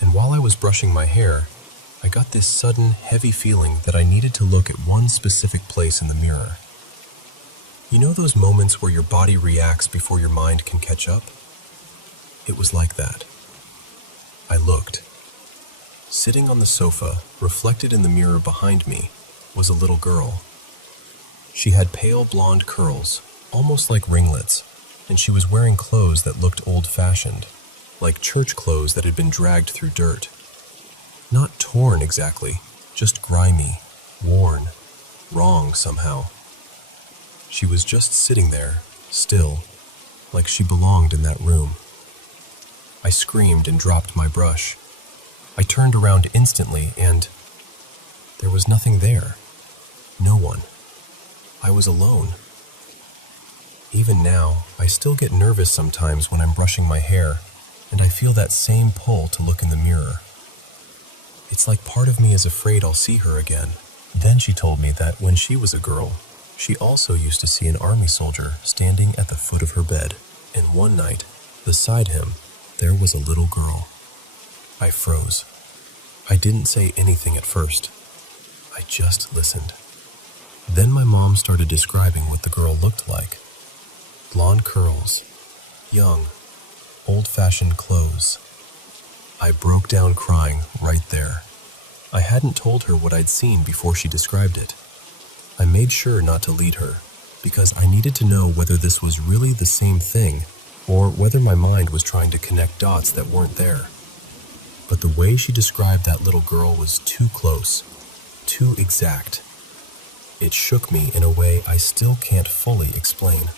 And while I was brushing my hair, I got this sudden, heavy feeling that I needed to look at one specific place in the mirror. You know those moments where your body reacts before your mind can catch up? It was like that. I looked. Sitting on the sofa, reflected in the mirror behind me, was a little girl. She had pale blonde curls, almost like ringlets, and she was wearing clothes that looked old-fashioned, like church clothes that had been dragged through dirt. Not torn exactly, just grimy, worn, wrong somehow. She was just sitting there, still, like she belonged in that room. I screamed and dropped my brush. I turned around instantly and there was nothing there. No one. I was alone. Even now, I still get nervous sometimes when I'm brushing my hair, and I feel that same pull to look in the mirror. It's like part of me is afraid I'll see her again. Then she told me that when she was a girl, she also used to see an army soldier standing at the foot of her bed, and one night, beside him, there was a little girl. I froze. I didn't say anything at first. I just listened. Then my mom started describing what the girl looked like. Blonde curls, young, old-fashioned clothes. I broke down crying right there. I hadn't told her what I'd seen before she described it. I made sure not to lead her, because I needed to know whether this was really the same thing, or whether my mind was trying to connect dots that weren't there. But the way she described that little girl was too close, too exact. It shook me in a way I still can't fully explain.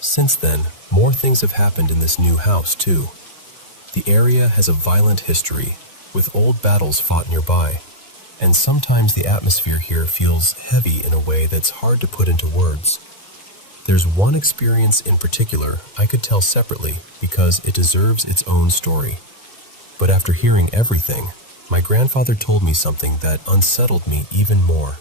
Since then, more things have happened in this new house, too. The area has a violent history, with old battles fought nearby, and sometimes the atmosphere here feels heavy in a way that's hard to put into words. There's one experience in particular I could tell separately because it deserves its own story. But after hearing everything, my grandfather told me something that unsettled me even more.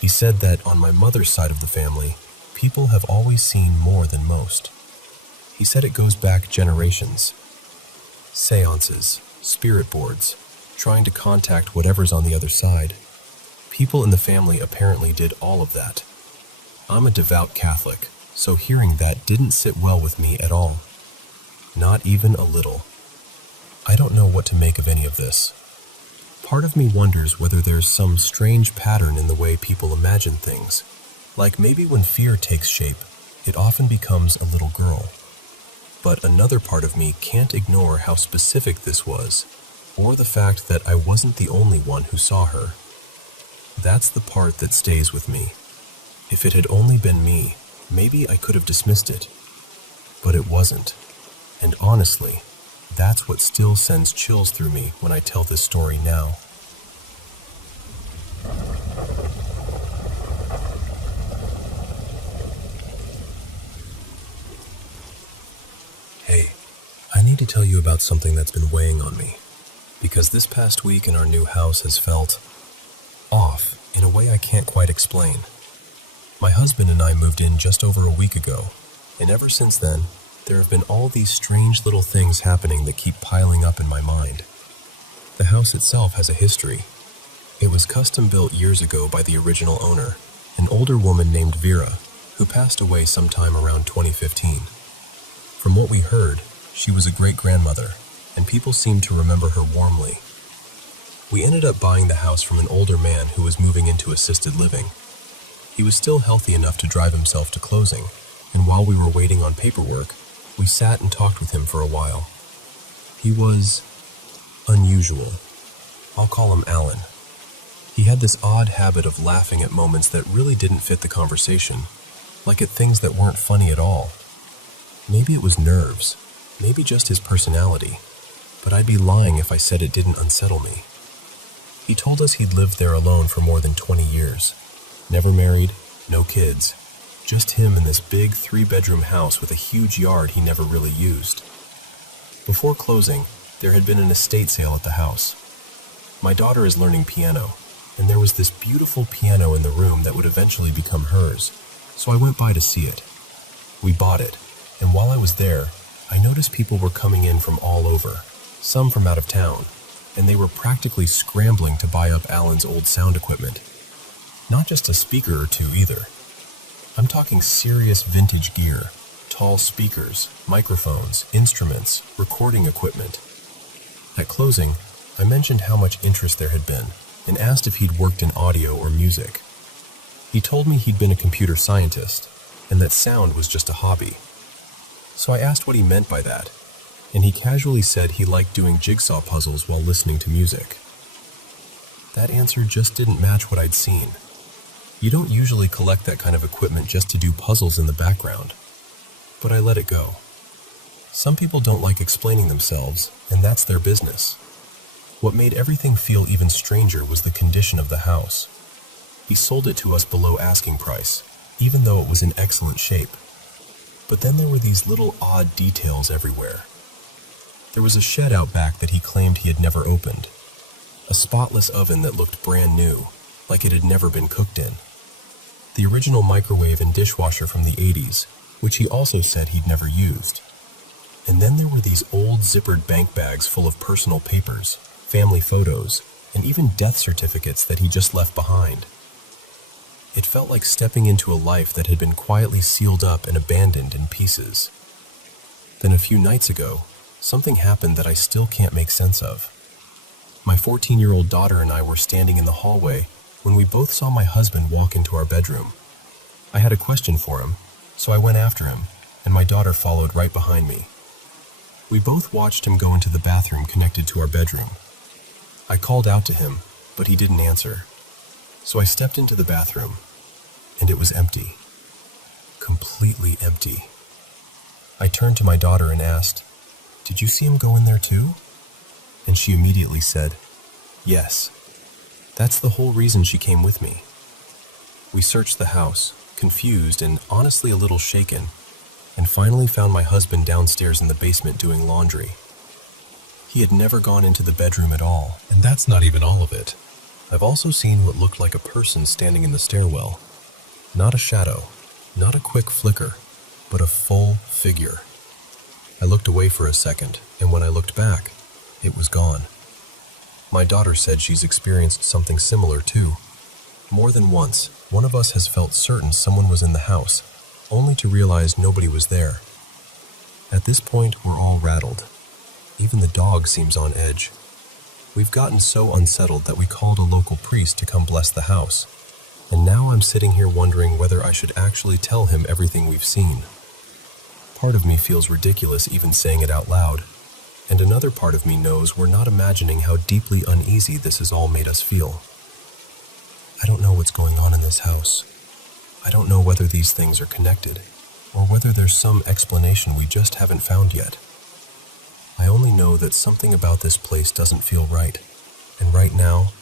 He said that on my mother's side of the family, people have always seen more than most. He said it goes back generations. Seances, spirit boards, trying to contact whatever's on the other side. People in the family apparently did all of that. I'm a devout Catholic, so hearing that didn't sit well with me at all. Not even a little. I don't know what to make of any of this. Part of me wonders whether there's some strange pattern in the way people imagine things. Like maybe when fear takes shape, it often becomes a little girl. But another part of me can't ignore how specific this was, or the fact that I wasn't the only one who saw her. That's the part that stays with me. If it had only been me, maybe I could have dismissed it. But it wasn't. And honestly, that's what still sends chills through me when I tell this story now. Hey, I need to tell you about something that's been weighing on me, because this past week in our new house has felt off in a way I can't quite explain. My husband and I moved in just over a week ago, and ever since then, there have been all these strange little things happening that keep piling up in my mind. The house itself has a history. It was custom built years ago by the original owner, an older woman named Vera, who passed away sometime around 2015. From what we heard, she was a great-grandmother, and people seemed to remember her warmly. We ended up buying the house from an older man who was moving into assisted living. He was still healthy enough to drive himself to closing, and while we were waiting on paperwork, we sat and talked with him for a while. He was unusual. I'll call him Alan. He had this odd habit of laughing at moments that really didn't fit the conversation, like at things that weren't funny at all. Maybe it was nerves, maybe just his personality, but I'd be lying if I said it didn't unsettle me. He told us he'd lived there alone for more than 20 years. Never married, no kids. Just him in this big 3-bedroom house with a huge yard he never really used. Before closing, there had been an estate sale at the house. My daughter is learning piano, and there was this beautiful piano in the room that would eventually become hers, so I went by to see it. We bought it, and while I was there, I noticed people were coming in from all over, some from out of town, and they were practically scrambling to buy up Alan's old sound equipment. Not just a speaker or two either. I'm talking serious vintage gear, tall speakers, microphones, instruments, recording equipment. At closing, I mentioned how much interest there had been and asked if he'd worked in audio or music. He told me he'd been a computer scientist and that sound was just a hobby. So I asked what he meant by that, and he casually said he liked doing jigsaw puzzles while listening to music. That answer just didn't match what I'd seen. You don't usually collect that kind of equipment just to do puzzles in the background. But I let it go. Some people don't like explaining themselves, and that's their business. What made everything feel even stranger was the condition of the house. He sold it to us below asking price, even though it was in excellent shape. But then there were these little odd details everywhere. There was a shed out back that he claimed he had never opened. A spotless oven that looked brand new, like it had never been cooked in. The original microwave and dishwasher from the 80s, which he also said he'd never used. And then there were these old zippered bank bags full of personal papers, family photos, and even death certificates that he just left behind. It felt like stepping into a life that had been quietly sealed up and abandoned in pieces. Then a few nights ago, something happened that I still can't make sense of. My 14-year-old daughter and I were standing in the hallway when we both saw my husband walk into our bedroom. I had a question for him, so I went after him, and my daughter followed right behind me. We both watched him go into the bathroom connected to our bedroom. I called out to him, but he didn't answer. So I stepped into the bathroom, and it was empty. Completely empty. I turned to my daughter and asked, "Did you see him go in there too?" And she immediately said, "Yes." That's the whole reason she came with me. We searched the house, confused and honestly a little shaken, and finally found my husband downstairs in the basement doing laundry. He had never gone into the bedroom at all, and that's not even all of it. I've also seen what looked like a person standing in the stairwell. Not a shadow, not a quick flicker, but a full figure. I looked away for a second, and when I looked back, it was gone. My daughter said she's experienced something similar too. More than once, one of us has felt certain someone was in the house, only to realize nobody was there. At this point, we're all rattled. Even the dog seems on edge. We've gotten so unsettled that we called a local priest to come bless the house. And now I'm sitting here wondering whether I should actually tell him everything we've seen. Part of me feels ridiculous even saying it out loud. And another part of me knows we're not imagining how deeply uneasy this has all made us feel. I don't know what's going on in this house. I don't know whether these things are connected, or whether there's some explanation we just haven't found yet. I only know that something about this place doesn't feel right, and right now,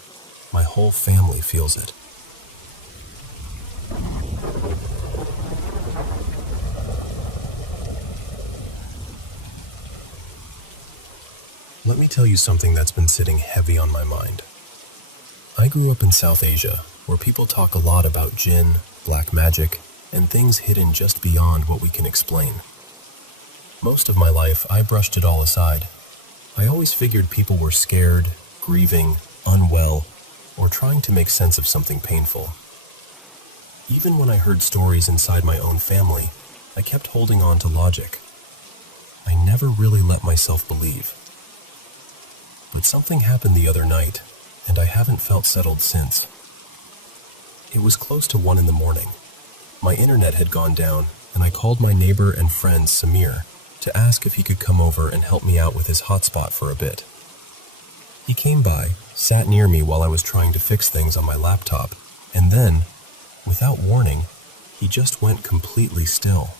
my whole family feels it. Let me tell you something that's been sitting heavy on my mind. I grew up in South Asia, where people talk a lot about jinn, black magic, and things hidden just beyond what we can explain. Most of my life, I brushed it all aside. I always figured people were scared, grieving, unwell, or trying to make sense of something painful. Even when I heard stories inside my own family, I kept holding on to logic. I never really let myself believe. But something happened the other night, and I haven't felt settled since. It was close to 1 a.m. My internet had gone down, and I called my neighbor and friend Samir to ask if he could come over and help me out with his hotspot for a bit. He came by, sat near me while I was trying to fix things on my laptop, and then, without warning, he just went completely still.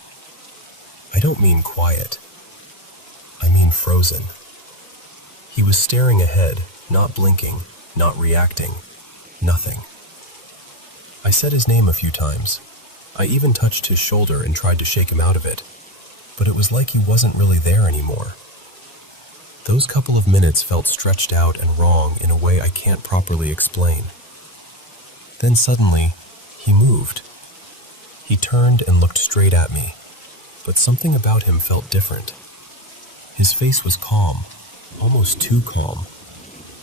I don't mean quiet. I mean frozen. He was staring ahead, not blinking, not reacting, nothing. I said his name a few times. I even touched his shoulder and tried to shake him out of it, but it was like he wasn't really there anymore. Those couple of minutes felt stretched out and wrong in a way I can't properly explain. Then suddenly, he moved. He turned and looked straight at me, but something about him felt different. His face was calm, almost too calm,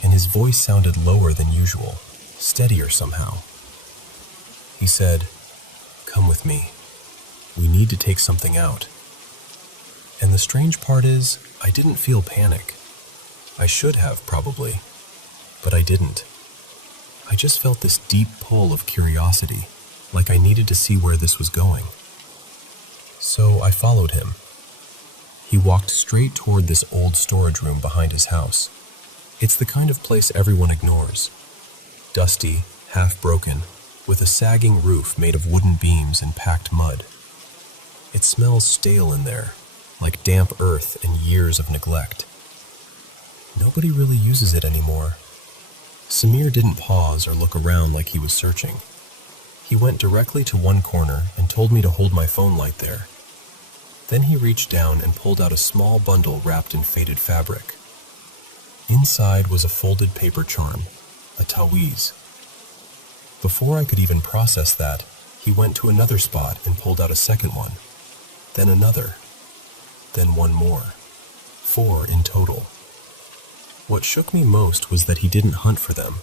and his voice sounded lower than usual, steadier somehow. He said, "Come with me. We need to take something out." And the strange part is, I didn't feel panic. I should have, probably, but I didn't. I just felt this deep pull of curiosity, like I needed to see where this was going. So I followed him. He walked straight toward this old storage room behind his house. It's the kind of place everyone ignores. Dusty, half-broken, with a sagging roof made of wooden beams and packed mud. It smells stale in there, like damp earth and years of neglect. Nobody really uses it anymore. Samir didn't pause or look around like he was searching. He went directly to one corner and told me to hold my phone light there. Then he reached down and pulled out a small bundle wrapped in faded fabric. Inside was a folded paper charm, a tawiz. Before I could even process that, he went to another spot and pulled out a second one, then another, then one more. 4 in total. What shook me most was that he didn't hunt for them.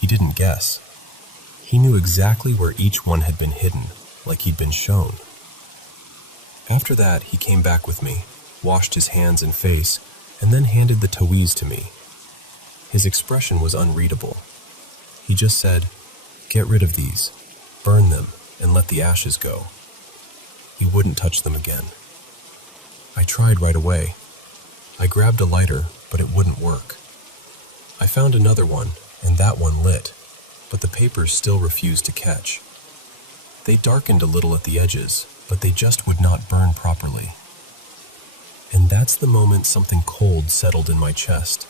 He didn't guess. He knew exactly where each one had been hidden, like he'd been shown. After that, he came back with me, washed his hands and face, and then handed the tawiz to me. His expression was unreadable. He just said, "Get rid of these, burn them, and let the ashes go." He wouldn't touch them again. I tried right away. I grabbed a lighter, but it wouldn't work. I found another one, and that one lit, but the papers still refused to catch. They darkened a little at the edges, but they just would not burn properly. And that's the moment something cold settled in my chest.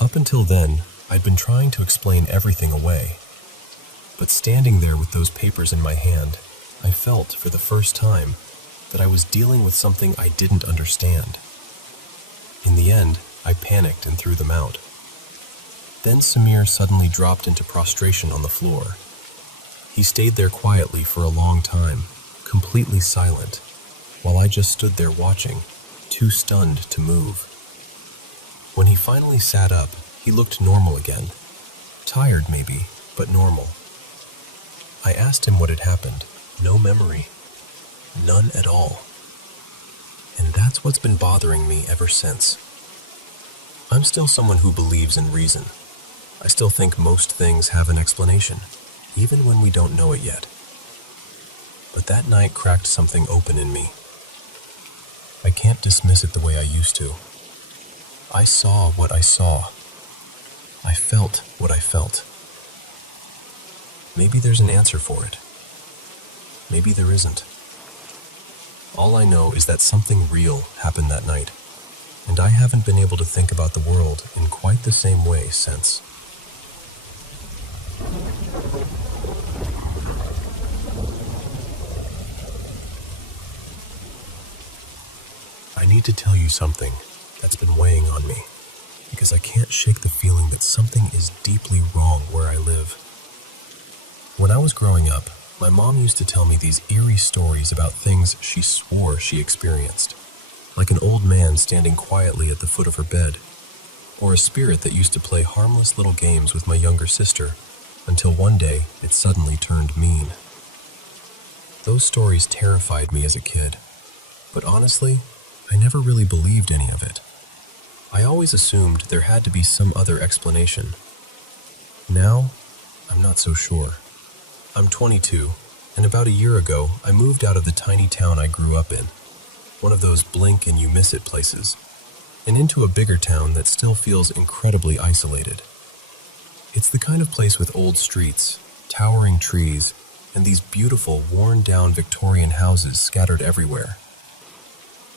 Up until then, I'd been trying to explain everything away. But standing there with those papers in my hand, I felt, for the first time, that I was dealing with something I didn't understand. In the end, I panicked and threw them out. Then Samir suddenly dropped into prostration on the floor. He stayed there quietly for a long time, completely silent, while I just stood there watching, too stunned to move. When he finally sat up, he looked normal again. Tired maybe, but normal. I asked him what had happened. No memory. None at all. And that's what's been bothering me ever since. I'm still someone who believes in reason. I still think most things have an explanation, even when we don't know it yet. But that night cracked something open in me. I can't dismiss it the way I used to. I saw what I saw. I felt what I felt. Maybe there's an answer for it. Maybe there isn't. All I know is that something real happened that night, and I haven't been able to think about the world in quite the same way since. I need to tell you something that's been weighing on me, because I can't shake the feeling that something is deeply wrong where I live. When I was growing up, my mom used to tell me these eerie stories about things she swore she experienced, like an old man standing quietly at the foot of her bed, or a spirit that used to play harmless little games with my younger sister, until one day it suddenly turned mean. Those stories terrified me as a kid, but honestly, I never really believed any of it. I always assumed there had to be some other explanation. Now, I'm not so sure. I'm 22, and about a year ago, I moved out of the tiny town I grew up in, one of those blink and you miss it places, and into a bigger town that still feels incredibly isolated. It's the kind of place with old streets, towering trees, and these beautiful, worn-down Victorian houses scattered everywhere.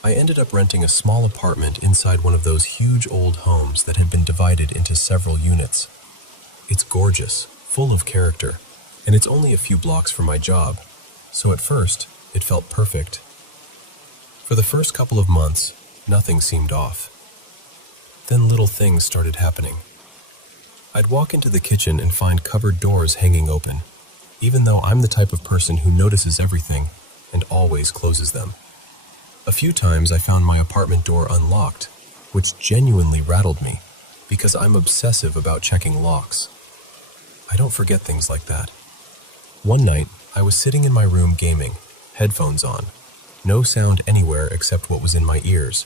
I ended up renting a small apartment inside one of those huge old homes that had been divided into several units. It's gorgeous, full of character, and it's only a few blocks from my job, so at first, it felt perfect. For the first couple of months, nothing seemed off. Then little things started happening. I'd walk into the kitchen and find cupboard doors hanging open, even though I'm the type of person who notices everything and always closes them. A few times I found my apartment door unlocked, which genuinely rattled me, because I'm obsessive about checking locks. I don't forget things like that. One night, I was sitting in my room gaming, headphones on, no sound anywhere except what was in my ears,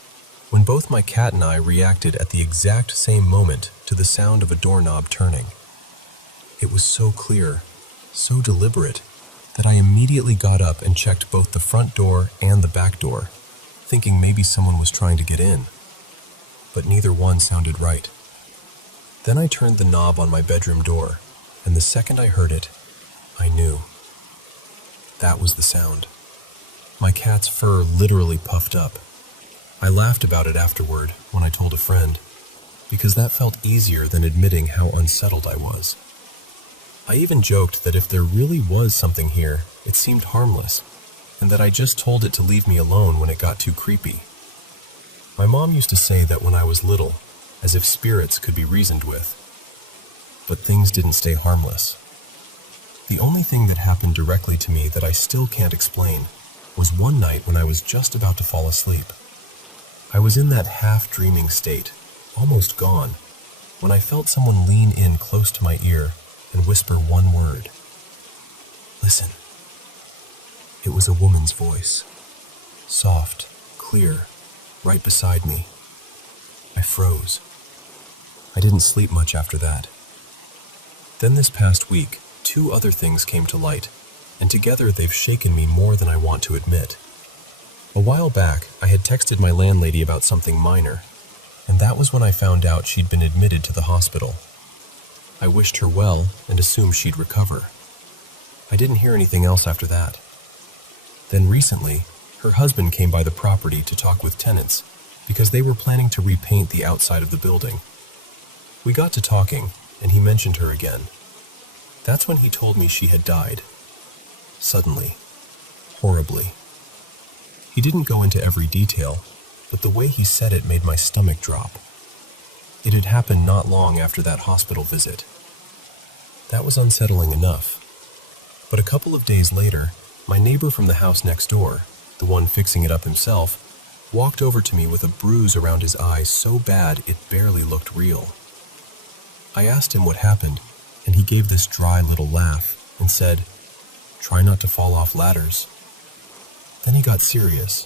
when both my cat and I reacted at the exact same moment to the sound of a doorknob turning. It was so clear, so deliberate, that I immediately got up and checked both the front door and the back door, thinking maybe someone was trying to get in. But neither one sounded right. Then I turned the knob on my bedroom door, and the second I heard it, I knew. That was the sound. My cat's fur literally puffed up. I laughed about it afterward when I told a friend, because that felt easier than admitting how unsettled I was. I even joked that if there really was something here, it seemed harmless, and that I just told it to leave me alone when it got too creepy. My mom used to say that when I was little, as if spirits could be reasoned with. But things didn't stay harmless. The only thing that happened directly to me that I still can't explain was one night when I was just about to fall asleep. I was in that half-dreaming state, almost gone, when I felt someone lean in close to my ear and whisper one word. Listen. It was a woman's voice. Soft, clear, right beside me. I froze. I didn't sleep much after that. Then this past week, 2 other things came to light, and together they've shaken me more than I want to admit. A while back, I had texted my landlady about something minor, and that was when I found out she'd been admitted to the hospital. I wished her well and assumed she'd recover. I didn't hear anything else after that. Then recently, her husband came by the property to talk with tenants because they were planning to repaint the outside of the building. We got to talking, and he mentioned her again. That's when he told me she had died. Suddenly. Horribly. He didn't go into every detail, but the way he said it made my stomach drop. It had happened not long after that hospital visit. That was unsettling enough. But a couple of days later, my neighbor from the house next door, the one fixing it up himself, walked over to me with a bruise around his eye so bad it barely looked real. I asked him what happened, and he gave this dry little laugh and said, "Try not to fall off ladders." Then he got serious.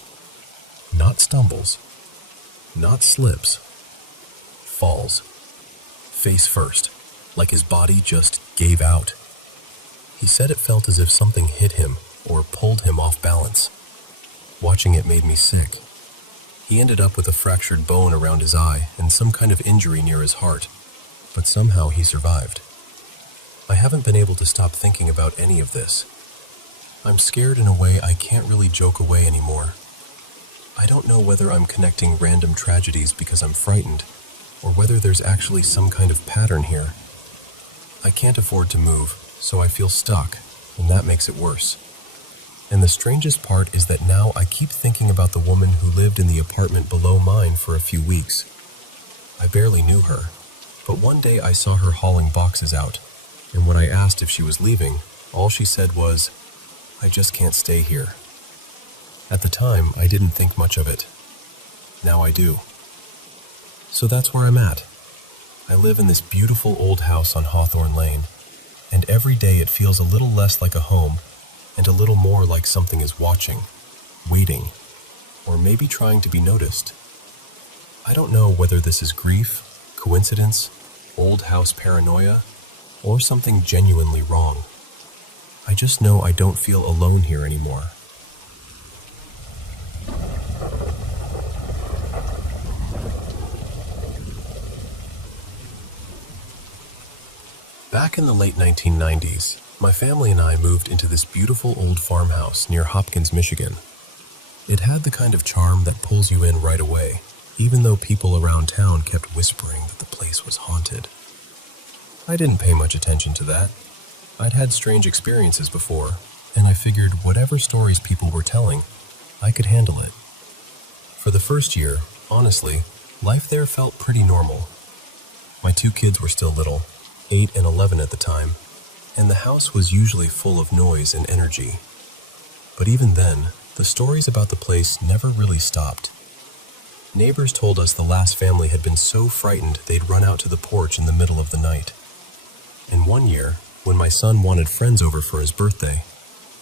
Not stumbles, not slips, falls, face first, like his body just gave out. He said it felt as if something hit him or pulled him off balance. Watching it made me sick. He ended up with a fractured bone around his eye and some kind of injury near his heart, but somehow he survived. I haven't been able to stop thinking about any of this. I'm scared in a way I can't really joke away anymore. I don't know whether I'm connecting random tragedies because I'm frightened, or whether there's actually some kind of pattern here. I can't afford to move, so I feel stuck, and that makes it worse. And the strangest part is that now I keep thinking about the woman who lived in the apartment below mine for a few weeks. I barely knew her, but one day I saw her hauling boxes out, and when I asked if she was leaving, all she said was, "I just can't stay here." At the time, I didn't think much of it. Now I do. So that's where I'm at. I live in this beautiful old house on Hawthorne Lane, and every day it feels a little less like a home and a little more like something is watching, waiting, or maybe trying to be noticed. I don't know whether this is grief, coincidence, old house paranoia, or something genuinely wrong. I just know I don't feel alone here anymore. Back in the late 1990s, my family and I moved into this beautiful old farmhouse near Hopkins, Michigan. It had the kind of charm that pulls you in right away, even though people around town kept whispering that the place was haunted. I didn't pay much attention to that. I'd had strange experiences before, and I figured whatever stories people were telling, I could handle it. For the first year, honestly, life there felt pretty normal. My 2 kids were still little, 8 and 11 at the time, and the house was usually full of noise and energy. But even then, the stories about the place never really stopped. Neighbors told us the last family had been so frightened they'd run out to the porch in the middle of the night. And one year, when my son wanted friends over for his birthday,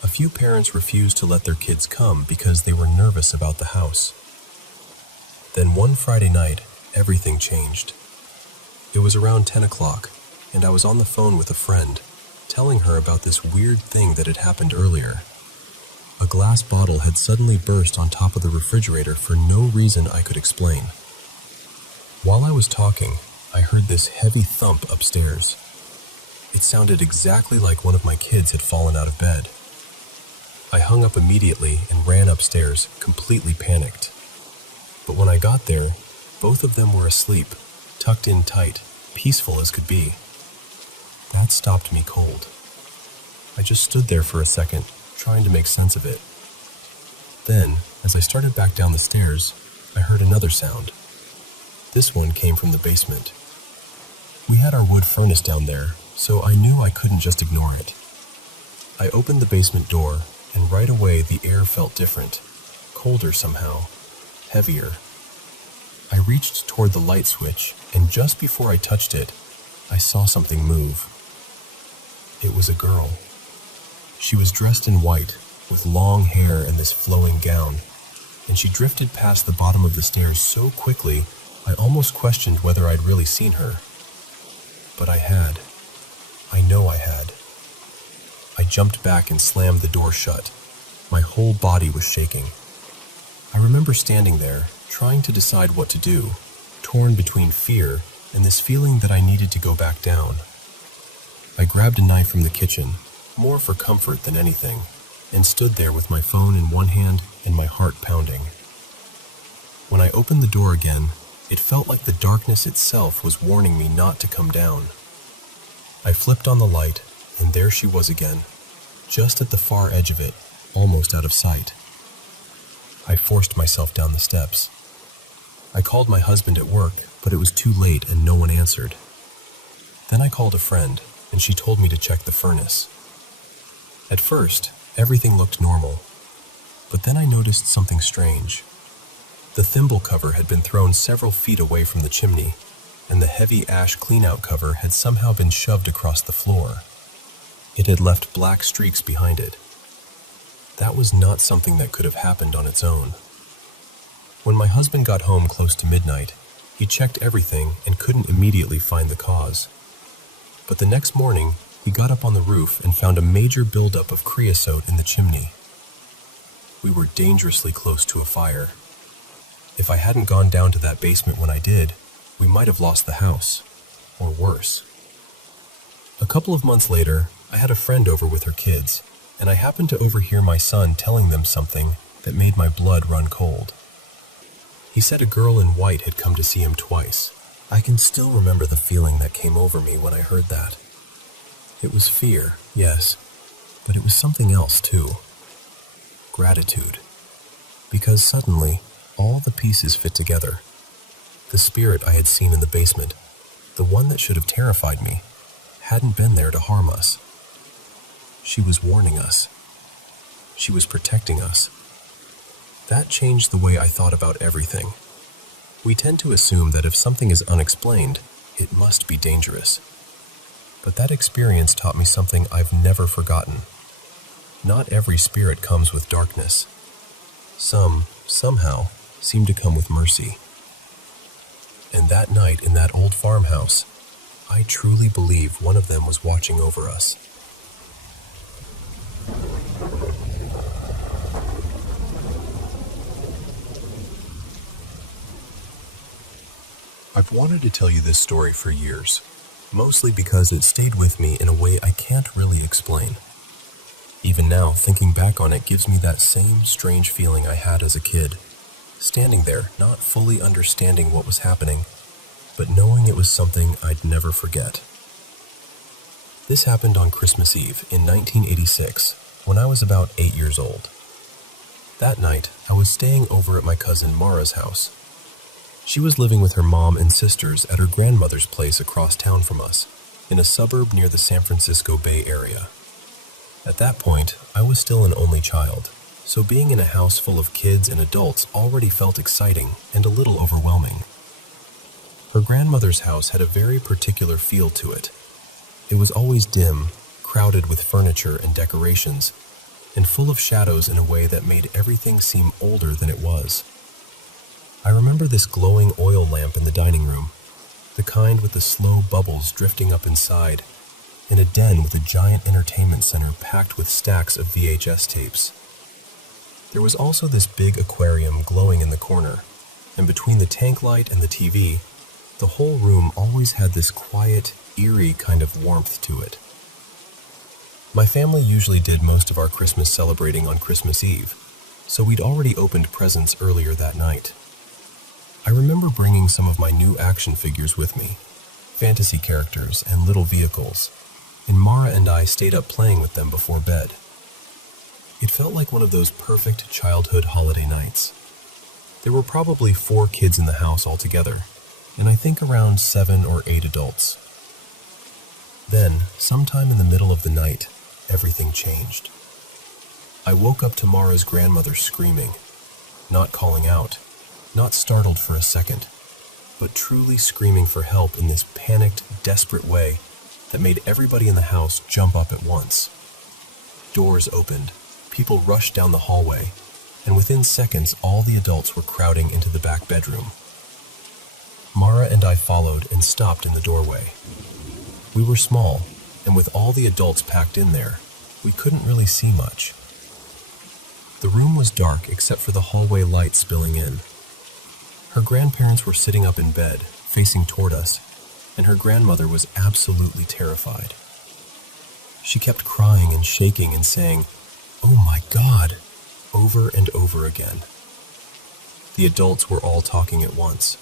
a few parents refused to let their kids come because they were nervous about the house. Then one Friday night, everything changed. It was around 10 o'clock, and I was on the phone with a friend, telling her about this weird thing that had happened earlier. A glass bottle had suddenly burst on top of the refrigerator for no reason I could explain. While I was talking, I heard this heavy thump upstairs. It sounded exactly like one of my kids had fallen out of bed. I hung up immediately and ran upstairs, completely panicked. But when I got there, both of them were asleep, tucked in tight, peaceful as could be. That stopped me cold. I just stood there for a second, trying to make sense of it. Then, as I started back down the stairs, I heard another sound. This one came from the basement. We had our wood furnace down there, so I knew I couldn't just ignore it. I opened the basement door, and right away the air felt different, colder somehow, heavier. I reached toward the light switch, and just before I touched it, I saw something move. It was a girl. She was dressed in white, with long hair and this flowing gown, and she drifted past the bottom of the stairs so quickly, I almost questioned whether I'd really seen her. But I had. I know I had. I jumped back and slammed the door shut. My whole body was shaking. I remember standing there, trying to decide what to do, torn between fear and this feeling that I needed to go back down. I grabbed a knife from the kitchen, more for comfort than anything, and stood there with my phone in one hand and my heart pounding. When I opened the door again, it felt like the darkness itself was warning me not to come down. I flipped on the light, and there she was again, just at the far edge of it, almost out of sight. I forced myself down the steps. I called my husband at work, but it was too late and no one answered. Then I called a friend, and she told me to check the furnace. At first, everything looked normal, but then I noticed something strange. The thimble cover had been thrown several feet away from the chimney, and the heavy ash cleanout cover had somehow been shoved across the floor. It had left black streaks behind it. That was not something that could have happened on its own. When my husband got home close to midnight, he checked everything and couldn't immediately find the cause. But the next morning, he got up on the roof and found a major buildup of creosote in the chimney. We were dangerously close to a fire. If I hadn't gone down to that basement when I did, we might have lost the house, or worse. A couple of months later, I had a friend over with her kids, and I happened to overhear my son telling them something that made my blood run cold. He said a girl in white had come to see him twice. I can still remember the feeling that came over me when I heard that. It was fear, yes, but it was something else too. Gratitude. Because suddenly, all the pieces fit together. The spirit I had seen in the basement, the one that should have terrified me, hadn't been there to harm us. She was warning us. She was protecting us. That changed the way I thought about everything. We tend to assume that if something is unexplained, it must be dangerous. But that experience taught me something I've never forgotten. Not every spirit comes with darkness. Some, somehow, seem to come with mercy. And that night in that old farmhouse, I truly believe one of them was watching over us. I've wanted to tell you this story for years, mostly because it stayed with me in a way I can't really explain. Even now, thinking back on it gives me that same strange feeling I had as a kid, standing there, not fully understanding what was happening, but knowing it was something I'd never forget. This happened on Christmas Eve in 1986, when I was about 8 years old. That night, I was staying over at my cousin Mara's house. She was living with her mom and sisters at her grandmother's place across town from us, in a suburb near the San Francisco Bay Area. At that point, I was still an only child, so being in a house full of kids and adults already felt exciting and a little overwhelming. Her grandmother's house had a very particular feel to it. It was always dim, crowded with furniture and decorations, and full of shadows in a way that made everything seem older than it was. I remember this glowing oil lamp in the dining room, the kind with the slow bubbles drifting up inside, in a den with a giant entertainment center packed with stacks of VHS tapes. There was also this big aquarium glowing in the corner, and between the tank light and the TV, the whole room always had this quiet, eerie kind of warmth to it. My family usually did most of our Christmas celebrating on Christmas Eve, so we'd already opened presents earlier that night. I remember bringing some of my new action figures with me, fantasy characters and little vehicles, and Mara and I stayed up playing with them before bed. It felt like one of those perfect childhood holiday nights. There were probably 4 kids in the house altogether, and I think around 7 or 8 adults. Then, sometime in the middle of the night, everything changed. I woke up to Mara's grandmother screaming, not calling out, not startled for a second, but truly screaming for help in this panicked, desperate way that made everybody in the house jump up at once. Doors opened, people rushed down the hallway, and within seconds all the adults were crowding into the back bedroom. Mara and I followed and stopped in the doorway. We were small, and with all the adults packed in there, we couldn't really see much. The room was dark except for the hallway light spilling in. Her grandparents were sitting up in bed, facing toward us, and her grandmother was absolutely terrified. She kept crying and shaking and saying, "Oh my God," over and over again. The adults were all talking at once.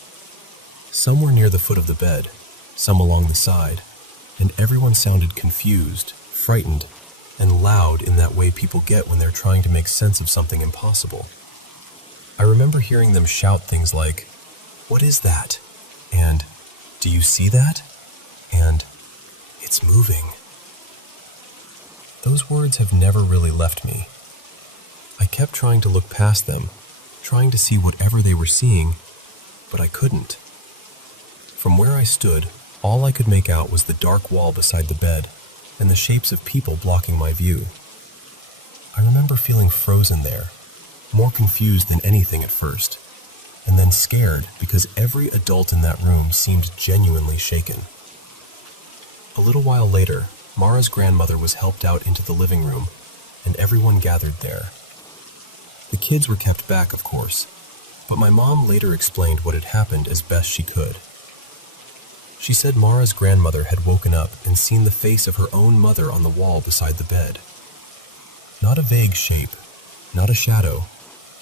Some were near the foot of the bed, some along the side, and everyone sounded confused, frightened, and loud in that way people get when they're trying to make sense of something impossible. I remember hearing them shout things like, "What is that?" and "Do you see that?" and "It's moving." Those words have never really left me. I kept trying to look past them, trying to see whatever they were seeing, but I couldn't. From where I stood, all I could make out was the dark wall beside the bed and the shapes of people blocking my view. I remember feeling frozen there, more confused than anything at first, and then scared because every adult in that room seemed genuinely shaken. A little while later, Mara's grandmother was helped out into the living room, and everyone gathered there. The kids were kept back, of course, but my mom later explained what had happened as best she could. She said Mara's grandmother had woken up and seen the face of her own mother on the wall beside the bed. Not a vague shape, not a shadow,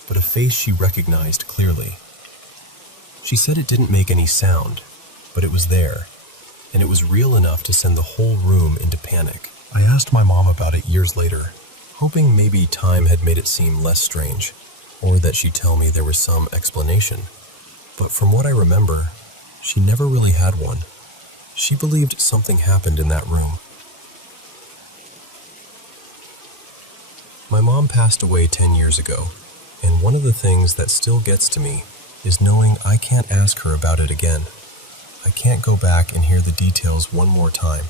but a face she recognized clearly. She said it didn't make any sound, but it was there, and it was real enough to send the whole room into panic. I asked my mom about it years later, hoping maybe time had made it seem less strange, or that she'd tell me there was some explanation. But from what I remember, she never really had one. She believed something happened in that room. My mom passed away 10 years ago, and one of the things that still gets to me is knowing I can't ask her about it again. I can't go back and hear the details one more time,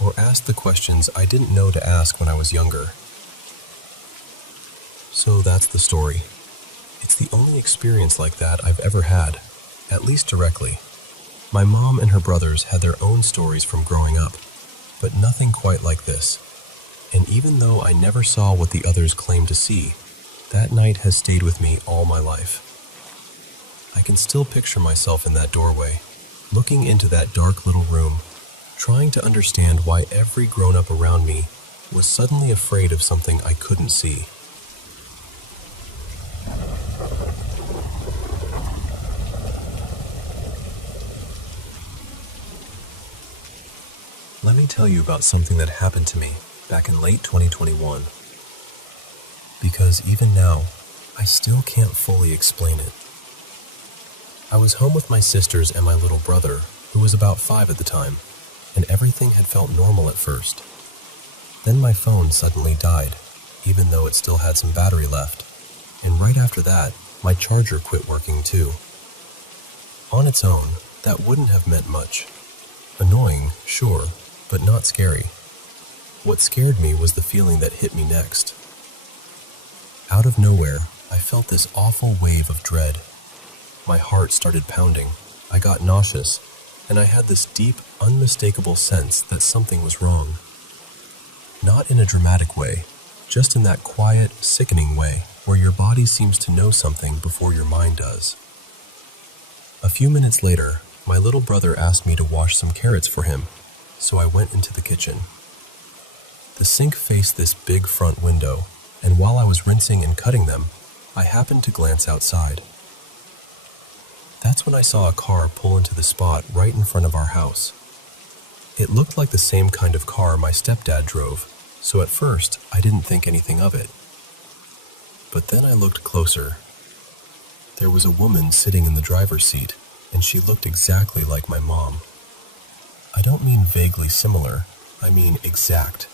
or ask the questions I didn't know to ask when I was younger. So that's the story. It's the only experience like that I've ever had, at least directly. My mom and her brothers had their own stories from growing up, but nothing quite like this. And even though I never saw what the others claimed to see, that night has stayed with me all my life. I can still picture myself in that doorway, looking into that dark little room, trying to understand why every grown-up around me was suddenly afraid of something I couldn't see. Let me tell you about something that happened to me back in late 2021. Because even now, I still can't fully explain it. I was home with my sisters and my little brother, who was about 5 at the time, and everything had felt normal at first. Then my phone suddenly died, even though it still had some battery left, and right after that, my charger quit working too. On its own, that wouldn't have meant much. Annoying, sure, but not scary. What scared me was the feeling that hit me next. Out of nowhere, I felt this awful wave of dread. My heart started pounding, I got nauseous, and I had this deep, unmistakable sense that something was wrong. Not in a dramatic way, just in that quiet, sickening way where your body seems to know something before your mind does. A few minutes later, my little brother asked me to wash some carrots for him, so I went into the kitchen. The sink faced this big front window, and while I was rinsing and cutting them, I happened to glance outside. That's when I saw a car pull into the spot right in front of our house. It looked like the same kind of car my stepdad drove, so at first I didn't think anything of it. But then I looked closer. There was a woman sitting in the driver's seat, and she looked exactly like my mom. I don't mean vaguely similar, I mean exact.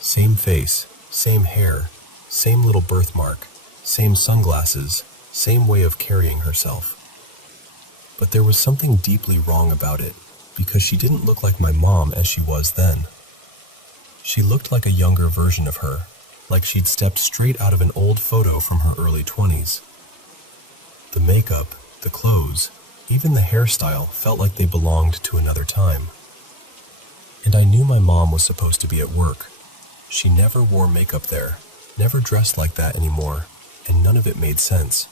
Same face, same hair, same little birthmark, same sunglasses, same way of carrying herself. But there was something deeply wrong about it, because she didn't look like my mom as she was then. She looked like a younger version of her, like she'd stepped straight out of an old photo from her early 20s. The makeup, the clothes, even the hairstyle felt like they belonged to another time. And I knew my mom was supposed to be at work. She never wore makeup there, never dressed like that anymore, and none of it made sense.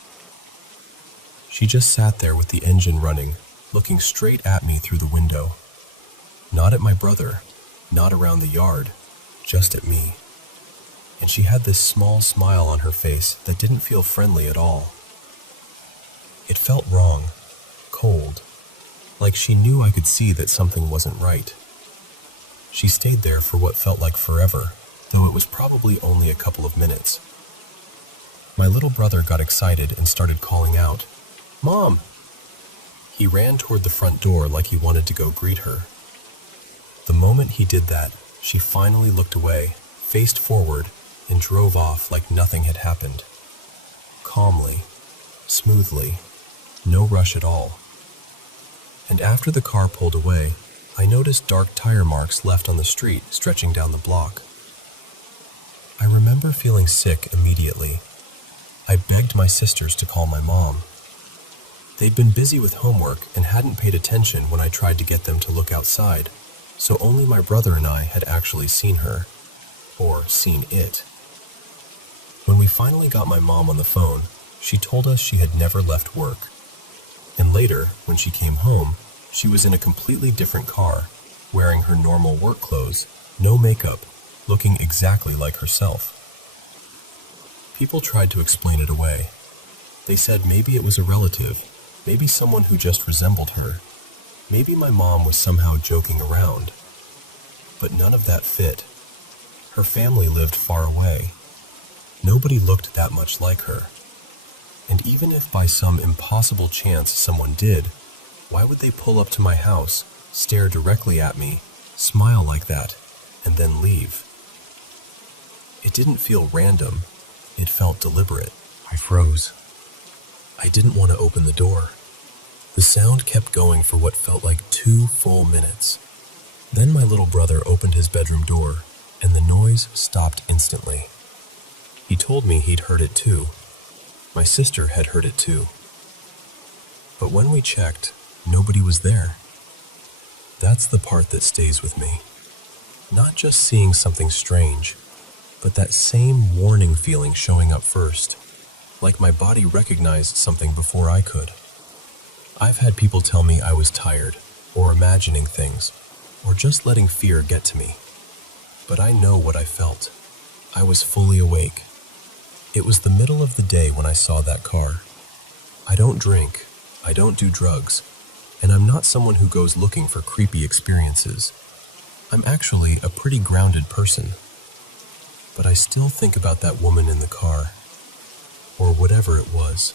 She just sat there with the engine running, looking straight at me through the window. Not at my brother, not around the yard, just at me. And she had this small smile on her face that didn't feel friendly at all. It felt wrong, cold, like she knew I could see that something wasn't right. She stayed there for what felt like forever, though it was probably only a couple of minutes. My little brother got excited and started calling out, "Mom!" He ran toward the front door like he wanted to go greet her. The moment he did that, she finally looked away, faced forward, and drove off like nothing had happened. Calmly, smoothly, no rush at all. And after the car pulled away, I noticed dark tire marks left on the street stretching down the block. I remember feeling sick immediately. I begged my sisters to call my mom. They'd been busy with homework and hadn't paid attention when I tried to get them to look outside, so only my brother and I had actually seen her, or seen it. When we finally got my mom on the phone, she told us she had never left work. And later, when she came home, she was in a completely different car, wearing her normal work clothes, no makeup, looking exactly like herself. People tried to explain it away. They said maybe it was a relative, maybe someone who just resembled her. Maybe my mom was somehow joking around. But none of that fit. Her family lived far away. Nobody looked that much like her. And even if by some impossible chance someone did, why would they pull up to my house, stare directly at me, smile like that, and then leave? It didn't feel random. It felt deliberate. I froze. I didn't want to open the door. The sound kept going for what felt like 2 full minutes. Then my little brother opened his bedroom door, and the noise stopped instantly. He told me he'd heard it too. My sister had heard it too. But when we checked, nobody was there. That's the part that stays with me. Not just seeing something strange, but that same warning feeling showing up first, like my body recognized something before I could. I've had people tell me I was tired, or imagining things, or just letting fear get to me. But I know what I felt. I was fully awake. It was the middle of the day when I saw that car. I don't drink, I don't do drugs, and I'm not someone who goes looking for creepy experiences. I'm actually a pretty grounded person. But I still think about that woman in the car, or whatever it was.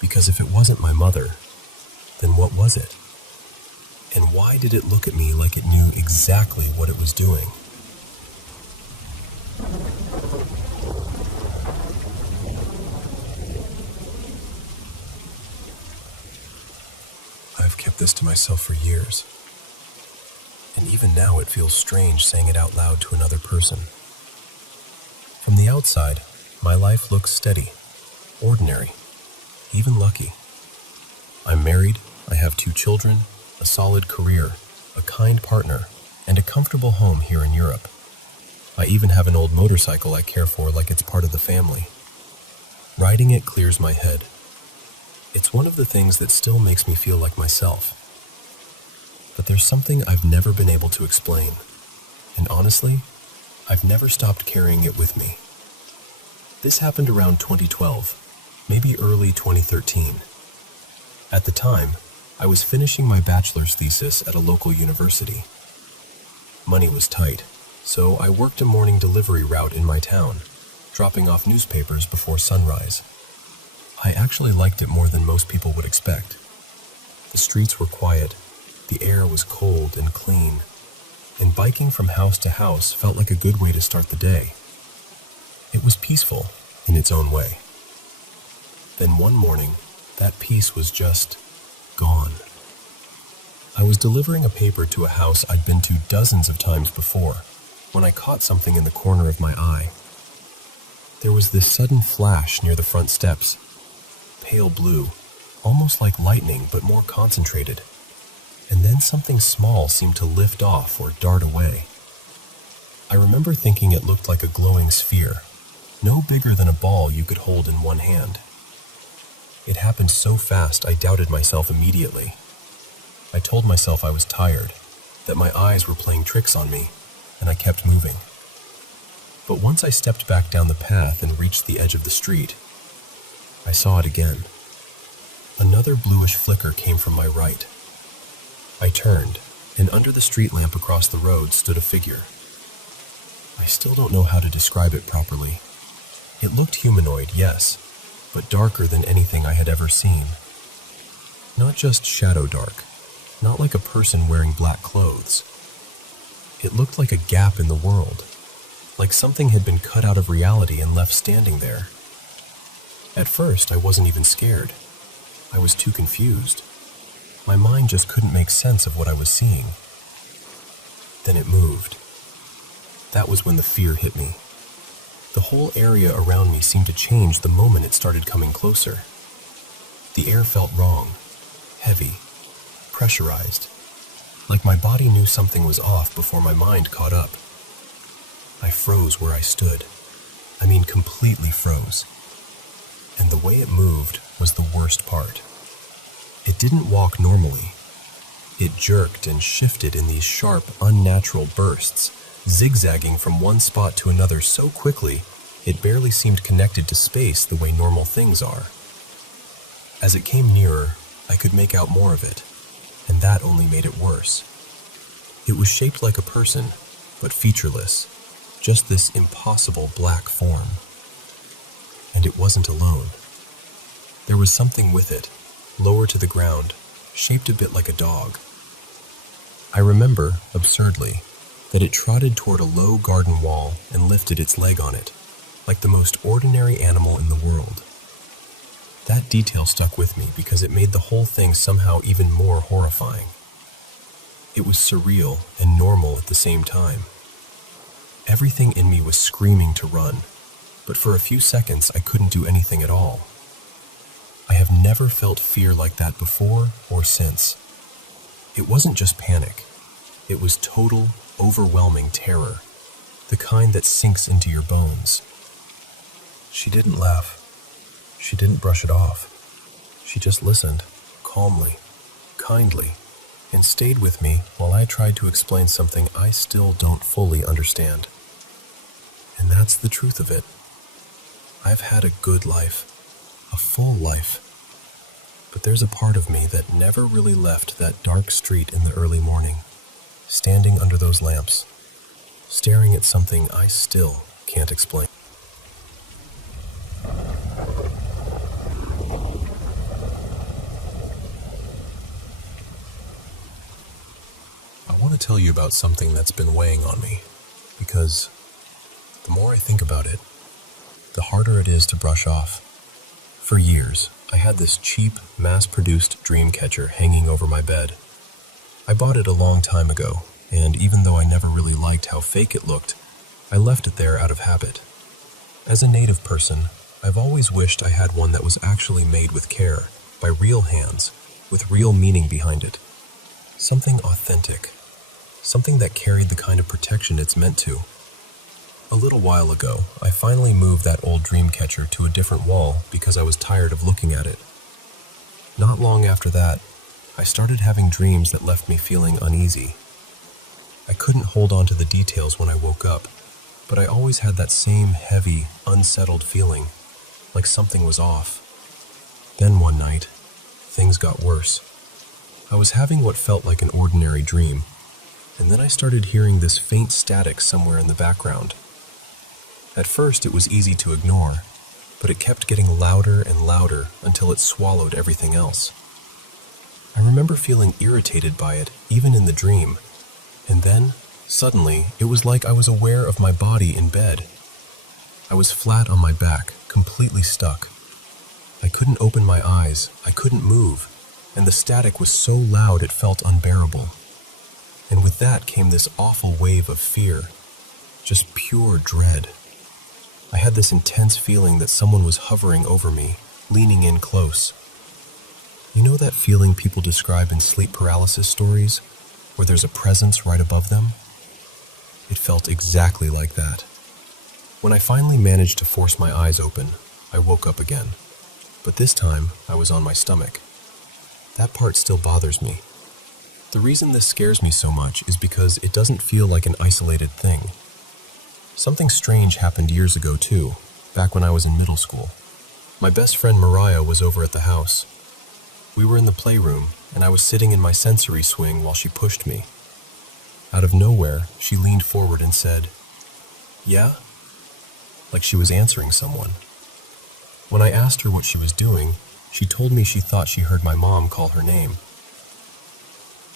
Because if it wasn't my mother, then what was it? And why did it look at me like it knew exactly what it was doing? I've kept this to myself for years. And even now it feels strange saying it out loud to another person. From the outside, my life looks steady, ordinary, even lucky. I'm married, I have 2 children, a solid career, a kind partner, and a comfortable home here in Europe. I even have an old motorcycle I care for like it's part of the family. Riding it clears my head. It's one of the things that still makes me feel like myself. But there's something I've never been able to explain, and honestly, I've never stopped carrying it with me. This happened around 2012, maybe early 2013. At the time, I was finishing my bachelor's thesis at a local university. Money was tight, so I worked a morning delivery route in my town, dropping off newspapers before sunrise. I actually liked it more than most people would expect. The streets were quiet, the air was cold and clean, and biking from house to house felt like a good way to start the day. It was peaceful in its own way. Then one morning, that peace was just gone. I was delivering a paper to a house I'd been to dozens of times before when I caught something in the corner of my eye. There was this sudden flash near the front steps, pale blue, almost like lightning but more concentrated, and then something small seemed to lift off or dart away. I remember thinking it looked like a glowing sphere, no bigger than a ball you could hold in one hand. It happened so fast I doubted myself immediately. I told myself I was tired, that my eyes were playing tricks on me, and I kept moving. But once I stepped back down the path and reached the edge of the street, I saw it again. Another bluish flicker came from my right. I turned, and under the street lamp across the road stood a figure. I still don't know how to describe it properly. It looked humanoid, yes, but darker than anything I had ever seen. Not just shadow dark, not like a person wearing black clothes. It looked like a gap in the world, like something had been cut out of reality and left standing there. At first, I wasn't even scared. I was too confused. My mind just couldn't make sense of what I was seeing. Then it moved. That was when the fear hit me. The whole area around me seemed to change the moment it started coming closer. The air felt wrong, heavy, pressurized, like my body knew something was off before my mind caught up. I froze where I stood. I mean, completely froze. And the way it moved was the worst part. It didn't walk normally. It jerked and shifted in these sharp, unnatural bursts, zigzagging from one spot to another so quickly, it barely seemed connected to space the way normal things are. As it came nearer, I could make out more of it, and that only made it worse. It was shaped like a person, but featureless, just this impossible black form. And it wasn't alone. There was something with it, lower to the ground, shaped a bit like a dog. I remember, absurdly, that it trotted toward a low garden wall and lifted its leg on it, like the most ordinary animal in the world. That detail stuck with me because it made the whole thing somehow even more horrifying. It was surreal and normal at the same time. Everything in me was screaming to run, but for a few seconds I couldn't do anything at all. I have never felt fear like that before or since. It wasn't just panic. It was total, overwhelming terror, the kind that sinks into your bones. She didn't laugh. She didn't brush it off. She just listened, calmly, kindly, and stayed with me while I tried to explain something I still don't fully understand. And that's the truth of it. I've had a good life, a full life. But there's a part of me that never really left that dark street in the early morning, standing under those lamps, staring at something I still can't explain. I want to tell you about something that's been weighing on me, because the more I think about it, the harder it is to brush off. For years, I had this cheap, mass-produced dream catcher hanging over my bed. I bought it a long time ago, and even though I never really liked how fake it looked, I left it there out of habit. As a native person, I've always wished I had one that was actually made with care, by real hands, with real meaning behind it. Something authentic. Something that carried the kind of protection it's meant to. A little while ago, I finally moved that old dream catcher to a different wall because I was tired of looking at it. Not long after that, I started having dreams that left me feeling uneasy. I couldn't hold on to the details when I woke up, but I always had that same heavy, unsettled feeling, like something was off. Then one night, things got worse. I was having what felt like an ordinary dream, and then I started hearing this faint static somewhere in the background. At first, it was easy to ignore, but it kept getting louder and louder until it swallowed everything else. I remember feeling irritated by it, even in the dream, and then, suddenly, it was like I was aware of my body in bed. I was flat on my back, completely stuck. I couldn't open my eyes, I couldn't move, and the static was so loud it felt unbearable. And with that came this awful wave of fear, just pure dread. I had this intense feeling that someone was hovering over me, leaning in close. You know that feeling people describe in sleep paralysis stories, where there's a presence right above them? It felt exactly like that. When I finally managed to force my eyes open, I woke up again. But this time, I was on my stomach. That part still bothers me. The reason this scares me so much is because it doesn't feel like an isolated thing. Something strange happened years ago too, back when I was in middle school. My best friend Mariah was over at the house. We were in the playroom, and I was sitting in my sensory swing while she pushed me. Out of nowhere, she leaned forward and said, "Yeah?" Like she was answering someone. When I asked her what she was doing, she told me she thought she heard my mom call her name.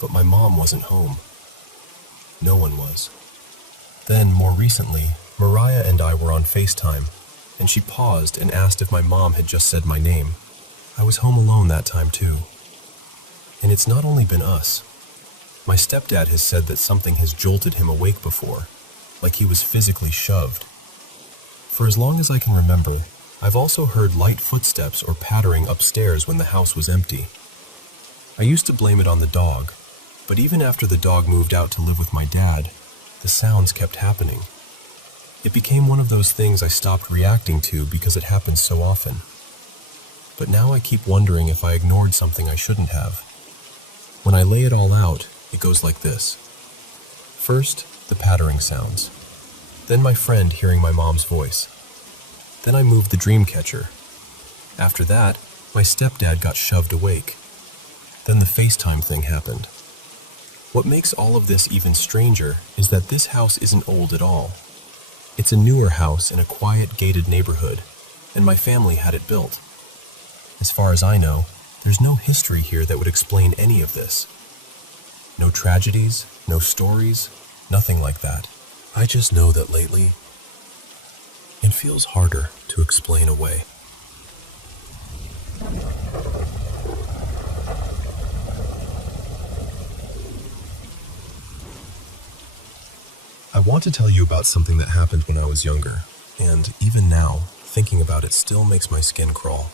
But my mom wasn't home. No one was. Then, more recently, Mariah and I were on FaceTime, and she paused and asked if my mom had just said my name. I was home alone that time too. And it's not only been us. My stepdad has said that something has jolted him awake before, like he was physically shoved. For as long as I can remember, I've also heard light footsteps or pattering upstairs when the house was empty. I used to blame it on the dog, but even after the dog moved out to live with my dad, the sounds kept happening. It became one of those things I stopped reacting to because it happens so often. But now I keep wondering if I ignored something I shouldn't have. When I lay it all out, it goes like this. First, the pattering sounds. Then my friend hearing my mom's voice. Then I moved the dream catcher. After that, my stepdad got shoved awake. Then the FaceTime thing happened. What makes all of this even stranger is that this house isn't old at all. It's a newer house in a quiet, gated neighborhood, and my family had it built. As far as I know, there's no history here that would explain any of this. No tragedies, no stories, nothing like that. I just know that lately, it feels harder to explain away. I want to tell you about something that happened when I was younger, and even now, thinking about it still makes my skin crawl.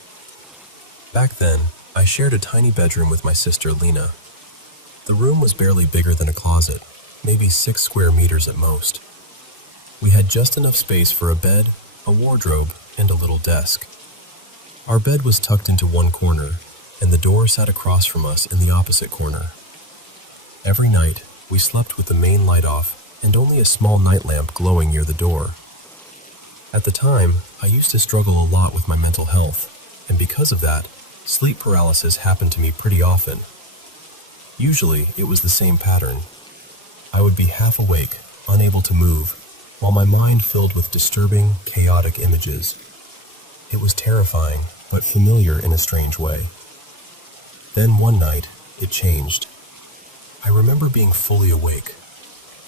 Back then, I shared a tiny bedroom with my sister Lena. The room was barely bigger than a closet, maybe 6 square meters at most. We had just enough space for a bed, a wardrobe, and a little desk. Our bed was tucked into one corner, and the door sat across from us in the opposite corner. Every night, we slept with the main light off and only a small night lamp glowing near the door. At the time, I used to struggle a lot with my mental health, and because of that, sleep paralysis happened to me pretty often. Usually, it was the same pattern. I would be half awake, unable to move, while my mind filled with disturbing, chaotic images. It was terrifying, but familiar in a strange way. Then one night, it changed. I remember being fully awake.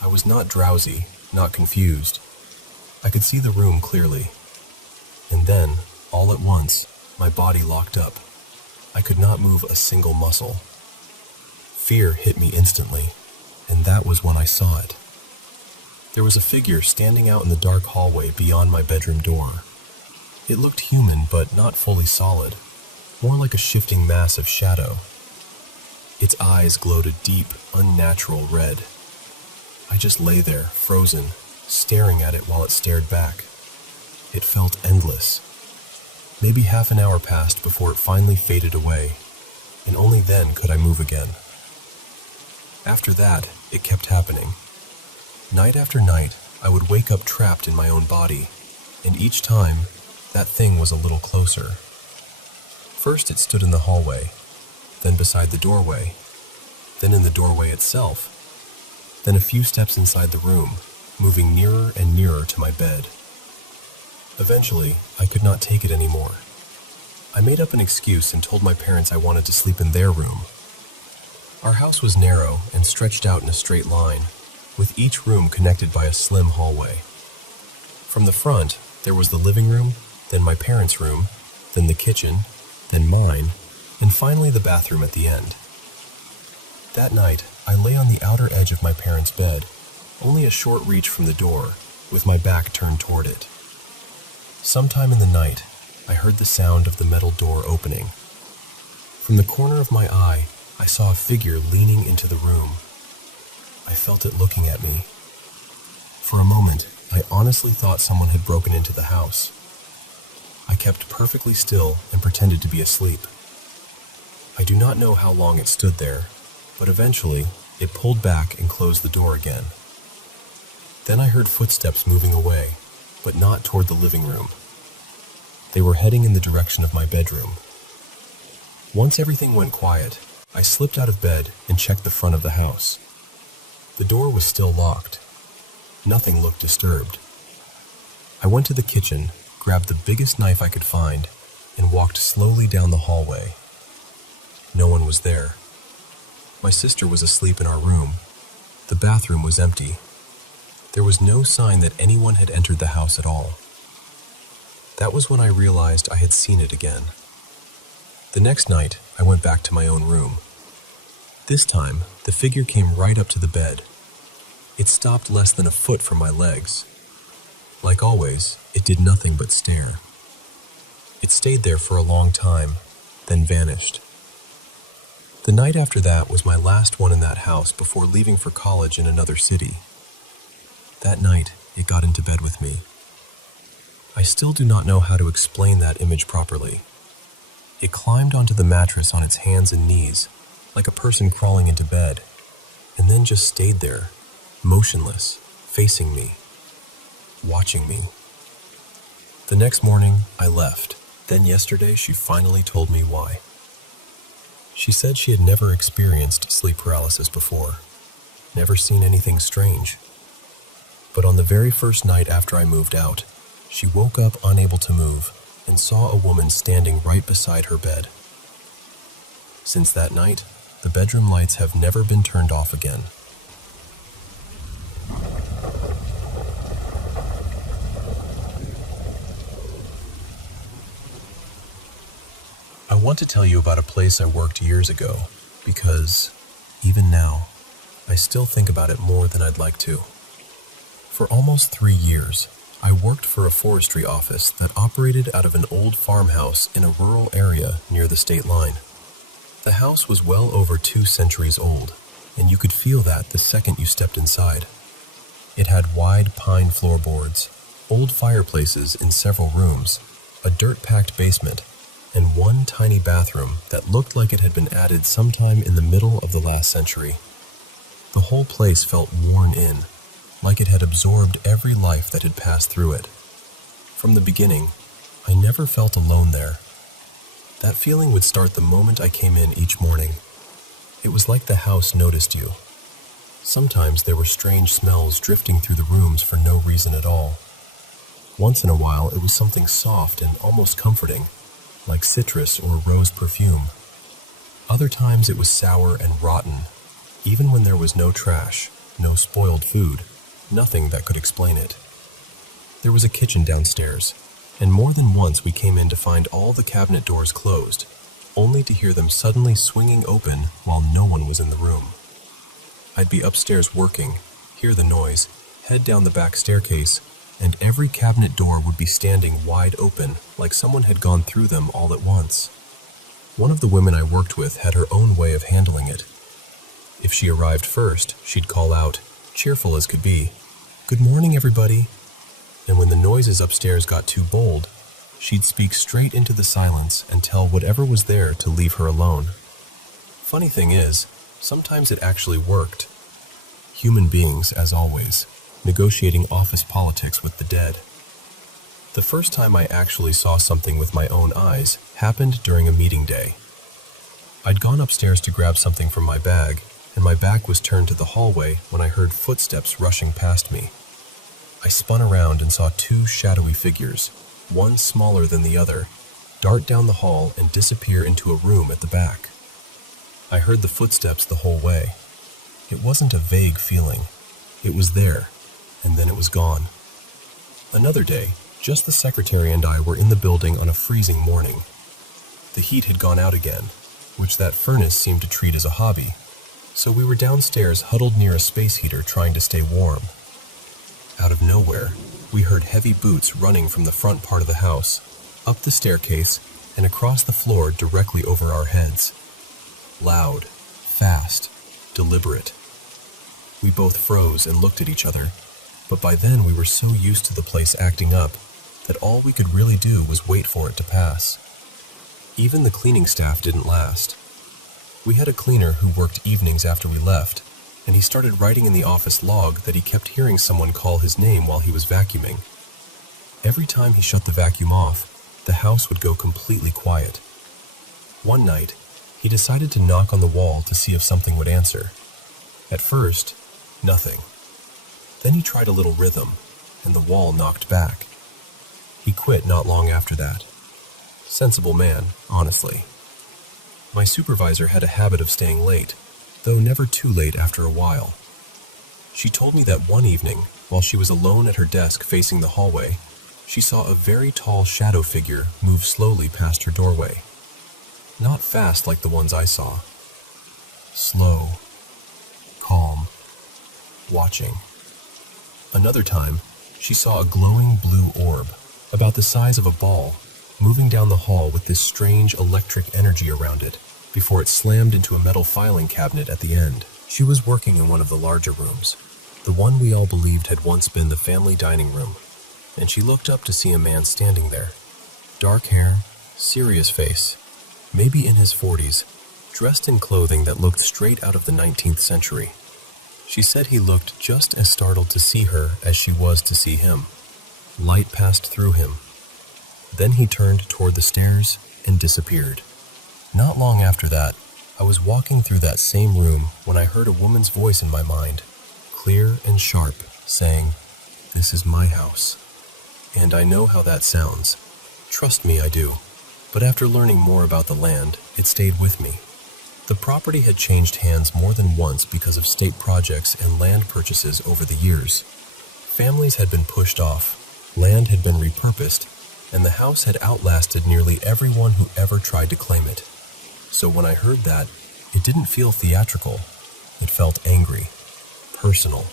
I was not drowsy, not confused. I could see the room clearly. And then, all at once, my body locked up. I could not move a single muscle. Fear hit me instantly, and that was when I saw it. There was a figure standing out in the dark hallway beyond my bedroom door. It looked human, but not fully solid, more like a shifting mass of shadow. Its eyes glowed a deep, unnatural red. I just lay there, frozen, staring at it while it stared back. It felt endless. Maybe half an hour passed before it finally faded away, and only then could I move again. After that, it kept happening. Night after night, I would wake up trapped in my own body, and each time, that thing was a little closer. First it stood in the hallway, then beside the doorway, then in the doorway itself, then a few steps inside the room, moving nearer and nearer to my bed. Eventually, I could not take it anymore. I made up an excuse and told my parents I wanted to sleep in their room. Our house was narrow and stretched out in a straight line, with each room connected by a slim hallway. From the front, there was the living room, then my parents' room, then the kitchen, then mine, and finally the bathroom at the end. That night, I lay on the outer edge of my parents' bed, only a short reach from the door, with my back turned toward it. Sometime in the night, I heard the sound of the metal door opening. From the corner of my eye, I saw a figure leaning into the room. I felt it looking at me. For a moment, I honestly thought someone had broken into the house. I kept perfectly still and pretended to be asleep. I do not know how long it stood there, but eventually, it pulled back and closed the door again. Then I heard footsteps moving away, but not toward the living room. They were heading in the direction of my bedroom. Once everything went quiet, I slipped out of bed and checked the front of the house. The door was still locked. Nothing looked disturbed. I went to the kitchen, grabbed the biggest knife I could find, and walked slowly down the hallway. No one was there. My sister was asleep in our room. The bathroom was empty. There was no sign that anyone had entered the house at all. That was when I realized I had seen it again. The next night, I went back to my own room. This time, the figure came right up to the bed. It stopped less than a foot from my legs. Like always, it did nothing but stare. It stayed there for a long time, then vanished. The night after that was my last one in that house before leaving for college in another city. That night, it got into bed with me. I still do not know how to explain that image properly. It climbed onto the mattress on its hands and knees, like a person crawling into bed, and then just stayed there, motionless, facing me, watching me. The next morning, I left. Then yesterday, she finally told me why. She said she had never experienced sleep paralysis before, never seen anything strange. But on the very first night after I moved out, she woke up unable to move and saw a woman standing right beside her bed. Since that night, the bedroom lights have never been turned off again. I want to tell you about a place I worked years ago because, even now, I still think about it more than I'd like to. For almost 3 years, I worked for a forestry office that operated out of an old farmhouse in a rural area near the state line. The house was well over 2 centuries old, and you could feel that the second you stepped inside. It had wide pine floorboards, old fireplaces in several rooms, a dirt-packed basement, and one tiny bathroom that looked like it had been added sometime in the middle of the last century. The whole place felt worn in, like it had absorbed every life that had passed through it. From the beginning, I never felt alone there. That feeling would start the moment I came in each morning. It was like the house noticed you. Sometimes there were strange smells drifting through the rooms for no reason at all. Once in a while, it was something soft and almost comforting, like citrus or rose perfume. Other times it was sour and rotten, even when there was no trash, no spoiled food, nothing that could explain it. There was a kitchen downstairs, and more than once we came in to find all the cabinet doors closed, only to hear them suddenly swinging open while no one was in the room. I'd be upstairs working, hear the noise, head down the back staircase, and every cabinet door would be standing wide open like someone had gone through them all at once. One of the women I worked with had her own way of handling it, If she arrived first, she'd call out, cheerful as could be, "Good morning, everybody." And when the noises upstairs got too bold, she'd speak straight into the silence and tell whatever was there to leave her alone. Funny thing is, sometimes it actually worked. Human beings, as always, negotiating office politics with the dead. The first time I actually saw something with my own eyes happened during a meeting day. I'd gone upstairs to grab something from my bag, and my back was turned to the hallway when I heard footsteps rushing past me. I spun around and saw two shadowy figures, one smaller than the other, dart down the hall and disappear into a room at the back. I heard the footsteps the whole way. It wasn't a vague feeling. It was there, and then it was gone. Another day, just the secretary and I were in the building on a freezing morning. The heat had gone out again, which that furnace seemed to treat as a hobby, so we were downstairs huddled near a space heater trying to stay warm. Out of nowhere, we heard heavy boots running from the front part of the house, up the staircase, and across the floor directly over our heads. Loud, fast, deliberate. We both froze and looked at each other, but by then we were so used to the place acting up that all we could really do was wait for it to pass. Even the cleaning staff didn't last. We had a cleaner who worked evenings after we left, and he started writing in the office log that he kept hearing someone call his name while he was vacuuming. Every time he shut the vacuum off, the house would go completely quiet. One night, he decided to knock on the wall to see if something would answer. At first, nothing. Then he tried a little rhythm, and the wall knocked back. He quit not long after that. Sensible man, honestly. My supervisor had a habit of staying late, though never too late after a while. She told me that one evening, while she was alone at her desk facing the hallway, she saw a very tall shadow figure move slowly past her doorway. Not fast like the ones I saw. Slow, calm, watching. Another time, she saw a glowing blue orb, about the size of a ball, moving down the hall with this strange electric energy around it, before it slammed into a metal filing cabinet at the end. She was working in one of the larger rooms, the one we all believed had once been the family dining room, and she looked up to see a man standing there. Dark hair, serious face, maybe in his 40s, dressed in clothing that looked straight out of the 19th century. She said he looked just as startled to see her as she was to see him. Light passed through him. Then he turned toward the stairs and disappeared. Not long after that, I was walking through that same room when I heard a woman's voice in my mind, clear and sharp, saying, "This is my house." And I know how that sounds. Trust me, I do. But after learning more about the land, it stayed with me. The property had changed hands more than once because of state projects and land purchases over the years. Families had been pushed off, land had been repurposed, and the house had outlasted nearly everyone who ever tried to claim it. So when I heard that, it didn't feel theatrical. It felt angry, personal.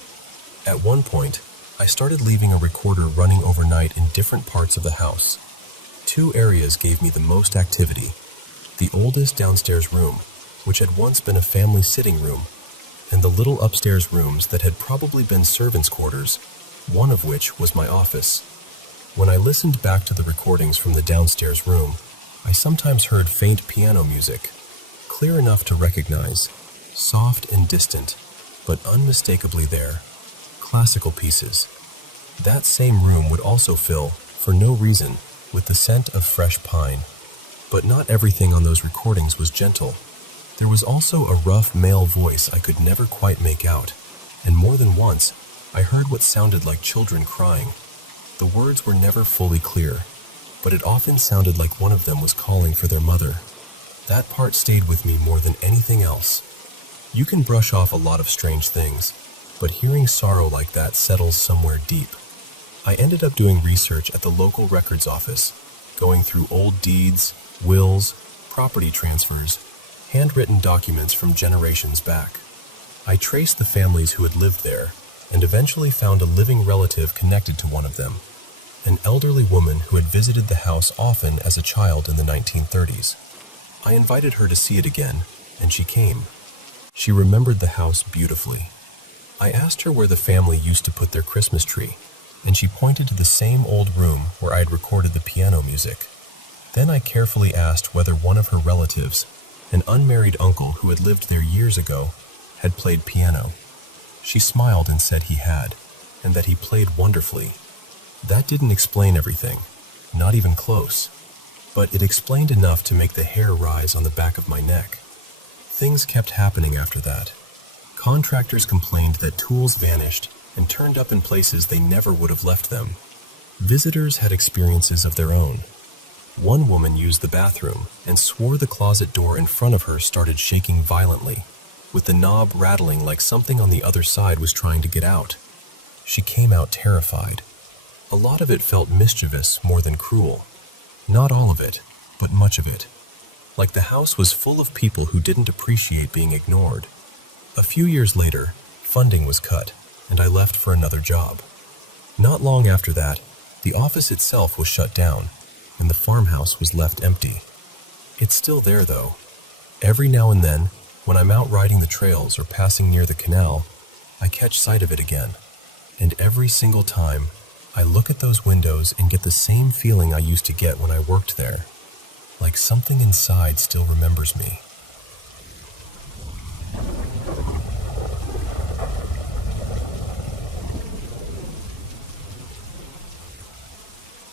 At one point, I started leaving a recorder running overnight in different parts of the house. Two areas gave me the most activity. The oldest downstairs room, which had once been a family sitting room, and the little upstairs rooms that had probably been servants' quarters, one of which was my office. When I listened back to the recordings from the downstairs room, I sometimes heard faint piano music, clear enough to recognize, soft and distant, but unmistakably there, classical pieces. That same room would also fill, for no reason, with the scent of fresh pine. But not everything on those recordings was gentle. There was also a rough male voice I could never quite make out, and more than once, I heard what sounded like children crying. The words were never fully clear, but it often sounded like one of them was calling for their mother. That part stayed with me more than anything else. You can brush off a lot of strange things, but hearing sorrow like that settles somewhere deep. I ended up doing research at the local records office, going through old deeds, wills, property transfers, handwritten documents from generations back. I traced the families who had lived there, and eventually found a living relative connected to one of them, an elderly woman who had visited the house often as a child in the 1930s. I invited her to see it again, and she came. She remembered the house beautifully. I asked her where the family used to put their Christmas tree, and she pointed to the same old room where I had recorded the piano music. Then I carefully asked whether one of her relatives, an unmarried uncle who had lived there years ago, had played piano. She smiled and said he had, and that he played wonderfully. That didn't explain everything, not even close, but it explained enough to make the hair rise on the back of my neck. Things kept happening after that. Contractors complained that tools vanished and turned up in places they never would have left them. Visitors had experiences of their own. One woman used the bathroom and swore the closet door in front of her started shaking violently, with the knob rattling like something on the other side was trying to get out. She came out terrified. A lot of it felt mischievous more than cruel. Not all of it, but much of it. Like the house was full of people who didn't appreciate being ignored. A few years later, funding was cut, and I left for another job. Not long after that, the office itself was shut down, and the farmhouse was left empty. It's still there, though. Every now and then, when I'm out riding the trails or passing near the canal, I catch sight of it again. And every single time, I look at those windows and get the same feeling I used to get when I worked there. Like something inside still remembers me.